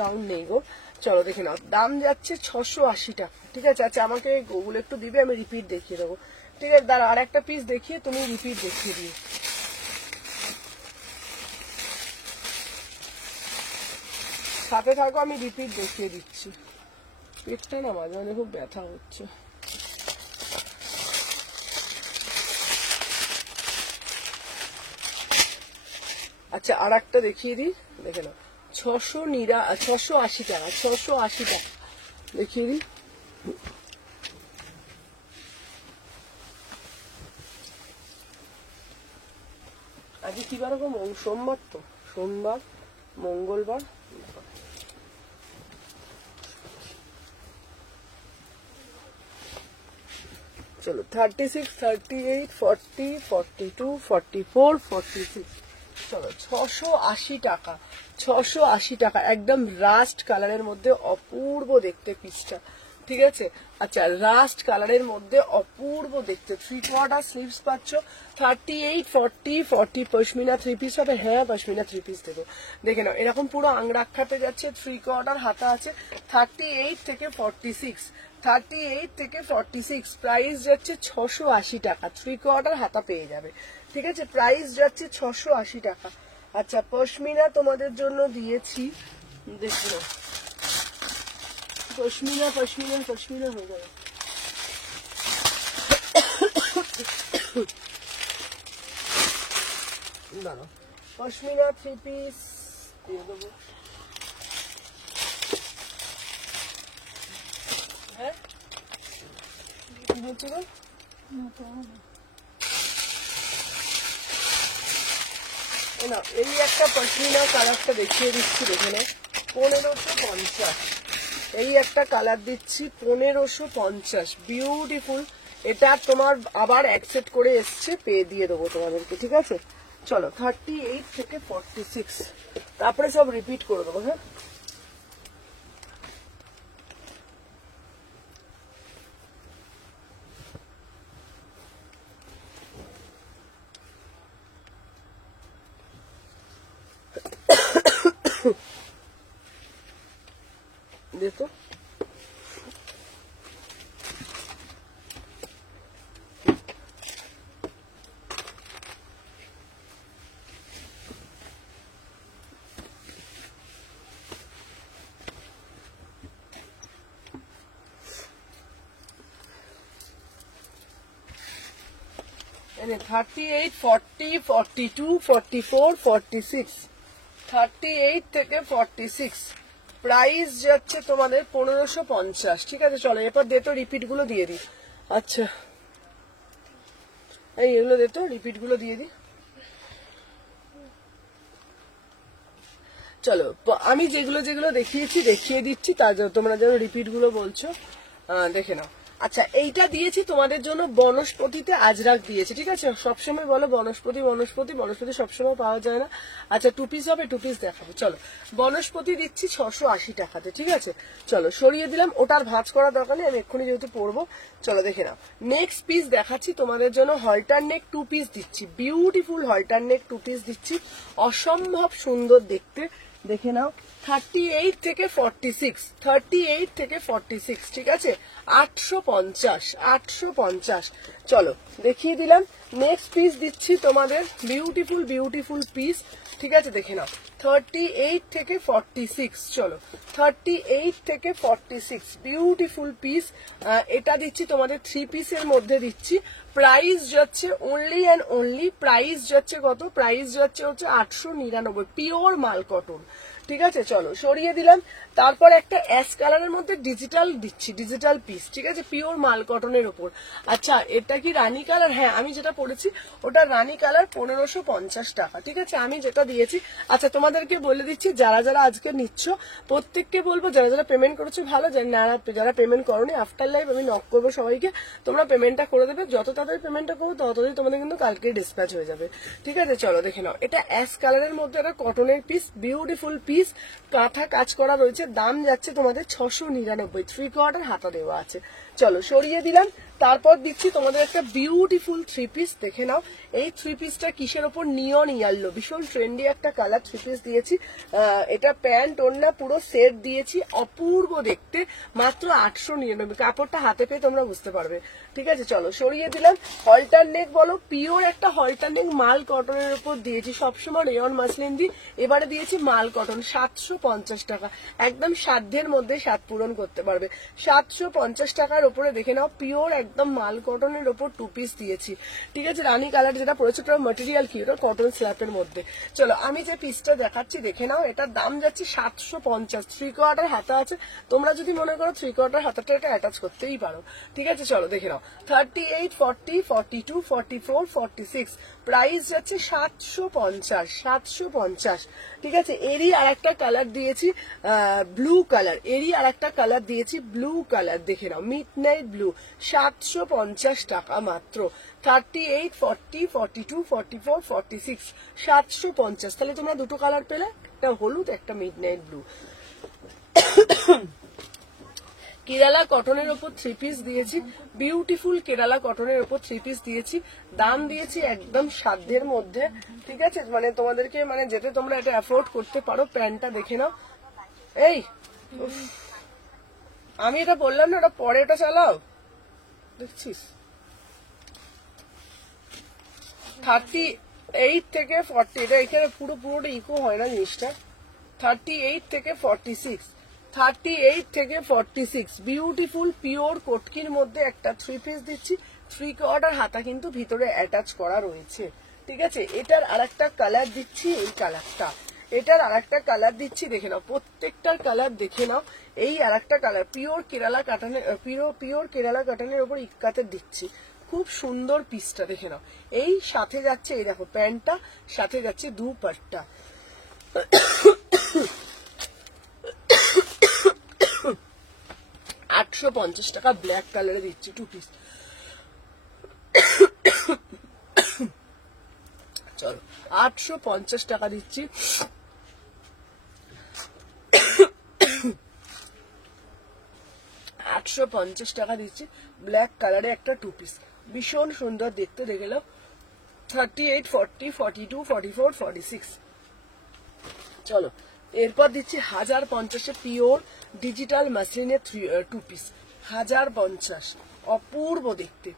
গাউন নেই গো। চলো দেখে নাও, দাম যাচ্ছে 680 টাকা, ঠিক আছে। আচ্ছা আমাকে গুগল একটু দিবে, আমি রিপিট দেখিয়ে দেবো, ঠিক আছে। দাঁড়া আর একটা পিস দেখিয়ে তুমি রিপিট দেখিয়ে দিও। সাথে থাকো, আমি রিপিট দেখিয়ে দিচ্ছি। পেটটা না মাঝে মাঝে খুব ব্যথা হচ্ছে। আচ্ছা আর একটা দেখিয়ে দিই, দেখে নাও 680 টাকা, 680 টাকা দেখিয়ে দিই। আজকে কি বার? সোমবার, তো সোমবার মঙ্গলবার। চলো 36, 38, 40, 42, 44, 46 চলো 680 টাকা, 680 টাকা একদম রাস্ট কালারের মধ্যে অপূর্ব দেখতে পিসটা, ঠিক আছে। আচ্ছা রাস্ট কালারের মধ্যে অপূর্ব দেখতে, 3/4 স্লিভস পাচ্ছ। 38, 40, 40 পশমিনা 3 পিস হবে। হ্যাঁ পশমিনা 3 পিস দেবো, দেখে নাও এরকম পুরো আংরাক্ষাতে যাচ্ছে, 3/4 হাতা আছে। 38 থেকে 46, 38 থেকে 46 প্রাইস যাচ্ছে 680 টাকা, 3/4 হাতা পেয়ে যাবে, ঠিক আছে। প্রাইস যাচ্ছে 680 টাকা। আচ্ছা পশমিনা তোমাদের জন্য দিয়েছি, দেখো পশমিনা পশমিনা পশমিনা হয়ে যাবে। দাঁড়াও, পশমিনা 3 পিস দিয়ে দেবো। হ্যাঁ কি হচ্ছে গো? না, এই একটা পশমিনা কালারটা দেখিয়ে দিচ্ছি, দেখে নে, 1550। এই একটা কালার দিচ্ছি 1550, বিউটিফুল। এটা তোমার আবার অ্যাকসেপ্ট করে এসছে, পে দিয়ে দেবো তোমাদেরকে, ঠিক আছে? চলো 38 থেকে 46, তারপরে সব রিপিট করে দেবো। হ্যাঁ দেখো, এনে 38, 40, 42, 44, 46, 38 থেকে 46, প্রাইস যাচ্ছে তোমাদের 1550, ঠিক আছে? চলো এরপর দে তো রিপিট গুলো দিয়ে দিই। আচ্ছা এই এগুলো দে তো, রিপিট গুলো দিয়ে দিই। চলো আমি যেগুলো যেগুলো দেখিয়েছি দেখিয়ে দিচ্ছি, তা তোমরা যেন রিপিট গুলো বলছো, দেখে নাও। আচ্ছা এইটা দিয়েছি তোমাদের জন্য বনস্পতিতে আজরাক দিয়েছি, ঠিক আছে? সবসময় বলো বনস্পতি বনস্পতি, বনস্পতি সবসময় পাওয়া যায় না। আচ্ছা 2 পিস হবে, 2 পিস দেখাবো। চলো বনস্পতি দিচ্ছি 680 টাকাতে, ঠিক আছে? চলো সরিয়ে দিলাম, ওটার ভাঁজ করা দরকার নেই, আমি এক্ষুনি যেহেতু পরবো। চলো দেখে নাও, নেক্সট পিস দেখাচ্ছি তোমাদের জন্য হলটার নেক 2 পিস দিচ্ছি, বিউটিফুল হলটার নেক 2 পিস দিচ্ছি, অসম্ভব সুন্দর দেখতে, দেখে নাও। 38 থেকে 46, 38 থেকে 46, ঠিক আছে? 850, 850। চলো দেখিয়ে দিলাম। নেক্সট পিস দিচ্ছি তোমাদের, বিউটিফুল বিউটিফুল পিস, ঠিক আছে? দেখে নাও 38 থেকে 46, চলো 38 থেকে 46, বিউটিফুল পিস। এটা দিচ্ছি তোমাদের 3 পিসের মধ্যে দিচ্ছি, প্রাইস যাচ্ছে অনলি অ্যান্ড অনলি, প্রাইস যাচ্ছে কত? প্রাইস যাচ্ছে হচ্ছে 899, পিওর মাল কটন, ঠিক আছে? চলো সরিয়ে দিলাম। তারপর একটা অ্যাশ কালারের মধ্যে ডিজিটাল দিচ্ছি, ডিজিটাল পিস, ঠিক আছে? পিওর মাল কটনের ওপর। আচ্ছা এটা কি রানী কালার? হ্যাঁ আমি যেটা পড়েছি ওটা রানী কালার, 1550 টাকা, ঠিক আছে? আমি যেটা দিয়েছি। আচ্ছা তোমাদেরকে বলে দিচ্ছি, যারা যারা আজকে নিচ্ছ প্রত্যেককে বলবো, যারা যারা পেমেন্ট করেছো ভালো, যারা পেমেন্ট করোনি আফটার লাইভ আমি নক করবো সবাইকে, তোমরা পেমেন্টটা করে দেবে। যত তাড়াতাড়ি পেমেন্টটা করবো তত তাড়াতাড়ি তোমাদের কিন্তু কালকে ডিসপ্যাচ হয়ে যাবে, ঠিক আছে? চলো দেখে নাও, এটা অ্যাশ কালারের মধ্যে একটা কটনের পিস, বিউটিফুল পিস, কাঁথা কাজ করা রয়েছে, দাম যাচ্ছে তোমাদের 699, 3/4 হাতা দেওয়া আছে। চলো সরিয়ে দিলাম। তারপর দিচ্ছি তোমাদের একটা বিউটিফুল 3 পিস, দেখে নাও। এই 3 পিসটা কিসের ওপর? নিয়ন ইয়েলো, ভীষণ ট্রেন্ডি একটা কালার 3 পিস দিয়েছি। এটা প্যান্ট ওড়না পুরো সেট দিয়েছি, অপূর্ব দেখতে, মাত্র 899। কাপড়টা হাতে পেয়ে তোমরা বুঝতে পারবে, ঠিক আছে? চলো সরিয়ে দিলাম। হলটার নেক বলো, পিওর একটা হলটার নেক মাল কটনের উপর দিয়েছি, সবসময় রেয়ন মাসলিন দিই, এবারে দিয়েছি মাল কটন, 750 টাকা, একদম সাধ্যের মধ্যে স্বাদ পূরণ করতে পারবে। 750 টাকার উপরে দেখে নাও, পিওর একদম মাল কটনের ওপর 2 পিস দিয়েছি, ঠিক আছে? রানী কালার যেটা পড়েছে, ওটা ম্যাটেরিয়াল কি? ওটা কটন স্ল্যাপের মধ্যে। চলো আমি যে পিসটা দেখাচ্ছি দেখে নাও, এটার দাম যাচ্ছে 750, 3/4 হাতা আছে, তোমরা যদি মনে করো 3/4 হাতাটা এটা অ্যাটাচ করতেই পারো, ঠিক আছে? চলো দেখে নাও, 38, 40, 42, 44, 46, প্রাইস যাচ্ছে 750, 750, ঠিক আছে? এরই আর একটা কালার দিয়েছি ব্লু কালার, এরই আর একটা কালার দিয়েছি ব্লু কালার, দেখে নাও মিডনাইট ব্লু, 750 টাকা মাত্র। 38, 40, 42, 44, 46, 750। তাহলে তোমরা দুটো কালার পেলে, একটা হলুদ একটা মিডনাইট ব্লু। কেরালা কটনের ওপর 3 পিস দিয়েছি, বিউটিফুল কেরালা কটনের ওপর 3 পিস দিয়েছি, দাম দিয়েছি একদম সাধ্যের মধ্যে, ঠিক আছে? মানে তোমাদেরকে মানে যেতে তোমরা এটা অ্যাফোর্ড করতে পারো। প্যান্টটা দেখে নাও, এই আমি এটা বললাম না, ওটা পরে ওটা চালাও, দেখছিস? 38 থেকে 40, এটা এখানে পুরোটা ইকো হয় না জিনিসটা। 38 থেকে 46, 38 থেকে 46 বিউটিফুল পিওর কটকির মধ্যে একটা 3 পিস দিচ্ছি। 3 কোয়ার্টার হাতা কিন্তু ভিতরে অ্যাটাচ করা রয়েছে, ঠিক আছে। এটার আরেকটা কালার দিচ্ছি, এই কালারটা, এটার আরেকটা কালার দিচ্ছি, দেখে নাও প্রত্যেকটার কালার দেখে নাও। এই আরেকটা কালার পিওর কেরালা কাটানের, পিওর কেরালা কাটানের উপর ইক্কাতে দিচ্ছি, খুব সুন্দর পিসটা দেখে নাও। এই সাথে যাচ্ছে, এই দেখো প্যান্টটা, সাথে যাচ্ছে দুপাট্টা। 850 টাকা ব্ল্যাক কালারে দিচ্ছি 2 পিস। চলো 850 টাকা দিচ্ছি। 850 টাকা দিচ্ছি ব্ল্যাক কালারে একটা 2 পিস, ভীষণ সুন্দর দেখতে, দেখে নাও। 38, 40, 42, 44, 46। চলো এরপর দিচ্ছি 1050 পিওর ডিজিটাল মাসলিনের 2 পিস, 1050, অপূর্ব দেখতে,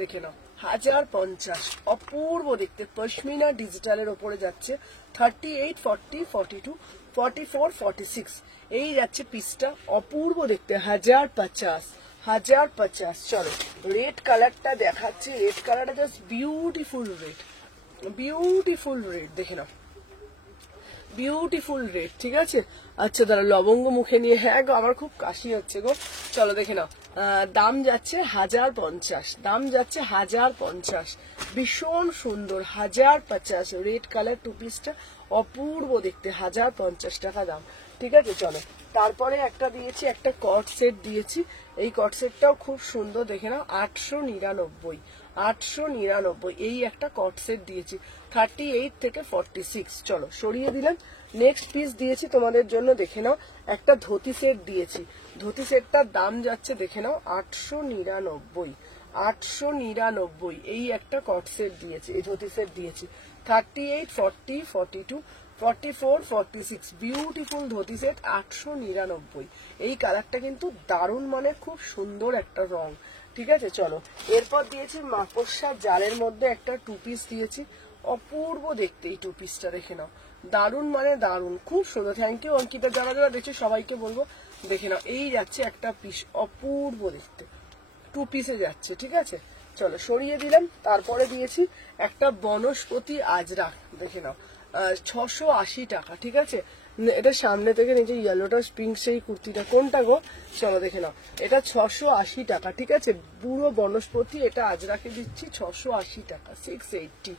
দেখে নাও 1050, অপূর্ব দেখতে, পশমিনা ডিজিটালের ওপরে যাচ্ছে। 38, 40, 42, 44, 46, এই যাচ্ছে পিসটা, অপূর্ব দেখতে, 1050, 1050। চলো রেড কালারটা দেখাচ্ছি, রেড কালারটা just beautiful red, beautiful red, দেখে নাও বিউটিফুল রেড, ঠিক আছে। আচ্ছা দাঁড়া লবঙ্গ মুখে নিয়ে, হ্যাঁ গো আমার খুব কাশি হচ্ছে গো। চলো দেখে নাও, দাম যাচ্ছে 1050, দাম যাচ্ছে 1050, ভীষণ সুন্দর 1050 রেড কালার 2 পিসটা, অপূর্ব দেখতে, 1050 টাকা দাম, ঠিক আছে। চলো তারপরে একটা দিয়েছি, একটা কট সেট দিয়েছি, এই কট সেটটাও খুব সুন্দর, দেখে নাও 899, 899, এই একটা কট সেট দিয়েছি। 38 থেকে 46। চলো সরিয়ে দিলাম। নেক্সট পিস দিয়েছি তোমাদের জন্য, দেখে নাও একটা ধুতি সেট দিয়েছি, ধুতি সেটটার দাম যাচ্ছে দেখে নাও 899, 899, এই একটা কট সেট দিয়েছি, এই ধুতি সেট দিয়েছি। 38, 40, 42, 44, 46, বিউটিফুল ধুতি সেট 899, এই কালারটা কিন্তু দারুণ, মানে খুব সুন্দর একটা রং, ঠিক আছে। চলো এরপর দিয়েছি মাকড়সার জালের মধ্যে একটা 2 পিস দিয়েছি, অপূর্ব দেখতে এই 2 পিসটা, দেখে নাও দারুণ, মানে দারুণ, খুব সুন্দর। থ্যাংক ইউ অঙ্কিতা, যারা যারা দেখছো সবাইকে বলবো, দেখে নাও এই যাচ্ছে একটা পিস, অপূর্ব দেখতে 2 পিসে যাচ্ছে, ঠিক আছে। চলো সরিয়ে দিলাম। তারপরে দিয়েছি একটা বনস্পতি আজরাক, দেখে নাও 680 টাকা, ঠিক আছে। এটা সামনে থেকে নিচে ইয়েলোটা পিঙ্ক সেই কুর্তিটা, কোনটা গো? চলো দেখে নাও, এটা 680 টাকা, ঠিক আছে। পুরো বনস্পতি এটা আজরাকে দিচ্ছি 680 টাকা, 680।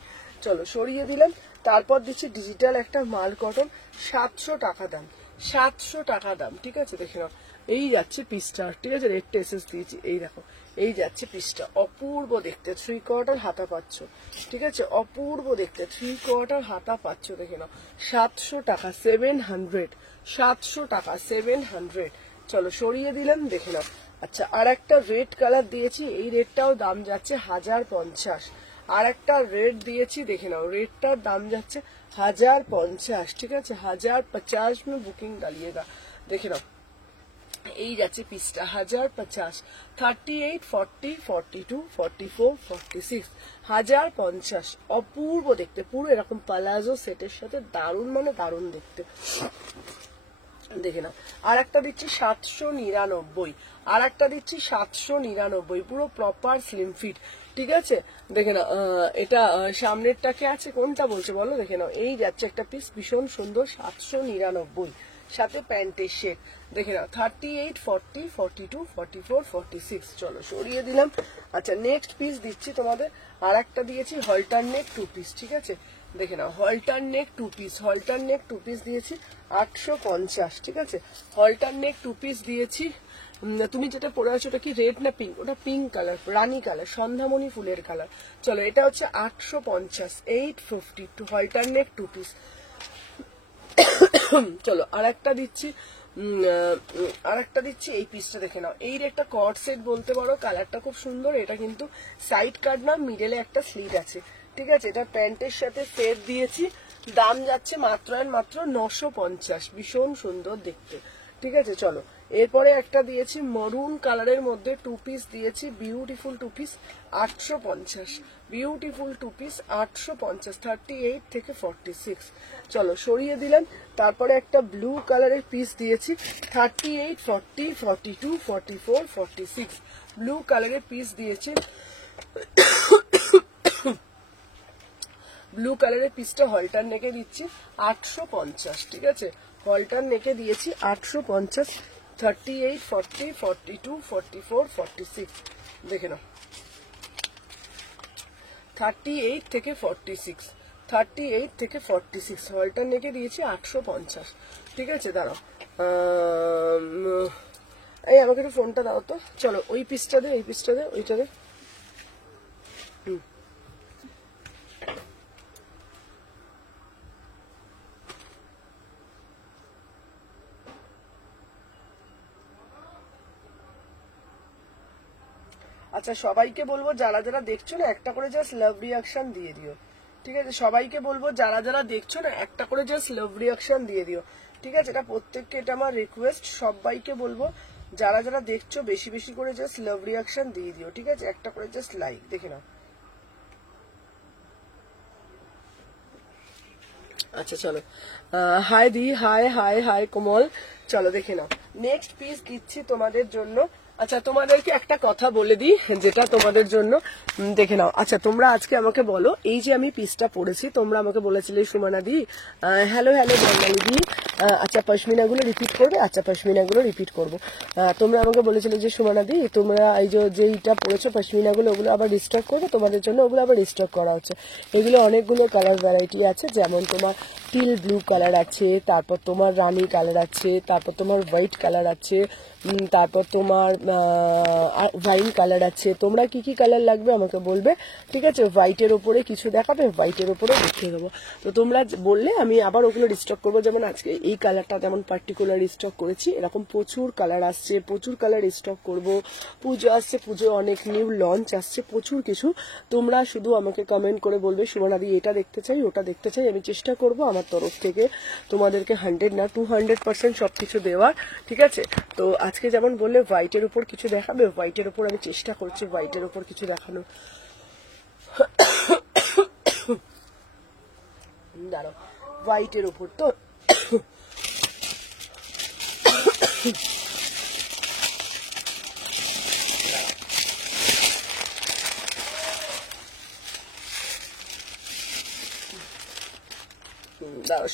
চলো সরিয়ে দিলাম। তারপর দিচ্ছি ডিজিটাল একটা মাল কটন, 700 টাকা দাম, 700 টাকা দাম, ঠিক আছে। দেখে নাও এই যাচ্ছে পিসটা, ঠিক আছে, রেড টেসেস দিয়েছি, এই দেখো এই যাচ্ছে পিসটা, অপূর্ব দেখতে, 3 কোয়ার্টার হাতা পাচ্ছ, ঠিক আছে, অপূর্ব দেখতে 3 কোয়ার্টার হাতা পাচ্ছ, দেখে নাও 700 টাকা, 700, 700 টাকা, 700। চলো সরিয়ে দিলাম, দেখে নাও। আচ্ছা আর একটা রেড কালার দিয়েছি, এই রেডটাও দাম যাচ্ছে 1050। আর একটা রেড দিয়েছি, দেখে নাও রেডটার দাম যাচ্ছে 1050, ঠিক আছে, 1050 में बुकिंग डालिएगा, দেখে নাও এই যাচ্ছে পিসটা 1050। 38, 40, 42, 44, 46, 1050, অপূর্ব দেখতে, পুরো এরকম পালাজো সেটের সাথে দারুণ, মানে দারুণ দেখতে, দেখে নাও। আর একটা দিচ্ছি 799, আর একটা দিচ্ছি 799, পুরো প্রপার স্লিম ফিট, ঠিক আছে। দেখে নাও এটা সামনেরটাকে আছে, কোনটা বলছে বলো, দেখে নাও এই যাচ্ছে একটা পিস, ভীষণ সুন্দর 799, সাথে প্যান্টের শেড, দেখে নাও 38, 40, 42, 44, 46। চলো সরিয়ে দিলাম। আচ্ছা নেক্সট পিস দিচ্ছি তোমাদের, আর একটা দিয়েছি হলটার নেক 2 পিস, ঠিক আছে, দেখে নাও হলটার নেক 2 পিস, হলটার নেক 2 পিস দিয়েছি 850, ঠিক আছে। হলটার নেক 2 পিস দিয়েছি। তুমি যেটা পরে আছো ওটা কি রেড না পিঙ্ক? ওটা পিঙ্ক কালার, রানী কালার, সন্ধ্যামণি ফুলের কালার। চলো এটা হচ্ছে 850, 850 হলটার নেক 2 পিস। চলো আর একটা দিচ্ছি, এই পিসটা দেখে নাও, এই একটা কর্ড সেট বলতে পারো, কালারটা খুব সুন্দর, এটা কিন্তু সাইড কাট না, মিডলে একটা স্লিট আছে, ঠিক আছে। এটা প্যান্টের সাথে সেট দিয়েছি, দাম যাচ্ছে মাত্র আর মাত্র 950, ভীষণ সুন্দর দেখতে, ঠিক আছে। চলো এরপরে একটা দিয়েছি মরুন কালারের মধ্যে 2 পিস দিয়েছি, বিউটিফুল 2 পিস 850, বিউটিফুল 2 পিস 850, 38 থেকে 46। চলো সরিয়ে দিলাম। তারপরে একটা ব্লু কালারের পিস দিয়েছি 38, 40, 42, 44, 46, ব্লু কালারের পিস দিয়েছি। ব্লু কালারের পিসটা হলটার নেকে দিচ্ছি 850, ঠিক আছে, হলটার নেকে দিয়েছি 850, 38, 40, 42, 44, 46, দেখে নাও 38 থেকে 46, 38 থেকে 46 হলটার নেকে দিয়েছি 850, ঠিক আছে। দাঁড়াও, এই আমাকে একটু ফোনটা দাও তো। চলো ওই পিসটা দে, এই পিসটা দে, ওইটা দে। আচ্ছা সবাইকে বলবো যারা যারা দেখছো না একটা করে জাস্ট লাভ রিয়াকশন দিয়ে দিও, ঠিক আছে। সবাইকে বলবো যারা যারা দেখছো না একটা করে জাস্ট লাভ রিয়াকশন দিয়ে দিও, ঠিক আছে। এটা প্রত্যেককে, এটা আমার রিকোয়েস্ট, সবাইকে বলবো যারা যারা দেখছো বেশি বেশি করে জাস্ট লাভ রিয়াকশন দিয়ে দিও, ঠিক আছে। একটা করে জাস্ট লাইক দেখে নাও। আচ্ছা চলো, হাই দি, হাই হাই হাই কোমল। চলো দেখে নাও, নেক্সট পিস দিচ্ছি তোমাদের জন্য। আচ্ছা তোমাদেরকে একটা কথা বলে দিই যেটা তোমাদের জন্য, দেখে নাও। আচ্ছা তোমরা আজকে আমাকে বলো, এই যে আমি পিসটা পরেছি, তোমরা আমাকে বলেছিলে সুমনা দি, হ্যালো হ্যালো বর্ণালী দি, আচ্ছা পশমিনা গুলো রিপিট করবে, আচ্ছা পশমিনা গুলো রিপিট করবো। তোমরা আমাকে বলেছিলে যে সুমনা দি তোমরা এই যে যেইটা পরেছো পশমিনা গুলো, ওগুলো আবার রিস্টক করবে তোমাদের জন্য, ওগুলো আবার রিস্টক করা হচ্ছে। এগুলো অনেকগুলো কালার ভ্যারাইটি আছে, যেমন তোমার টিল ব্লু কালার আছে, তারপর তোমার রানী কালার আছে, তারপর তোমার হোয়াইট কালার আছে, তারপর তোমার ওয়াইন কালার আছে। তোমরা কি কি কালার লাগবে আমাকে বলবে, ঠিক আছে। হোয়াইটের ওপরে কিছু দেখাবে, হোয়াইটের ওপরে দেখিয়ে দেবো। তো তোমরা বললে আমি আবার ওগুলো রিস্টক করবো। যেমন আজকে এই কালারটা যেমন পার্টিকুলার রিস্টক করেছি, এরকম প্রচুর কালার আসছে, প্রচুর কালার রিস্টক করবো। পুজো আসছে, পুজো অনেক নিউ লঞ্চ আসছে, প্রচুর কিছু। তোমরা শুধু আমাকে কমেন্ট করে বলবে সুমনাদি এটা দেখতে চাই, ওটা দেখতে চাই। আমি চেষ্টা করবো আমার তরফ থেকে তোমাদেরকে 100 না 200% সবকিছু দেওয়ার, ঠিক আছে। তো আজকে যেমন বললে হোয়াইটের উপর কিছু দেখাবে, হোয়াইটের উপর আমি চেষ্টা করছি হোয়াইটের উপর কিছু দেখানো। দাঁড়াও, হোয়াইটের উপর তো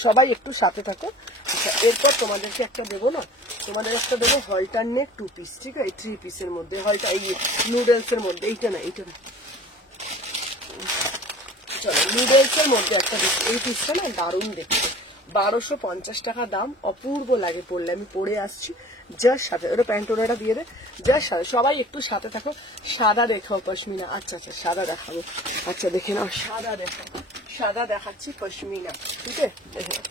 সবাই একটু সাথে থাকো। আচ্ছা এরপর তোমাদেরকে একটা দেবো না, তোমাদের একটা দেবো হলটার নেক 2 পিস, ঠিক আছে, 3 পিসের মধ্যে, হলটা এই নুডলস এর মধ্যে, এইটা না এইটা না, চলো নুডলস এর মধ্যে একটা দিচ্ছি। এই পিসটা না দারুণ দেখতে, 1250 টাকা দাম, অপূর্ব লাগে পরলে। আমি পরে আসছি যার সাথে, ওটা প্যান্টোনাটা দিয়ে দে, যার সাথে। সবাই একটু সাথে থাকো। সাদা দেখাও পশমিনা, আচ্ছা আচ্ছা সাদা দেখাবো। আচ্ছা দেখে নাও, সাদা দেখাও, সাদা দেখাচ্ছি পশমিনা, ঠিক আছে, দেখে নাও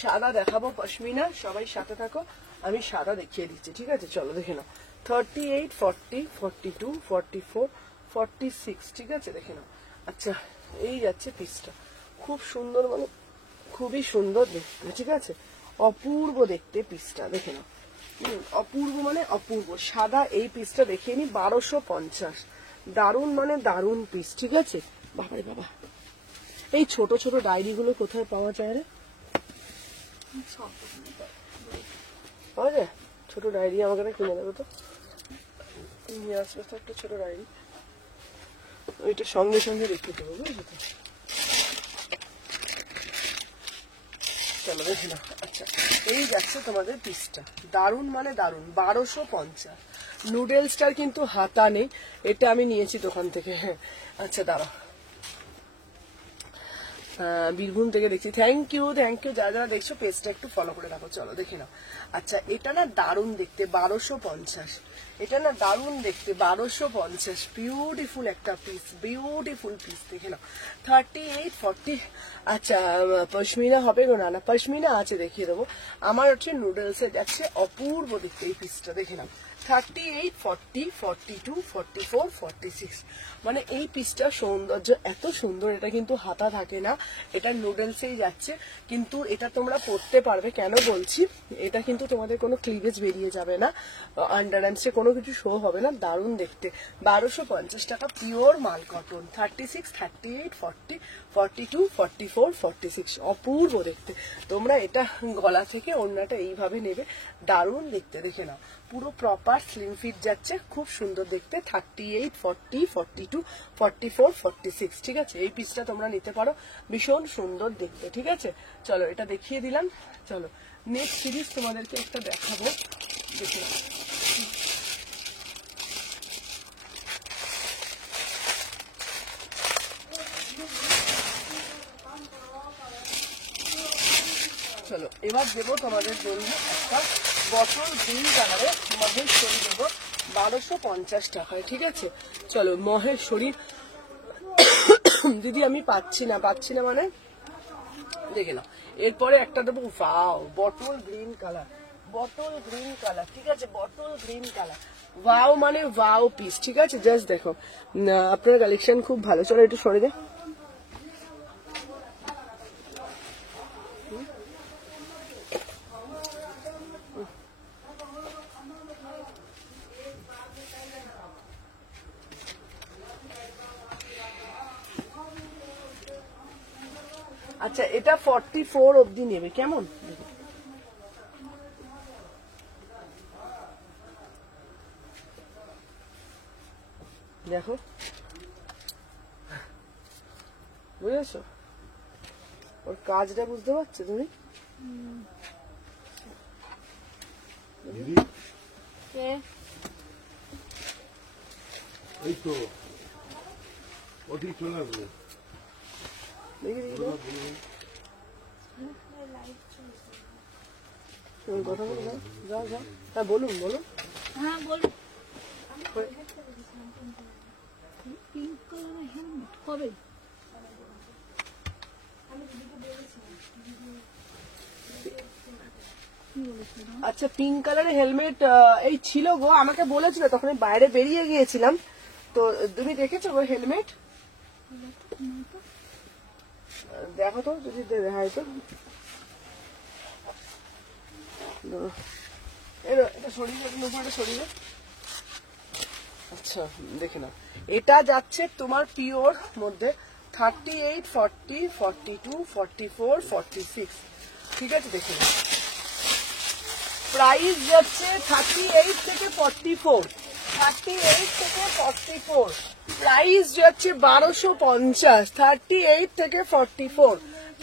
সাদা দেখাবো পশমিনা। সবাই সাথে থাকো, আমি সাদা দেখিয়ে দিচ্ছি, ঠিক আছে। চলো দেখে নাও, 38, 40, 42, 44, 46, ঠিক আছে, দেখে নাও। আচ্ছা এই যাচ্ছে পিসটা, খুব সুন্দর, মানে খুবই সুন্দর দেখতে, ঠিক আছে, অপূর্ব দেখতে পিসটা, দেখে নাও। অপূর্ব মানে অপূর্ব। সাদা এই পিসটা দেখিয়ে নি, 1250, দারুণ মানে দারুণ পিস, ঠিক আছে। বাবারে বাবা, এই ছোট ছোট ডায়েরি গুলো কোথায় পাওয়া যায় রে? পাওয়া যায় ছোট ডায়েরি, আমাকে না কিনে দেবে তো, নিয়ে আসবে তো একটা ছোট ডায়েরি, ওইটা সঙ্গে সঙ্গে রেখে দেবো, বুঝলি তো। চলো দেখি না। আচ্ছা এই যাচ্ছে তোমাদের পিসটা, দারুণ মানে দারুণ, 1250। নুডলসটার কিন্তু হাতা নেই, এটা আমি নিয়েছি দোকান থেকে, হ্যাঁ। আচ্ছা দাঁড়াও, বীরভূম থেকে দেখছি, থ্যাংক ইউ থ্যাংক ইউ। যারা যারা দেখছো পেজটা একটু ফলো করে রাখো। চলো দেখে নাও। আচ্ছা এটা না দারুণ দেখতে, 1250, এটা না দারুণ দেখতে, 1250, বিউটিফুল একটা পিস, বিউটিফুল পিস, দেখে নাও। 38, 40, আচ্ছা পশমিনা হবে গো, না না পশমিনা আছে, দেখিয়ে দেবো। আমার হচ্ছে নুডলসে যাচ্ছে, অপূর্ব দেখতে এই পিসটা, দেখে নাও। 38, 40, 42, 44, 46। মানে এই পিসটার সৌন্দর্য এত সুন্দর, এটা কিন্তু হাতা থাকে না, এটা নুডলসেই যাচ্ছে, কিন্তু এটা তোমরা পরতে পারবে। কেন বলছি, এটা কিন্তু তোমাদের কোনো ক্লিভেজ বেরিয়ে যাবে না, আন্ডার আর্মসে কোনো কিছু শো হবে না, দারুণ দেখতে। 1250 টাকা, পিওর মাল কটন। 36, 38, 40, 42, 44, 46, অপূর্ব দেখতে। তোমরা এটা গলা থেকে ওড়নাটা এইভাবে নেবে, দারুণ দেখতে। দেখে নাও, পুরো প্রপার স্লিম ফিট যাচ্ছে, খুব সুন্দর দেখতে। 38, 40, 42, 44, 46, ঠিক আছে। এই পিসটা তোমরা নিতে পারো, ভীষণ সুন্দর দেখতে, ঠিক আছে। চলো এটা দেখিয়ে দিলাম, চলো নেক্সট সিরিজ তোমাদেরকে একটা দেখাবো, দেখে নাও। চলো এবার দেবো তোমাদের জন্য একটা বটল গ্রিন কালারের মহেশ্বরী দেবো 1250 টাকায়, ঠিক আছে। চলো মহেশ্বরী দিদি আমি পাচ্ছি না মানে দেখে নাও। এরপরে একটা দেবো, ওয়াও, বটল গ্রিন কালার, ঠিক আছে, বটল গ্রিন কালার, ওয়াও মানে ওয়াও পিস, ঠিক আছে। জাস্ট দেখো, আপনার কালেকশন খুব ভালো। চলো একটু সরে দে। আচ্ছা এটা 44 অবধি নেবে, কেমন? দেখো বুঝেছো, ওর কাজটা বুঝতে পারছো তুমি? এই তো ওটি চলে আসবে। কথা বলো, যাও যাও। হ্যাঁ বলুন বলুন। হ্যাঁ বলুন। পিঙ্ক কালারের হেলমেট কবে? আচ্ছা পিঙ্ক কালারের হেলমেট এই ছিল গো, আমাকে বলেছিল, তখন আমি বাইরে বেরিয়ে গিয়েছিলাম, তো তুমি দেখেছো গো হেলমেট? দেখো তো যদি দেখায় তো। এটা সরিয়ে। আচ্ছা দেখে নাও, এটা যাচ্ছে তোমার পিওর মধ্যে 38, 40, 42, 44, 46, ঠিক আছে। দেখে নাও, প্রাইস যাচ্ছে 38 থেকে 44, 38 থেকে 44, প্রাইস যাচ্ছে 1250, 38 থেকে 44,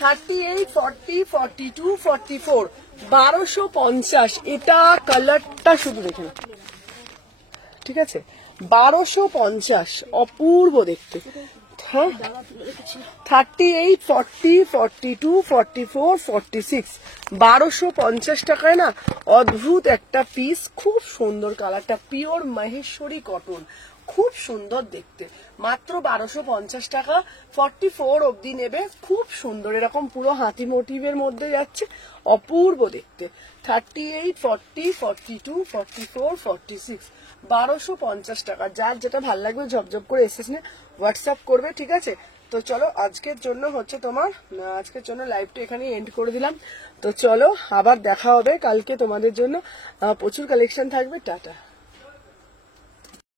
38, 40, 42, 44, 1250। এটা কালারটা শুধু দেখে নাও, ঠিক আছে, 1250, অপূর্ব দেখতে। হ্যাঁ 38, 40, 42, 44, 46, 1250 টাকায় না অদ্ভুত একটা পিস, খুব সুন্দর কালারটা, পিওর মহেশ্বরী কটন, খুব সুন্দর দেখতে, মাত্র 1250 টাকা। 44 অবধি নেবে, খুব সুন্দর, এরকম পুরো হাতি মোটিভের মধ্যে যাচ্ছে, অপূর্ব দেখতে। 38, 40, 42, 44, 46, 1250 টাকা। যার যেটা ভালো লাগবে ঝপঝপ করে এসএস নিয়ে হোয়াটসঅ্যাপ করবে, ঠিক আছে। তো চলো আজকের জন্য হচ্ছে তোমার, আজকের জন্য লাইভটা এখানে এন্ড করে দিলাম। তো চলো আবার দেখা হবে কালকে, তোমাদের জন্য প্রচুর কালেকশন থাকবে। টাটা।